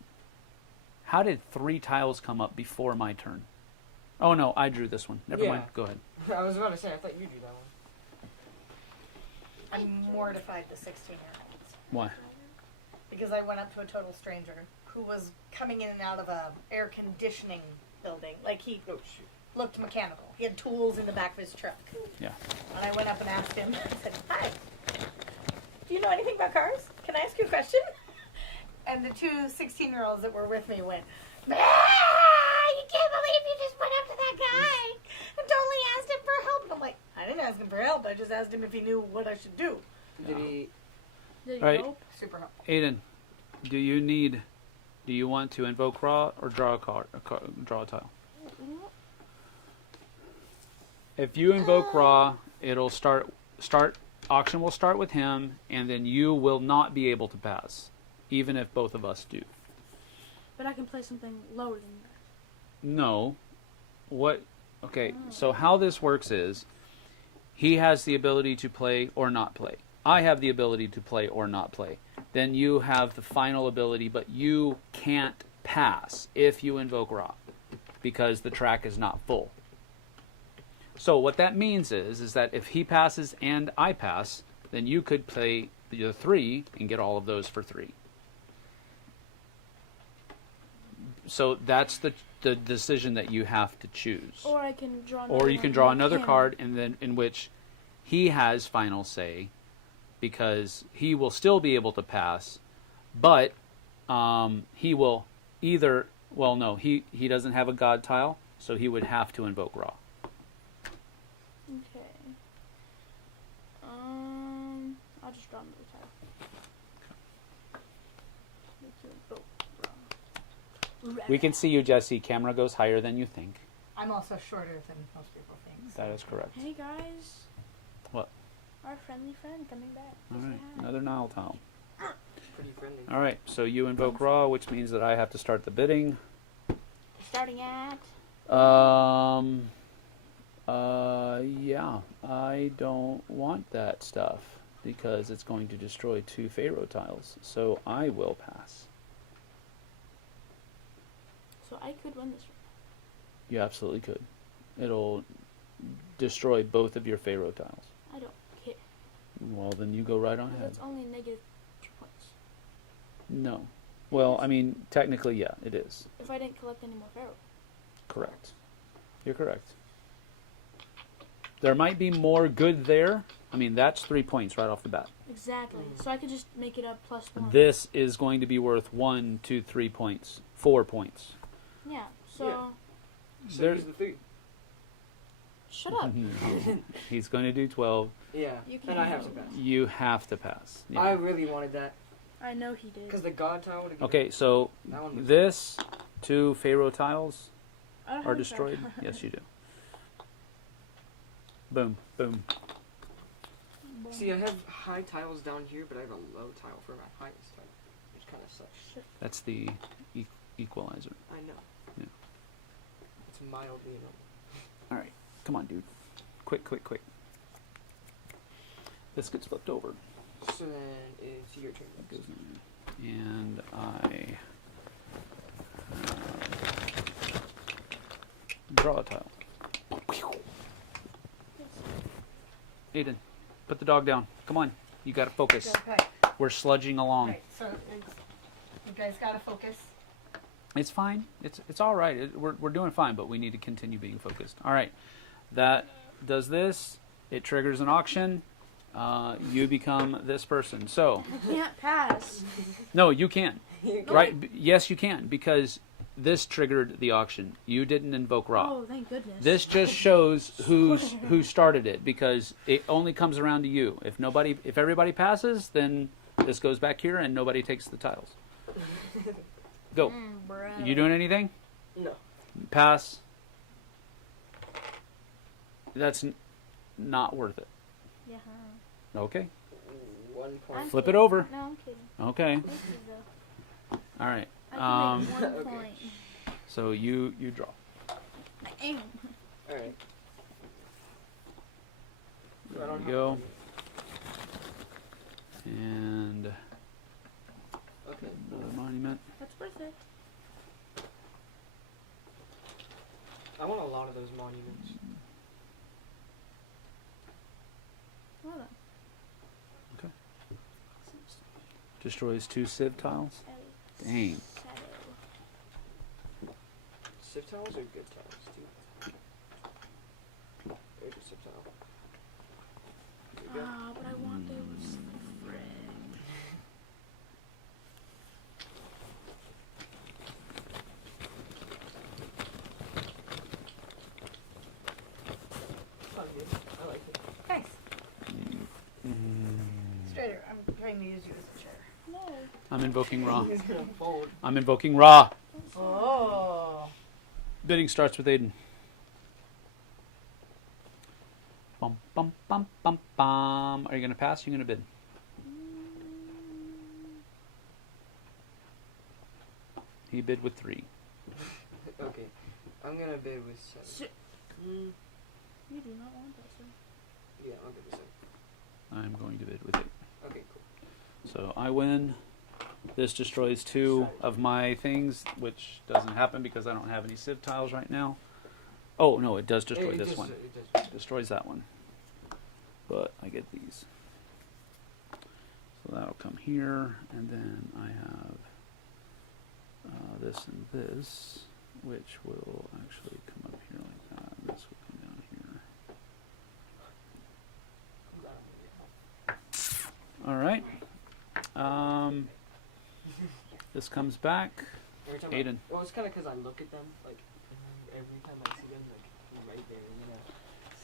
3 tiles come up before my turn? Oh no, I drew this one. Never Yeah. mind. Go ahead. I was about to say, I thought you drew that one. I'm mortified. The 16-year-old. Why? Because I went up to a total stranger who was coming in and out of a air conditioning building. Like he Oh shoot. looked mechanical. He had tools in the back of his truck. Yeah. And I went up and asked him. I said, "Hi, do you know anything about cars? Can I ask you a question?" And the 2 16-year-olds that were with me went, "Ah, you can't believe you just went up to that guy and totally asked him for help." And I'm like, I didn't ask him for help. I just asked him if he knew what I should do. Did he? Did you Right. help? Super help. Aiden, do you want to invoke raw or draw a card, draw a tile? If you invoke raw, it'll start auction will start with him, and then you will not be able to pass, even if both of us do. But I can play something lower than that. No. What? Okay, so how this works is he has the ability to play or not play. I have the ability to play or not play. Then you have the final ability, but you can't pass if you invoke Ra, because the track is not full. So what that means is that if he passes and I pass, then you could play the 3 and get all of those for 3. So that's the decision that you have to choose. Or I can draw. Or you can draw another card, and then in which he has final say, because he will still be able to pass, but he will either. Well, no, he doesn't have a god tile, so he would have to invoke Ra. Okay. I'll just draw another tile. We can see you, Jesse. Camera goes higher than you think. I'm also shorter than most people think. That is correct. Hey guys. What? Our friendly friend coming back. All Say right, hi. another Nile tile. Pretty friendly. All right, so you invoke Ra, which means that I have to start the bidding. Starting at. Yeah, I don't want that stuff because it's going to destroy 2 Pharaoh tiles. So I will pass. So I could win this. You absolutely could. It'll destroy both of your Pharaoh tiles. I don't care. Well, then you go right on ahead. That's only negative 2 points. No. Well, I mean, technically, yeah, it is. If I didn't collect any more Pharaoh. Correct. You're correct. There might be more good there. I mean, that's 3 points right off the bat. Exactly. So I could just make it up +1. This is going to be worth 1, 2, 3 points. 4 points. Yeah. So. Yeah. So There- here's the 3. Shut up. He's going to do 12. Yeah. You And I have to can't. pass. You have to pass. Yeah. I really wanted that I know he did. because the god tile would have. Okay, so That one was. this 2 Pharaoh tiles I don't are have a destroyed. Pharaoh. Yes, you do. Boom, boom. See, I have high tiles down here, but I have a low tile for my highest tile, which kind of sucks. That's the equalizer. I know. Yeah. It's mildly annoying. All right, come on, dude. Quick, quick, quick. This gets flipped over. So then it's your turn. That goes in there. And I draw a tile. Aiden, put the dog down. Come on. You got to focus. Okay. We're sludging along. Right, so you guys gotta focus. It's fine. It's all right. We're doing fine, but we need to continue being focused. All right. That does this. It triggers an auction. You become this person. So, I can't pass. no, you can. You can- Right? Yes, you can, because this triggered the auction. You didn't invoke Ra. Oh, thank goodness. This just shows who started it, because it only comes around to you. If everybody passes, then this goes back here and nobody takes the tiles. Go. Bruh. You doing anything? No. Pass. That's not worth it. Yeah. Okay. 1 I'm point. Flip it kidding. over. No, I'm kidding. Okay. This is All right. I can make one Okay. point. So you draw. I am. All right. So I There don't we have go. any- And Okay. another monument. That's worth it. I want a lot of those monuments. Hold on. Destroys 2 sieve tiles. Dang. Civ tiles are good tiles, too. There's a civ tile. There you go. Ah, but I want those. Frick. Oh, good. I like it. Nice. Mm. Straighter. I'm trying to use you as a chair. No. I'm invoking Ra. He's gonna fold. I'm invoking Ra. Oh. Bidding starts with Aiden. Bum, bum, bum, bum, bum. Are you going to pass? Or are you going to bid? He bid with 3. Okay, I'm gonna bid with 7. You do not want that, sir. Yeah, I'll bid with 7. I'm going to bid with 8. Okay, cool. So I win. This destroys 2 of my things, which doesn't happen because I don't have any sieve tiles right now. Oh, no, it does destroy this one. It does. Destroys that one. But I get these. So that'll come here, and then I have this and this, which will actually come up here like that. And this will come down here. All right. This comes back. Every time Aiden. well, it's kind of because I look at them, like, every time I see them, like, right there, you know.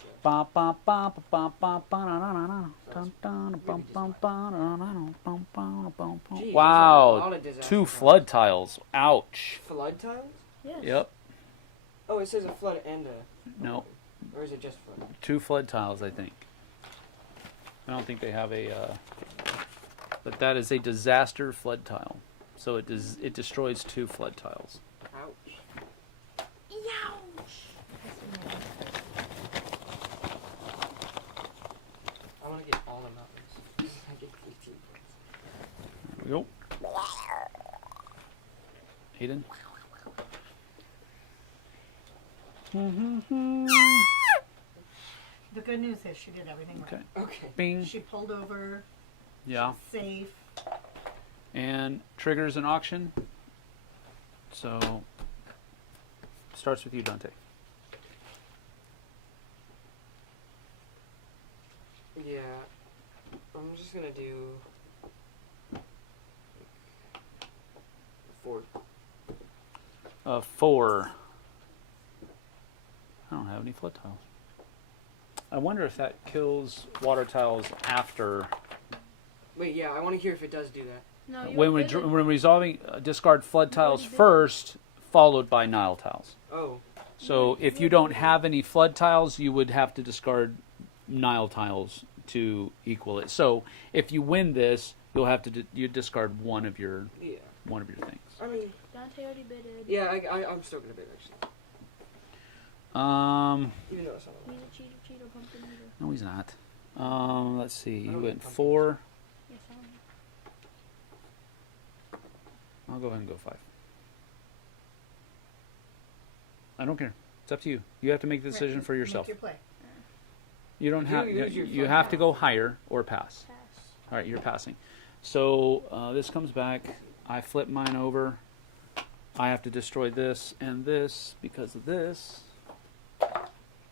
So. Ba ba ba ba ba ba ba na na na na. Dun dun bum bum ba na na na bum bum bum bum. Geez, Wow, there's a lot of disaster 2 tiles. flood tiles. Ouch. Flood tiles? Yes. Yep. Oh, it says a flood and a... No, Or is it just flood? 2 flood tiles, I think. I don't think they have a. But that is a disaster flood tile. So it destroys 2 flood tiles. Ouch. I want to get all the mountains. I get 15 points. There we go. Aiden. The good news is she did everything Okay. right. Okay. Bing. She pulled over. Yeah. Safe. And triggers an auction. So starts with you, Dante. Yeah. I'm just going to do... 4. 4. I don't have any flood tiles. I wonder if that kills water tiles after. Wait, yeah, I want to hear if it does do that. No, When resolving, discard flood tiles first, followed by Nile tiles. Oh. So if you don't have any flood tiles, you would have to discard Nile tiles to equal it. So if you win this, you'll have to you discard one of your Yeah. things. I mean... Dante already bidded. Yeah, I'm still going to bid, actually. Even though it's not He's a cheater, pumpkin eater. No, he's not. Let's see. I You don't went get pumpkins. 4. Yes, I am. I'll go ahead and go 5. I don't care. It's up to you. You have to make the decision for yourself. Make your play. You don't You have. use your You flood have to tiles. go higher or pass. Pass. All right, you're passing. So this comes back. I flip mine over. I have to destroy this and this because of this,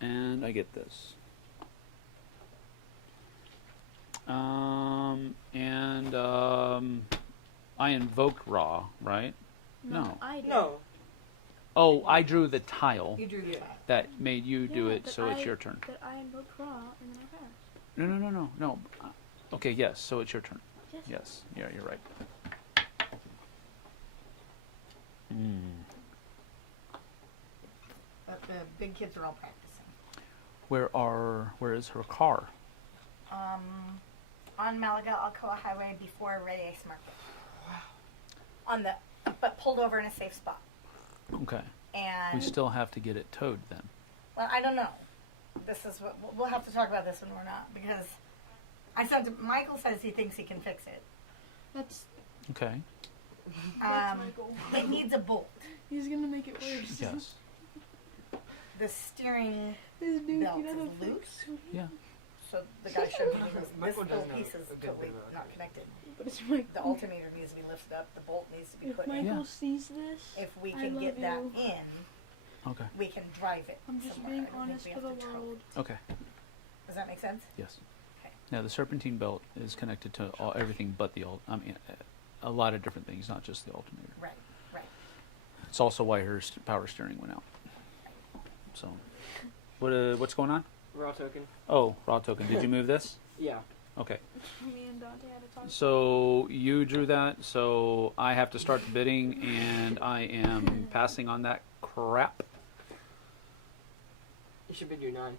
and I get this. I invoke Ra, right? No. I did. No. Oh, I drew the tile You drew the tile. that made you do Yeah, it, but so it's I- your turn. But I invoked Raw and then I passed. No. Okay, yes, so it's your turn. Yes. Yes, yeah, you're right. But the big kids are all practicing. Where is her car? On Malaga Alcoa Highway before Reyes Market. On the, but pulled over in a safe spot. Okay. And We still have to get it towed then. well, I don't know. This is what we'll have to talk about this when we're not, because I said to, Michael says he thinks he can fix it. That's Okay. Michael. It needs a bolt. He's gonna make it worse. Yes. The steering This dude, belt you know is how loose, Yeah. so the guy showed me this Michael whole does know piece is a good totally bit about not it. connected. But it's Michael. The alternator needs to be lifted up. The bolt needs to be If put Michael in. Yeah. sees this, If we I can love get that you. in, Okay. we can drive it. I'm just somewhere. being I don't think honest we for have the to tow. world. Okay. Does that make sense? Yes. Okay. Now the serpentine belt is connected to everything but the a lot of different things, not just the alternator. Right. It's also why her power steering went out. So, what's going on? Raw token. Oh, raw token. Did you move this? Yeah. Okay. Me and Dante had to talk. So you drew that. So I have to start the bidding, and I am passing on that crap. You should bid your 9.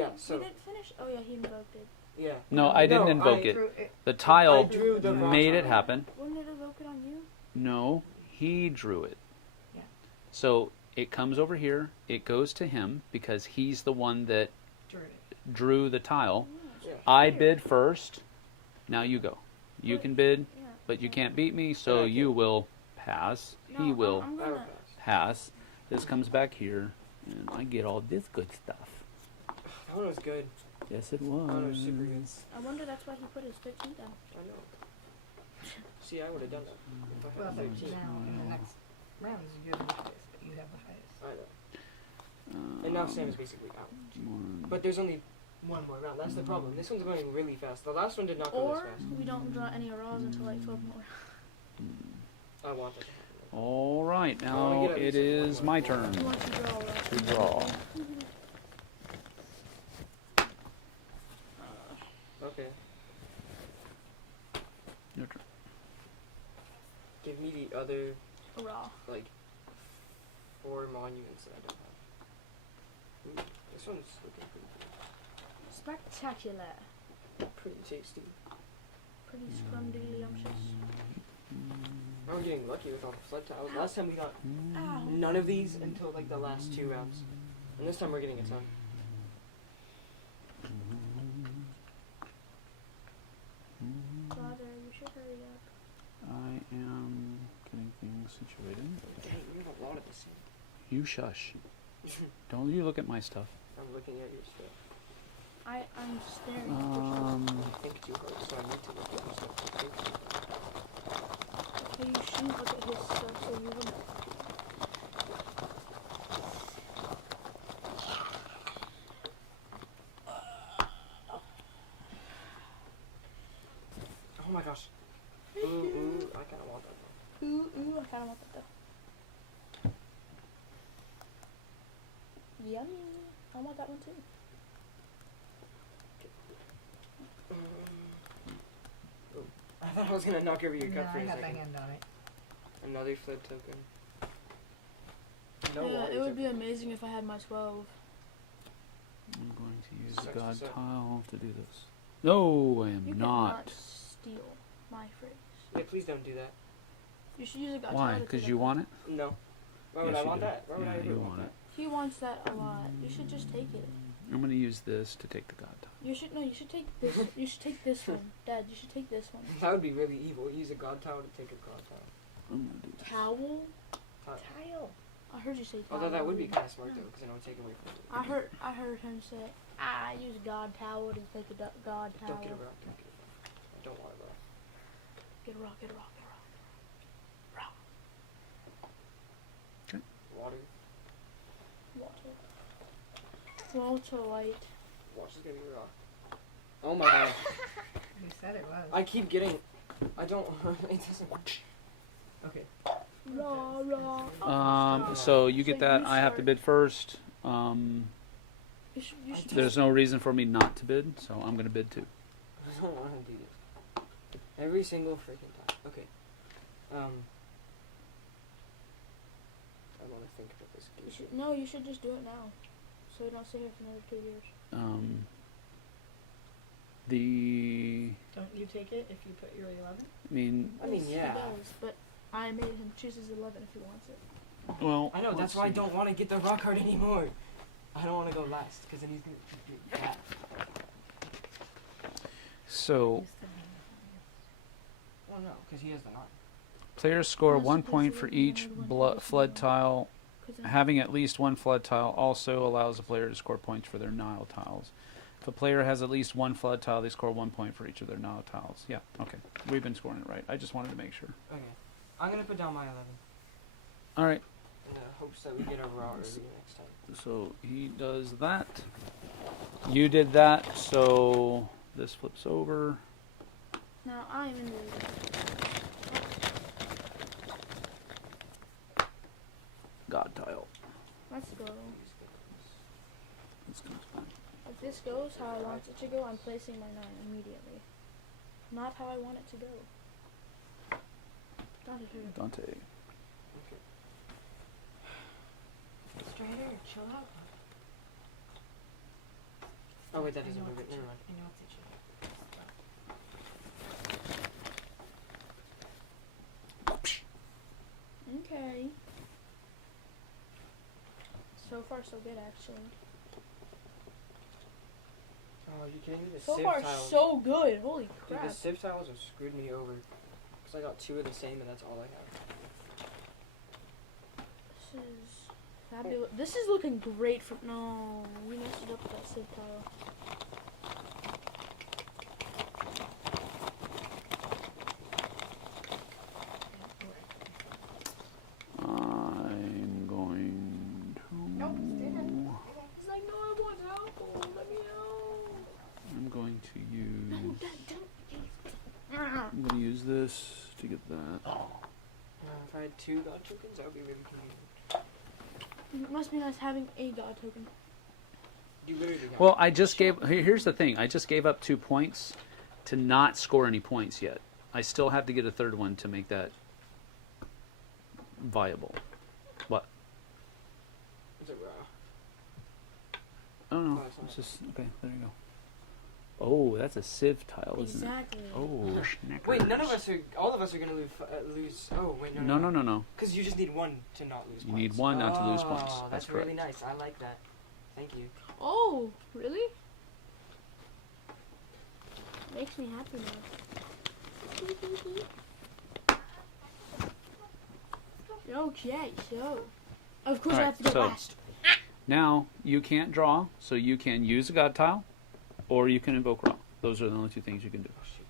Yeah, so- He didn't finish. Oh yeah, he invoked it. Yeah. No, I didn't invoke it. The tile I drew the rock made on it happen. Wouldn't it evoke it on you? No, he drew it. Yeah. So it comes over here. It goes to him because he's the one that Drew it. drew the tile. Yeah. I bid first. Now you go. You can bid, Yeah. but you can't beat me, so Okay. you will pass. No, He will I'm I would gonna. pass. This comes back here, and I get all this good stuff. That one was good. Yes, it That one was was. super good. I wonder that's why he put his 13 down. I know. See, I would have done that if I Well, had but 13. now in the next rounds, you're the highest, but you have the highest. I know. And now Sam is basically out. One. But there's only one more round. That's the problem. This one's going really fast. The last one did not go Or this fast. we don't draw any raws until like 12 more. I want that to happen. All right, I wanna now get at it least one is more. my You turn want to draw a raw. to draw. Okay. Your turn. Give me the other, A raw. like, 4 monuments that I don't have. Ooh, this one's looking Spectacular. pretty tasty. Pretty scrumdiddlyumptious. I'm getting lucky with all the flood tiles. Last time we got Ow. none of these until like the last 2 rounds. And this time we're getting a ton. Father, you should hurry up. I am getting things situated. Dang, we have a lot of this. You shush. Don't you look at my stuff. I'm looking at your stuff. I'm staring at your stuff. I think too hard, so I need to look at your stuff. I think too hard. Okay, you shouldn't look at his stuff so you wouldn't. Oh my gosh. Ooh, I kinda want that one. Ooh, I kinda want that though. Yummy. I want that one too. Oh, I thought I was gonna knock over your No, cup for I a got my second. hand on it. Another flood token. No Yeah, water it would be token. amazing if I had my 12. I'm going to use Sucks the to god suck. tile to do this. No, I am You not. cannot steal my phrase. Yeah, please don't do that. You should use a god Why? tile to Because take you it. want it? No. Why would Yes, I you want do. that? Why would I Yeah, ever you want want that? He wants that a lot. You should just take it. I'm going to use this to take the god tile. You should no. You should take this. You should take this one, Dad. You should take this one. That would be really evil. Use a god tile to take a god tile. I'm going to do this. Towel. Tile. I heard you say towel. Although that would be kind of smart though, because it don't take away from it. I heard him say, I use god towel to take a god towel. Don't get a rock. Don't get a rock. I don't want a rock. Get a rock. Get a rock. Get a rock. Water. Water light. Watch is gonna be a rock. Oh my god. You said it was. I keep getting. I don't. It doesn't. Okay. Raw. So you get So that. you I have to start. bid first. You should There's no reason for me not to bid, so I'm going to bid too. I don't want to do this. Every single freaking time. Okay. I want to think about this. No, you should just do it now. So we don't stay here for another 2 years. Don't you take it if you put your 11? I mean, I mean, Yes, yeah. He does, but I made him choose his 11 if he wants it. well, I know. That's let's why I see. don't want to get the rock card anymore. I don't want to go last because then he's gonna do that. So Well, no, because he has the 9. players score Yes, 1 because point you for would each have one flood person. tile. 'Cause then- Having at least one flood tile also allows the player to score points for their Nile tiles. If a player has at least one flood tile, they score 1 point for each of their Nile tiles. Yeah, okay. We've been scoring it right. I just wanted to make sure. Okay. I'm gonna put down my 11 All right, in the hopes that we get a raw early next time. so he does that. You did that, so this flips over. Now I'm in the lead. God tile. Let's go. This comes back. If this goes how I want it to go, I'm placing my 9 immediately. Not how I want it to go. Dante, here. Dante. Okay. Strider, chill out. Oh wait, that doesn't move it. Never mind. I know it's itchy. Okay. So far, so good, actually. Oh, are you kidding me? The So sieve far, tiles. so good. Holy Dude, crap. the sieve tiles have screwed me over. Because I got 2 of the same and that's all I have. This is fabulous. This is looking great for. No, we messed it up with that sieve tile. I'm going to. Nope, stay there. He's like, no, I want alcohol. Let me know. I'm going to use. Don't. I'm going to use this to get that. If I had 2 god tokens, that would be really convenient. It must be nice having a god token. You literally have Well, I just gave. Here's the thing. I just gave up 2 points to not score any points yet. I still have to get a third one to make that viable. What? Is it raw? I don't know. Oh, it's not. It's just okay. There you go. Oh, that's a sieve tile, isn't Exactly. it? Oh, schneckers. Wait, none of us are. All of us are gonna lose. Oh wait, No, no, no, no. Because you just need 1 to not lose. You points. need 1 not to lose points. Oh, That's that's really correct. nice. I like that. Thank you. Oh, really? Makes me happy now. Okay, so of course I Alright, have to go so- last. Now you can't draw, so you can use a god tile, or you can invoke raw. Those are the only 2 things you can do. Oh shoot.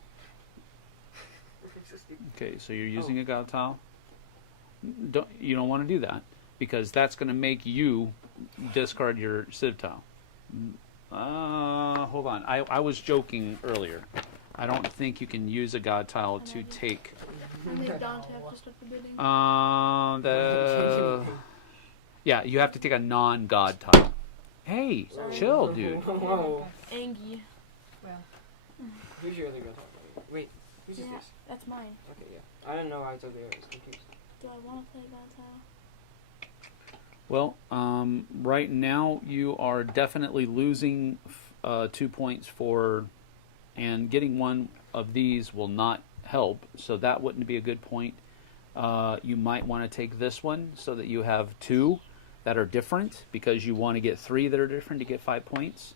Okay, so you're using a god tile. You don't want to do that because that's going to make you discard your sieve tile. Hold on. I was joking earlier. I don't think you can use a god tile to take. I make Dante have to start the bidding. Yeah, you have to take a non-god tile. Hey, Sorry. chill, dude. Whoa. Angie. Well, Who's your other god tile? Wait, whose is Yeah, this? that's mine. Okay, yeah. I didn't know why I was over there. I was confused. Do I want to play god tile? Well, right now you are definitely losing 2 points for, and getting 1 of these will not help, so that wouldn't be a good point. You might want to take this one so that you have 2 that are different, because you want to get 3 that are different to get 5 points.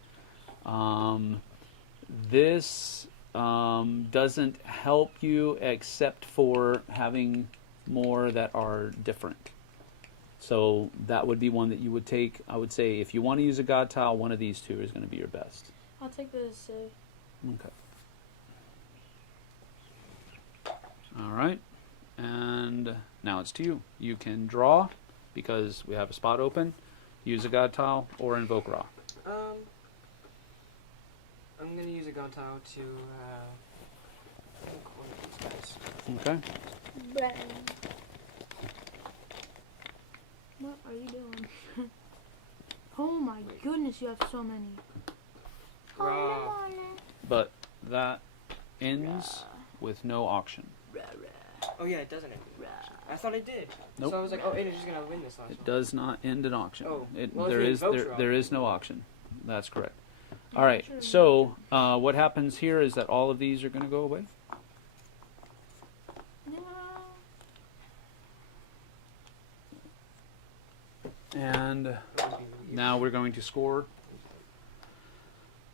This doesn't help you except for having more that are different. So that would be one that you would take. I would say if you want to use a god tile, one of these 2 is going to be your best. I'll take the sieve. Okay. All right. And now it's to you. You can draw because we have a spot open, use a god tile, or invoke raw. I'm gonna use a god tile to one of these guys. Okay. Bang. What are you doing? Oh my goodness, you have so many. Raw. But that ends with no auction. Oh yeah, it doesn't end. I thought it did. Nope. So I was like, oh, Aiden's just gonna win this last It one. does not end an auction. Oh, well, there if he is invokes raw. there is no auction. That's correct. All right. So what happens here is that all of these are going to go away. And now we're going to score.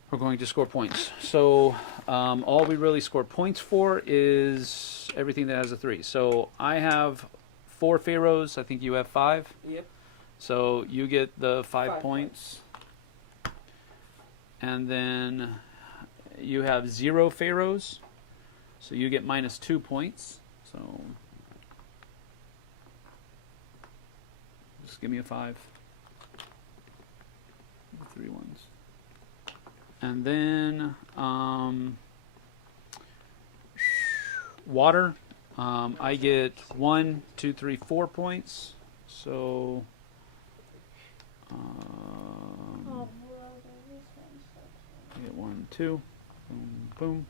We're going to score points. So all we really score points for is everything that has a 3. So I have 4 pharaohs. I think you have 5. Yep. So you get the 5 5 points. And then you have 0 pharaohs. So you get minus 2 points. So just give me a 5. 3 ones. And then water. I get 1, 2, 3, 4 points. So Oh, I get 1, 2, boom, boom.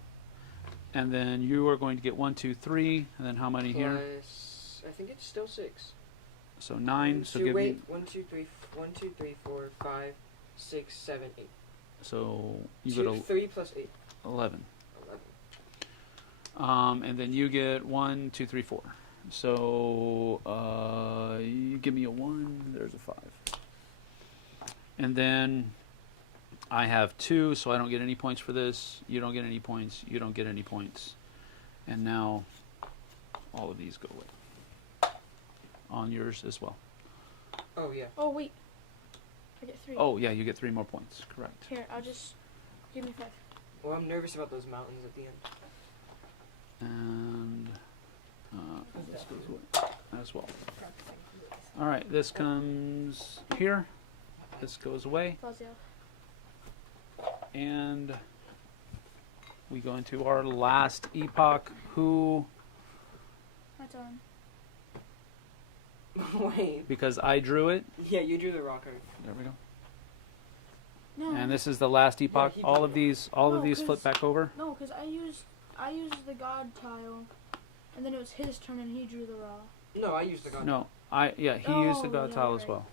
And then you are going to get 1, 2, 3, and then how many here? Plus, I think it's still 6. So 9. So Two, give wait, me 1, 2, 3, 1, 2, 3, 4, 5, 6, 7, 8. So you get 3 plus 8. 11. 11. And then you get 1, 2, 3, 4. So you give me a 1. There's a 5. And then I have 2, so I don't get any points for this. You don't get any points. You don't get any points. And now all of these go away. On yours as well. Oh, yeah. Oh, wait. I get 3. Oh, yeah, you get 3 more points. Correct. Here, I'll just... Give me 5. Well, I'm nervous about those mountains at the end. And this goes away as well. All right, this comes here. This goes away. Fuzzy. And we go into our last epoch. Who, My turn. Wait. because I drew it. Yeah, you drew the rock art. There we go. No. And this is the last epoch. he All drew of these, flip back over. No, because I used the god tile, and then it was his turn, and he drew the raw. No, I used the god. No, he used the Oh, god yeah, tile as right. well.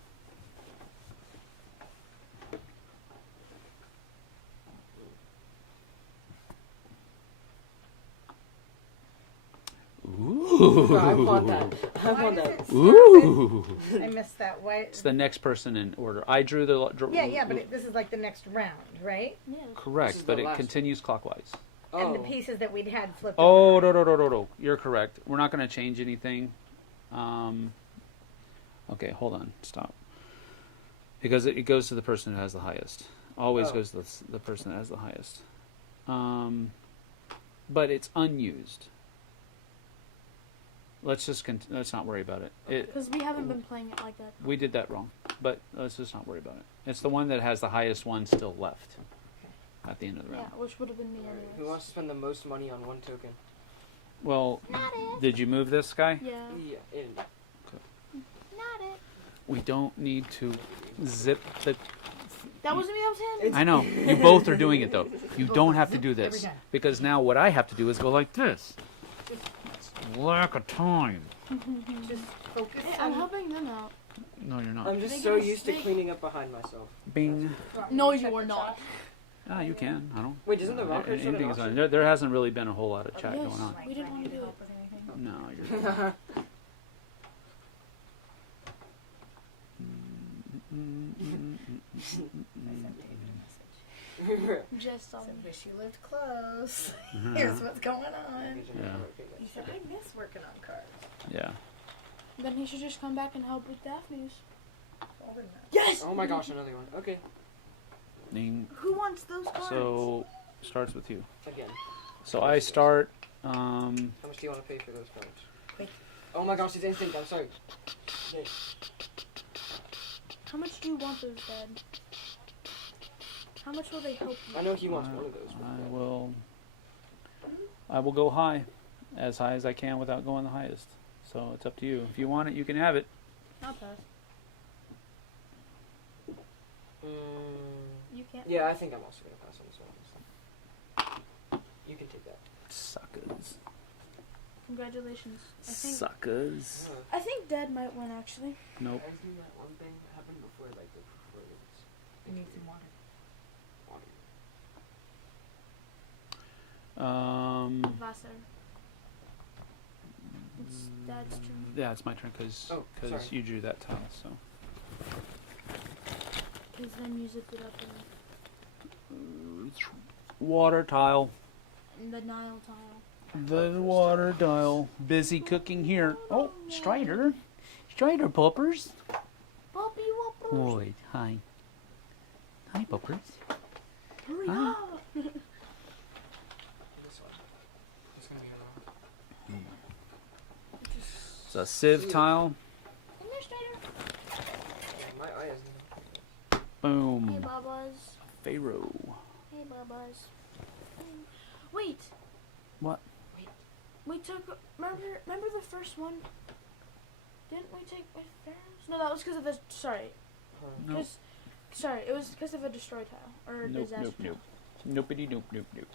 Ooh. I want that. I Why want does that. it start Ooh. with- I missed that. Why? It's the next person in order. I drew the. Yeah, but this is like the next round, right? Yeah. Correct, This is but the it last continues clockwise. Oh. And the pieces that we'd had flipped. Oh, over. no. You're correct. We're not going to change anything. Okay, hold on. Stop. Because it goes to the person who has the highest. Always Oh. goes to the person that has the highest. But it's unused. Let's not worry about it. Because we haven't been playing it like that. We did that wrong, but let's just not worry about it. It's the one that has the highest one still left at the end of the Yeah, round. which would have been me Alright, who anyways. wants to spend the most money on one token? Well, did you move this guy? Yeah. Yeah, it, Not it. We don't need to zip the. That wasn't me, that was him. I know. You both are doing it though. You don't have to do Every this time. because now what I have to do is go like this. Lack of time. Just focus Hey, I'm on. helping them out. No, you're not. I'm just Make so it a used to snake. cleaning up behind myself. Bing. No, you are not. Ah, you can. I don't. Wait, doesn't the rock art show anything an is option? fine. There hasn't really been a whole lot of chat Yes. going on. We didn't want to do it. No, you're. Just I said, wish you lived close. Here's what's going on. He said, I miss working on cards. Yeah. Then he should just come back and help with Daphne's. Over and out. Yes! Oh my gosh, another one. Okay, Ding. Who wants those cards? So starts with you. again. So I start. How much do you want to pay for those cards? Quick. Oh my gosh, it's instinct. I'm sorry. Okay. How much do you want those, Dad? How much will they help you? I know he wants one of those. I will go high as I can without going the highest. So it's up to you. If you want it, you can have it. I'll pass. You can't. Yeah, I think I'm also gonna pass on this one. You can take that. Suckers. Congratulations. Suckers. I think Dad might win actually. Nope. I think that one thing happened before, like the performance. I need some water. Vassar. It's Dad's turn. Yeah, it's my turn because Oh, sorry. you drew that tile. So Because then you zipped it up water tile. in the Nile tile. The water tile. Busy cooking here. Oh, Strider. Strider puppers. Poppy whoppers. Boy, hi. Hi, puppers. Hurry Huh? up. This one. It's gonna be a rock. It's a sieve tile. Come here, Strider. My eye is. Hey, Boom. Babas. Pharaoh. Hey, Babas. Wait. What? We took. Remember the first one? Didn't we take my pharaohs? No, that was because of the. Sorry. Nope. 'Cause- Sorry, it was because of a destroy tile or a Nope, disaster nope, tile. nope. Nopey nope, nope, nope.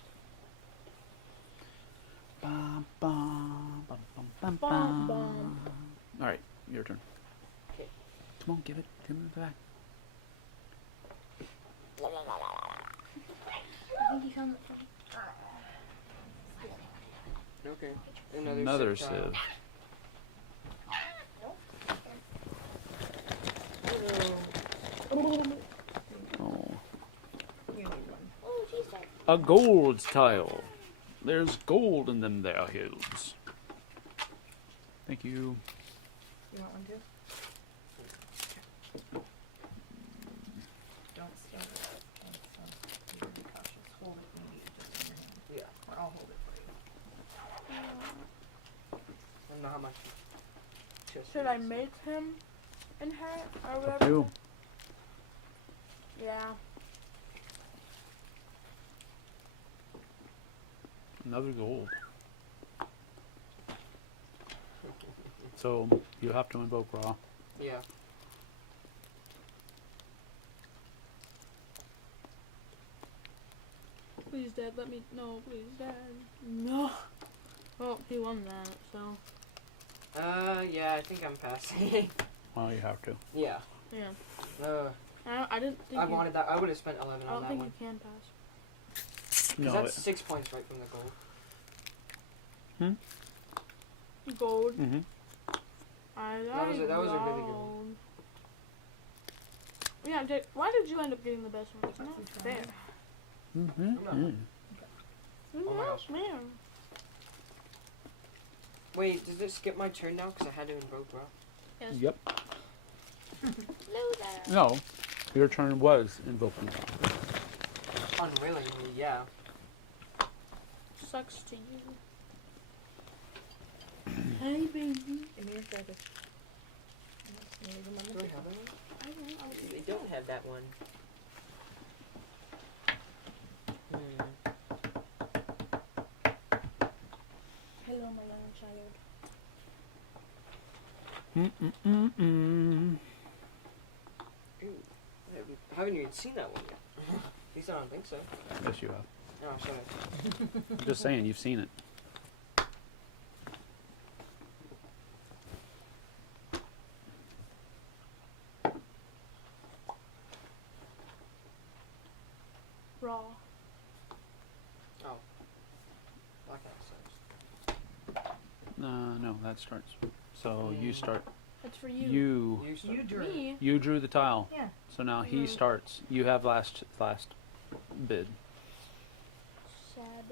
Bum, bum, bum, bum, bum, Bum, bum. All right, your turn. Okay. Come on, give it. Give it back. think he found it for me. Okay. Another sieve sieve. tile. Oh. You need one. Oh, she's dead. A gold tile. There's gold in them there hills. Thank you. You want one too? Don't start it. Be very cautious. Hold it maybe just in your hand. Yeah. Or I'll hold it for you. I don't know how much. Should I make him inherit or Up whatever? to you. Yeah. Another gold. So you have to invoke Ra. Yeah. Please, Dad, let me. No, please, Dad. No. Well, he won that, so. Yeah, I think I'm passing. Well, you have to. Yeah. Yeah. I I didn't think. I wanted that. I would have spent 11 I on don't that think one. you can pass. Because No. that's 6 points right from the gold. Gold. Mm-hmm. I like That was a really good one. gold. Yeah, why did you end up getting the best one? It's not fair. Mm-hmm. Oh my gosh. Man. Wait, does it skip my turn now? Because I had to invoke, bro. Yes. Yep. Loser. No. Your turn was invoking Ra. Unwillingly, yeah. Sucks to you. Hey, baby. Give me your service. You need them on the Do I table. have that one? I don't know. They don't have that one. Hello, my young child. Mm-mm-mm-mm. Ooh, I haven't even seen that one yet. At least I don't think so. Yes, you have. Oh, sorry. I'm just saying, you've seen it. Raw. Oh. Black Axe sucks. No, that starts. So you start. That's for you. You start. You drew. Me. You drew the tile. Yeah. So now he Mhm. starts. You have last bid. Sad.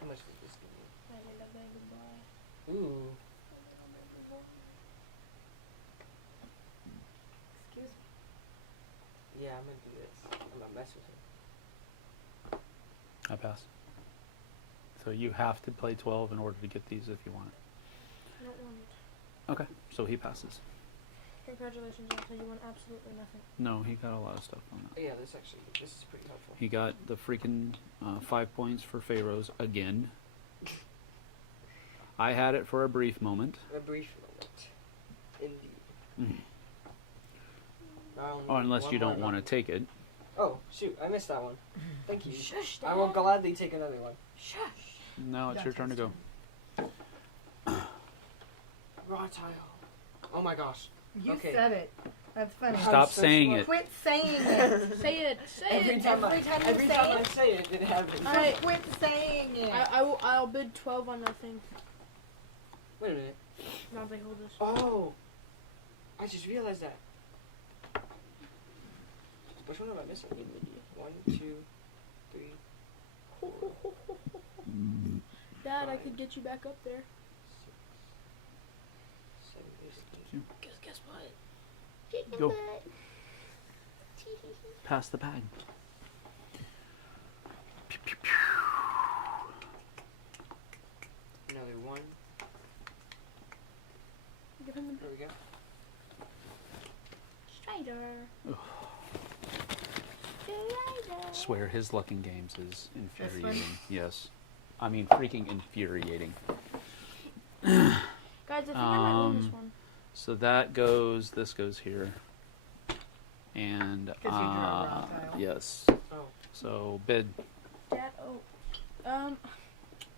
How much did this give me? My little baby boy. Ooh. Excuse me. Yeah, I'm gonna do this. I'm gonna mess with him. I pass. So you have to play 12 in order to get these if you want it. I don't want it. Okay, so he passes. Congratulations, Uncle. You won absolutely nothing. No, he got a lot of stuff on that. Yeah, this is pretty helpful. He got the freaking 5 points for Pharaohs again. I had it for a brief moment. A brief moment. Indeed. Oh, unless you don't want to take it. Oh, shoot, I missed that one. Thank you. Shush, I will Dad. gladly take another one. Shush. No, it's your turn to go. Raw tile. Oh my gosh. You Okay. said it. That's funny. Stop so saying slow. it. Quit saying it. Say it. Say Every it. time Every time you every say time I it? say it, it happens. Alright. Quit saying it. I'll bid 12 on that thing. Wait a minute. Now they hold this. Oh! I just realized that. Which one am I missing? 1, 2, 3, Dad, I could get you back up there. 7, 8, 9. Guess what? Go. Pass the bag. Another 1. Give him There we go. the Strider. Ugh. Swear his luck in games is infuriating. Yes. I mean, freaking infuriating. Guys, I think I might win this one. So that goes, this goes here. And, 'Cause you drew a raw tile. yes. Oh. So, bid. Dad, I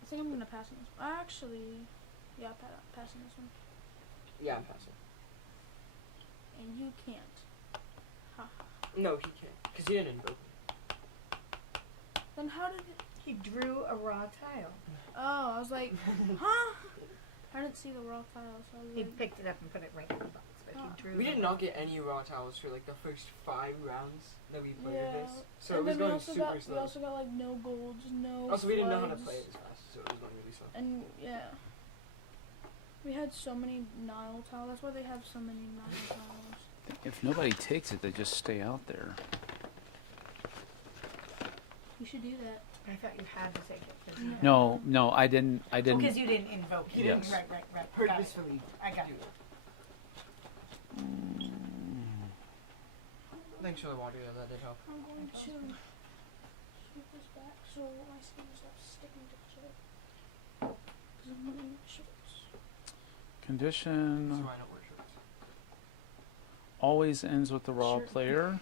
think I'm gonna pass on this one. Actually, yeah, passing this one. Yeah, I'm passing. And you can't. Ha. No, he can't. Because he didn't invoke me. Then how did it? He drew a raw tile. Oh, I was like, huh? I didn't see the raw tile, so I was He like, picked it up and put it right in the box, but he drew. We did not get any raw tiles for like the first 5 rounds that we played yeah. this, so And it was then going we also super got, slow. We also got like no golds, no. Also, we didn't know how to flags, play it as fast, so it was going really slow. And yeah, we had so many Nile tiles. That's why they have so many Nile tiles. If nobody takes it, they just stay out there. You should do that. I thought you had to take it. No, I didn't. Because you didn't invoke. You Yes. didn't. Right. Got it. Purposefully. I got you. Thanks for the water, though. That did help. I'm going to shoot this back so my skin is not sticking to each other. Because I'm wearing my shorts. That's Condition why I don't wear shorts. always ends with the raw Sure. player.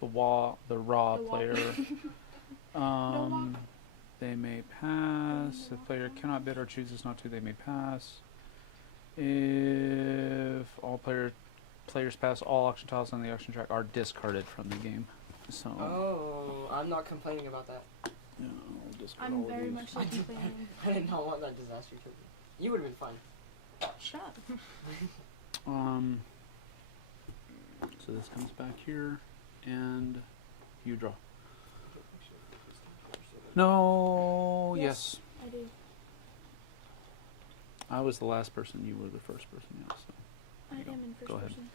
The raw The raw player. They may pass. If player cannot bid or chooses not to, they may pass. If all players pass, all auction tiles on the auction track are discarded from the game. So Oh, I'm not complaining about that. yeah, I'll discard I'm all very of much so complaining. I did not want that disaster to be. You would have been fine. Shut up. these. So this comes back here, and you draw. No. Yes. I do. I was the last person. You were the first person. Yeah. So. I There you am in first Go ahead. person.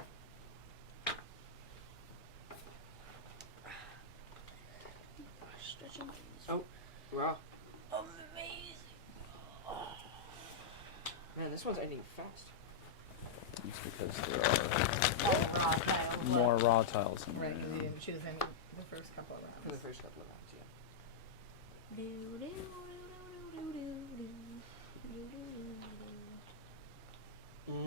Stretching. Oh. Wow. Amazing. Man, this one's ending fast. It's because there are All raw tiles. more raw tiles in Right, there. because you didn't choose any the first couple of For the rounds. first couple of rounds, yeah. Do, do, do, do, do, do, do, do, do, Mm. do,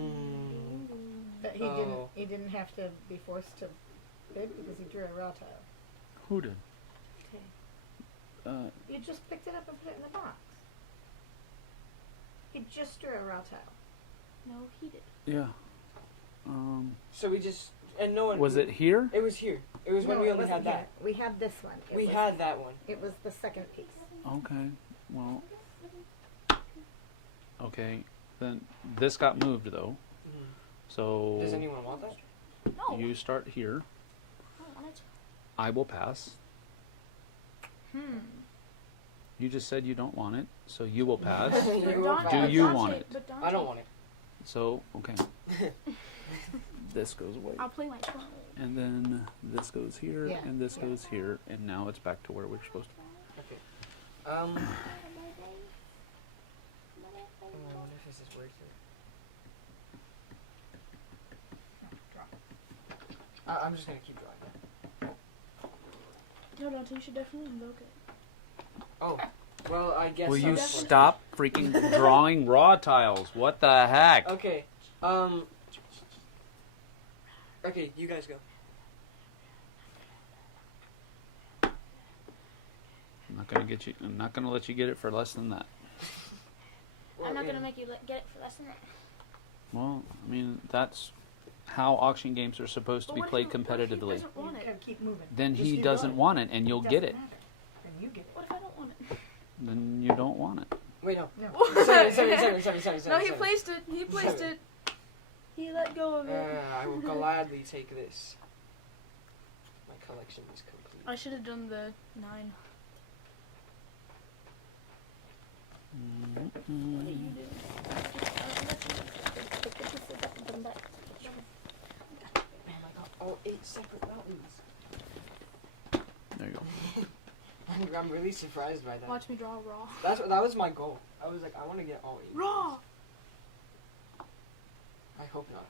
do. But Oh. he didn't have to be forced to bid because he drew a raw tile. Who did? You just picked it up and put it in the box. He just drew a raw tile. No, he did. Yeah. So we just and no one Was it here? It was here. It was when No, we it only wasn't had here. that. We had this one. We was, had that one. It was the second piece. Okay. Well. Okay. Then this got moved though. So Does anyone want that? No. you start here. I don't want it. I will pass. Hmm. You just said you don't want it, so you will pass. You But will Dante- pass. Do you Dante- want it? but Dante- I don't want it. So okay. This goes away, I'll play my turn. and then this goes here, Yeah, and this yeah. goes here, and now it's back to where we're supposed to. Okay. I wonder if this is worth it. I'm just gonna keep drawing. No, Dante, you should definitely invoke it. Oh, well, I guess. Will I'll you just- stop freaking drawing raw tiles? What the heck? Okay. Okay, you guys go. I'm not gonna let you get it for less than that. I'm not Or gonna in- make you get it for less than that. Well, I mean that's how auction games are supposed to be But played what if he competitively. doesn't want You it? gotta keep moving. Then Just he keep doesn't going. want it, and you'll get it. Doesn't matter. Then you get it. What if I don't want it? Then you don't want it. Wait, no. No. No, he placed it. He placed it. He let go of it. I will gladly take this. My collection is complete. I should have done the 9. What are you doing? All 8 separate mountains. There you go. I'm really surprised by that. Watch me draw raw. That was my goal. I was like, I want to get all 8. Raw! I hope not.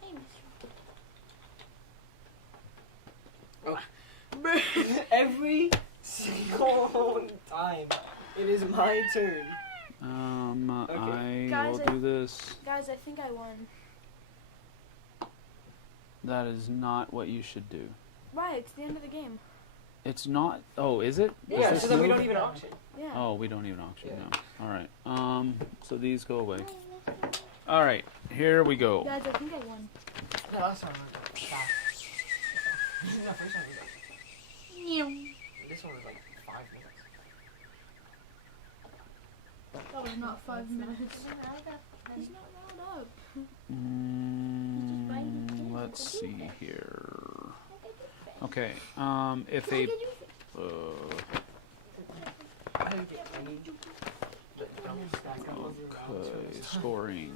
Hey, Mr. Every single time, it is my turn. I Guys, will do this. Guys, I think I won. That is not what you should do. Right, it's the end of the game. It's not. Oh, is it? Is Yeah, this so then we new? don't even auction. Yeah. Oh, we don't even auction Yeah. now. All right. So these go away. All right. Here we go. Guys, I think I won. The last time I That first one was like, this one was like 5 minutes. That was not 5 minutes. He's not riled up. Let's see here. Okay. If a I didn't get any. But don't stack up on your rounds. okay, scoring.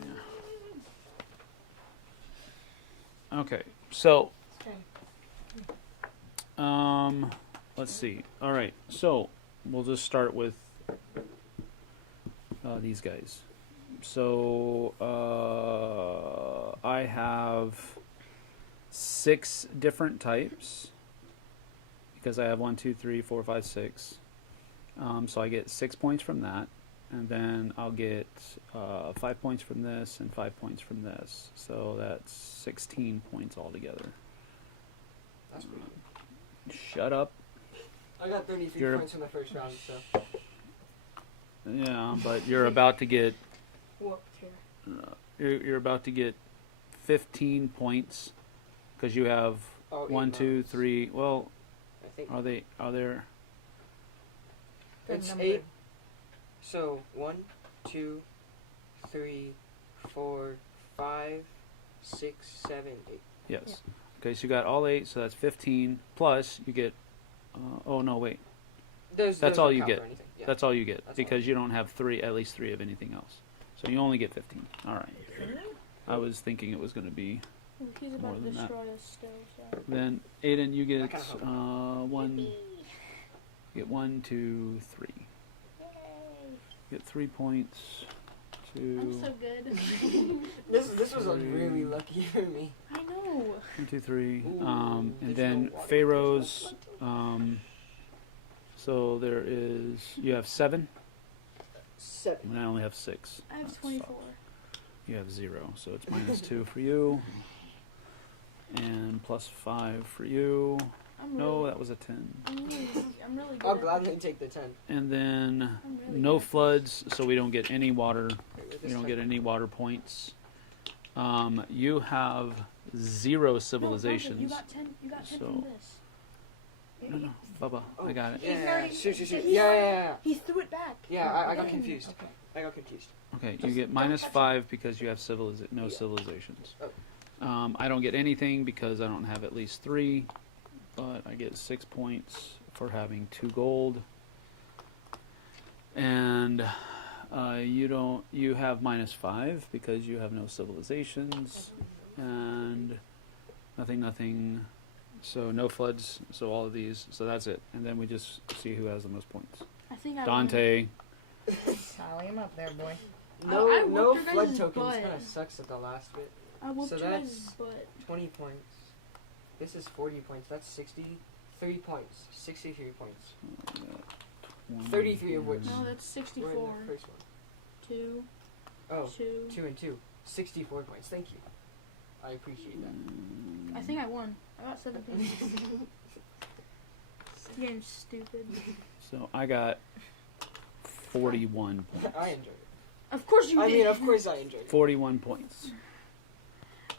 Okay, so let's see. All right, so we'll just start with these guys. So I have 6 different types because I have 1, 2, 3, 4, 5, 6. So I get 6 points from that, and then I'll get 5 points from this and 5 points from this. So that's 16 points altogether. That's pretty good. Shut up. I got 33 points from the first round, so. Yeah, but you're about to get Whooped here. you're about to get 15 points because you have Oh, 1, 8 2, rounds. 3. Well, I think are there? it's 8. So 1, 2, 3, 4, 5, 6, 7, 8. Yes. Yeah. Okay, so you got all 8, so that's 15. Plus, you get. Oh no, wait. That's There's all no you count get. for anything. Yeah. That's all you get That's because you don't have at least 3 of anything else. So you only get 15. All right. I was thinking it was going to be. He's More about to than that. destroy us still, so. Then Aiden, you get I kinda hope. 1. You get 1, 2, 3. You get 3 points. 2. I'm so good. This was like really lucky for me. I know. 1, 2, 3. Ooh, And there's then no water. Pharaoh's. So there is. You have 7, 7. and I only have 6. I have That 24. sucks. You have 0, so it's minus 2 for you, and plus 5 for you. I'm No, really, that was a 10. I'm really good. I'll at gladly take the 10. And then I'm really no good. floods, so we don't get any water. Wait, where's You this don't 10? get any water points. You have 0 No, civilizations. You got 10. You got 10 So- from this. No, Bubba, Oh, I got it. Yeah, He's yeah, already- yeah. Shoot. he's- Yeah. He threw it back. Yeah, I got Dang. confused. Okay. I got confused. Okay, you Just get don't minus touch it. 5 because you have no Yeah. civilizations. Oh. I don't get anything because I don't have at least 3, but I get 6 points for having 2 gold. And you have minus 5 because you have no civilizations and nothing. So no floods. So all of these. So that's it. And then we just see who has the most points. I think I Dante. Tally him up there, boy. No, I no whooped your flood guys' tokens butt. kind of sucks at the last bit. won. I whooped So your that's- guys' butt. 20 points. This is 40 points. That's 63 points. 63 points. 33 of which- No, that's We're in 64. the first one. 2, Oh, 2. 2 and 2. 64 points. Thank you. I appreciate that. I think I won. I got 17. This game's stupid. So I got 41 points. I enjoy it. Of course you I did. mean, of course I enjoy it. 41 points.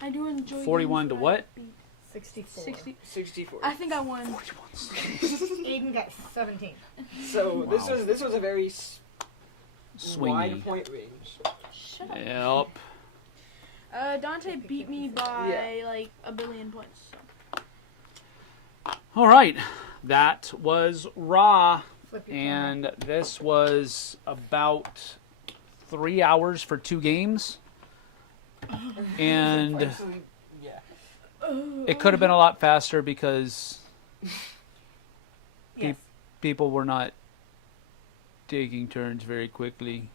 I do enjoy 41 games to where I what? beat 64. 60. 64. I think I won. Aiden got 17. So Wow. this was a very wide Swingy. point range. Shut up. Yep. Dante beat me by like a billion points. So. All right. That was Raw. Flip your camera. And this was about 3 hours for 2 games. And Actually, yeah. it could have been a lot faster because Yes. people were not taking turns very quickly.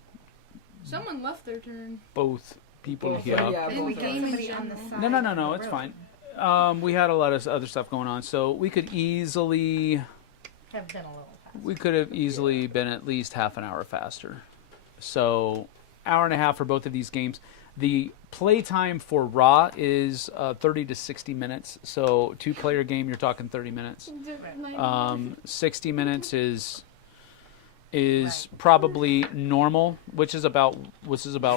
Someone left their turn. Both people Both, here. yeah, In Well, we the got game in somebody on the general. side No, of the it's road. fine. We had a lot of other stuff going on, so we could easily Have been a little fast. we could have easily been at least half an hour faster. So, hour and a half for both of these games. The play time for Raw is 30 to 60 minutes. So, 2-player game, you're talking 30 minutes. 60 minutes is Right. probably normal, which is about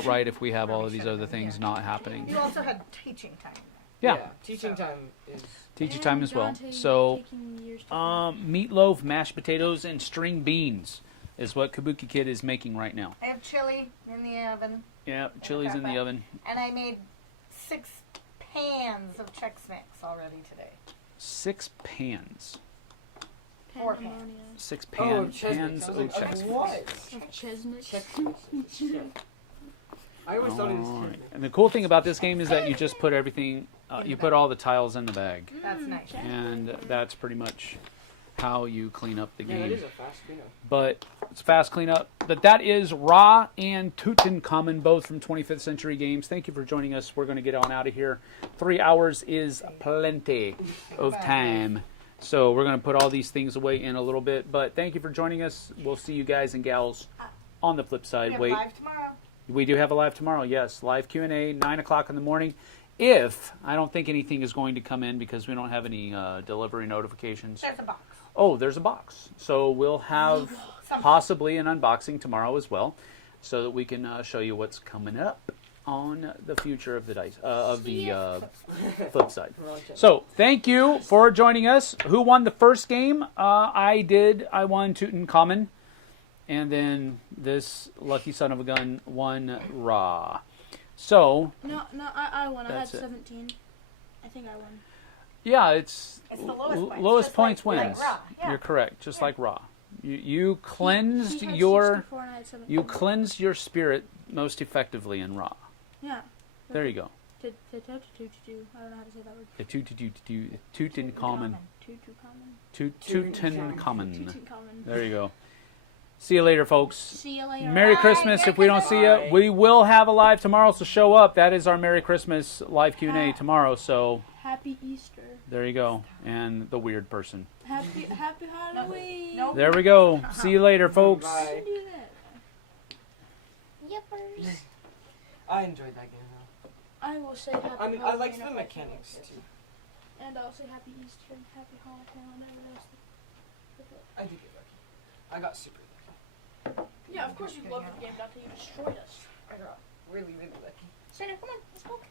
right if we have all of these other things not happening. You also had teaching time. Yeah. Teaching time is. Teacher time as well. Dante So, taking years to meatloaf, mashed potatoes, and string beans is what Kabuki Kid is making right now. I have chili in the oven, Yeah, chili's in the oven. and I made 6 pans of Chex Mix already today. 6 pans. 4 pans. Pandemonium. 6 Oh, pans Chesnix. I of was like, Chex of Mix. what? Chesnix. I always thought it was Alright. Chesnix. And the cool thing about this game is that you just put everything, you put all the tiles in the bag. That's nice. And that's pretty much how you clean up the Yeah, that game. is a fast cleanup. But it's fast cleanup. But that is Ra and Tutankhamun, both from 25th Century Games. Thank you for joining us. We're going to get on out of here. 3 hours is plenty of time. So we're going to put all these things away in a little bit. But thank you for joining us. We'll see you guys and gals on the flip We side. have Wait, live tomorrow. we do have a live tomorrow. Yes, live Q&A, 9 o'clock in the morning. If, I don't think anything is going to come in because we don't have any delivery notifications. There's a box. Oh, there's a box. So we'll have possibly an unboxing tomorrow as well, so that we can show you what's coming up on the future of the flip side. So thank you for joining us. Who won the first game? I did. I won Tutankhamun, and then this lucky son of a gun won Ra. So No, I won. I had That's it. 17. I think I won. yeah, it's It's the lowest points. lowest just points like wins. Ra. Yeah. You're correct, just like Ra. You cleansed He had your 64 and I had 17. you cleansed your spirit most effectively in Ra. Yeah. There you go. I don't know how to say that word. The Tutankhamun. Tutankhamun. Tutankhamun. Tutankhamun. There you go. See you later, folks. See you later. Merry Bye. Christmas. Merry If we don't see you, Christmas. we will have a live tomorrow, so show up. That is our Merry Christmas live Q&A tomorrow, so Happy Easter. there you go. And the weird person. Happy Halloween. No. There we go. See you later, folks. Bye. Do that. Yippers. I enjoyed that game though. I will say happy I mean, I Halloween liked if the I mechanics can. too. And I'll say happy Easter and happy Halloween and everything else. I did get lucky. I got super lucky. Yeah, of course you loved the game, Dante. You destroyed us. I got really, really lucky. Center, come on, let's go.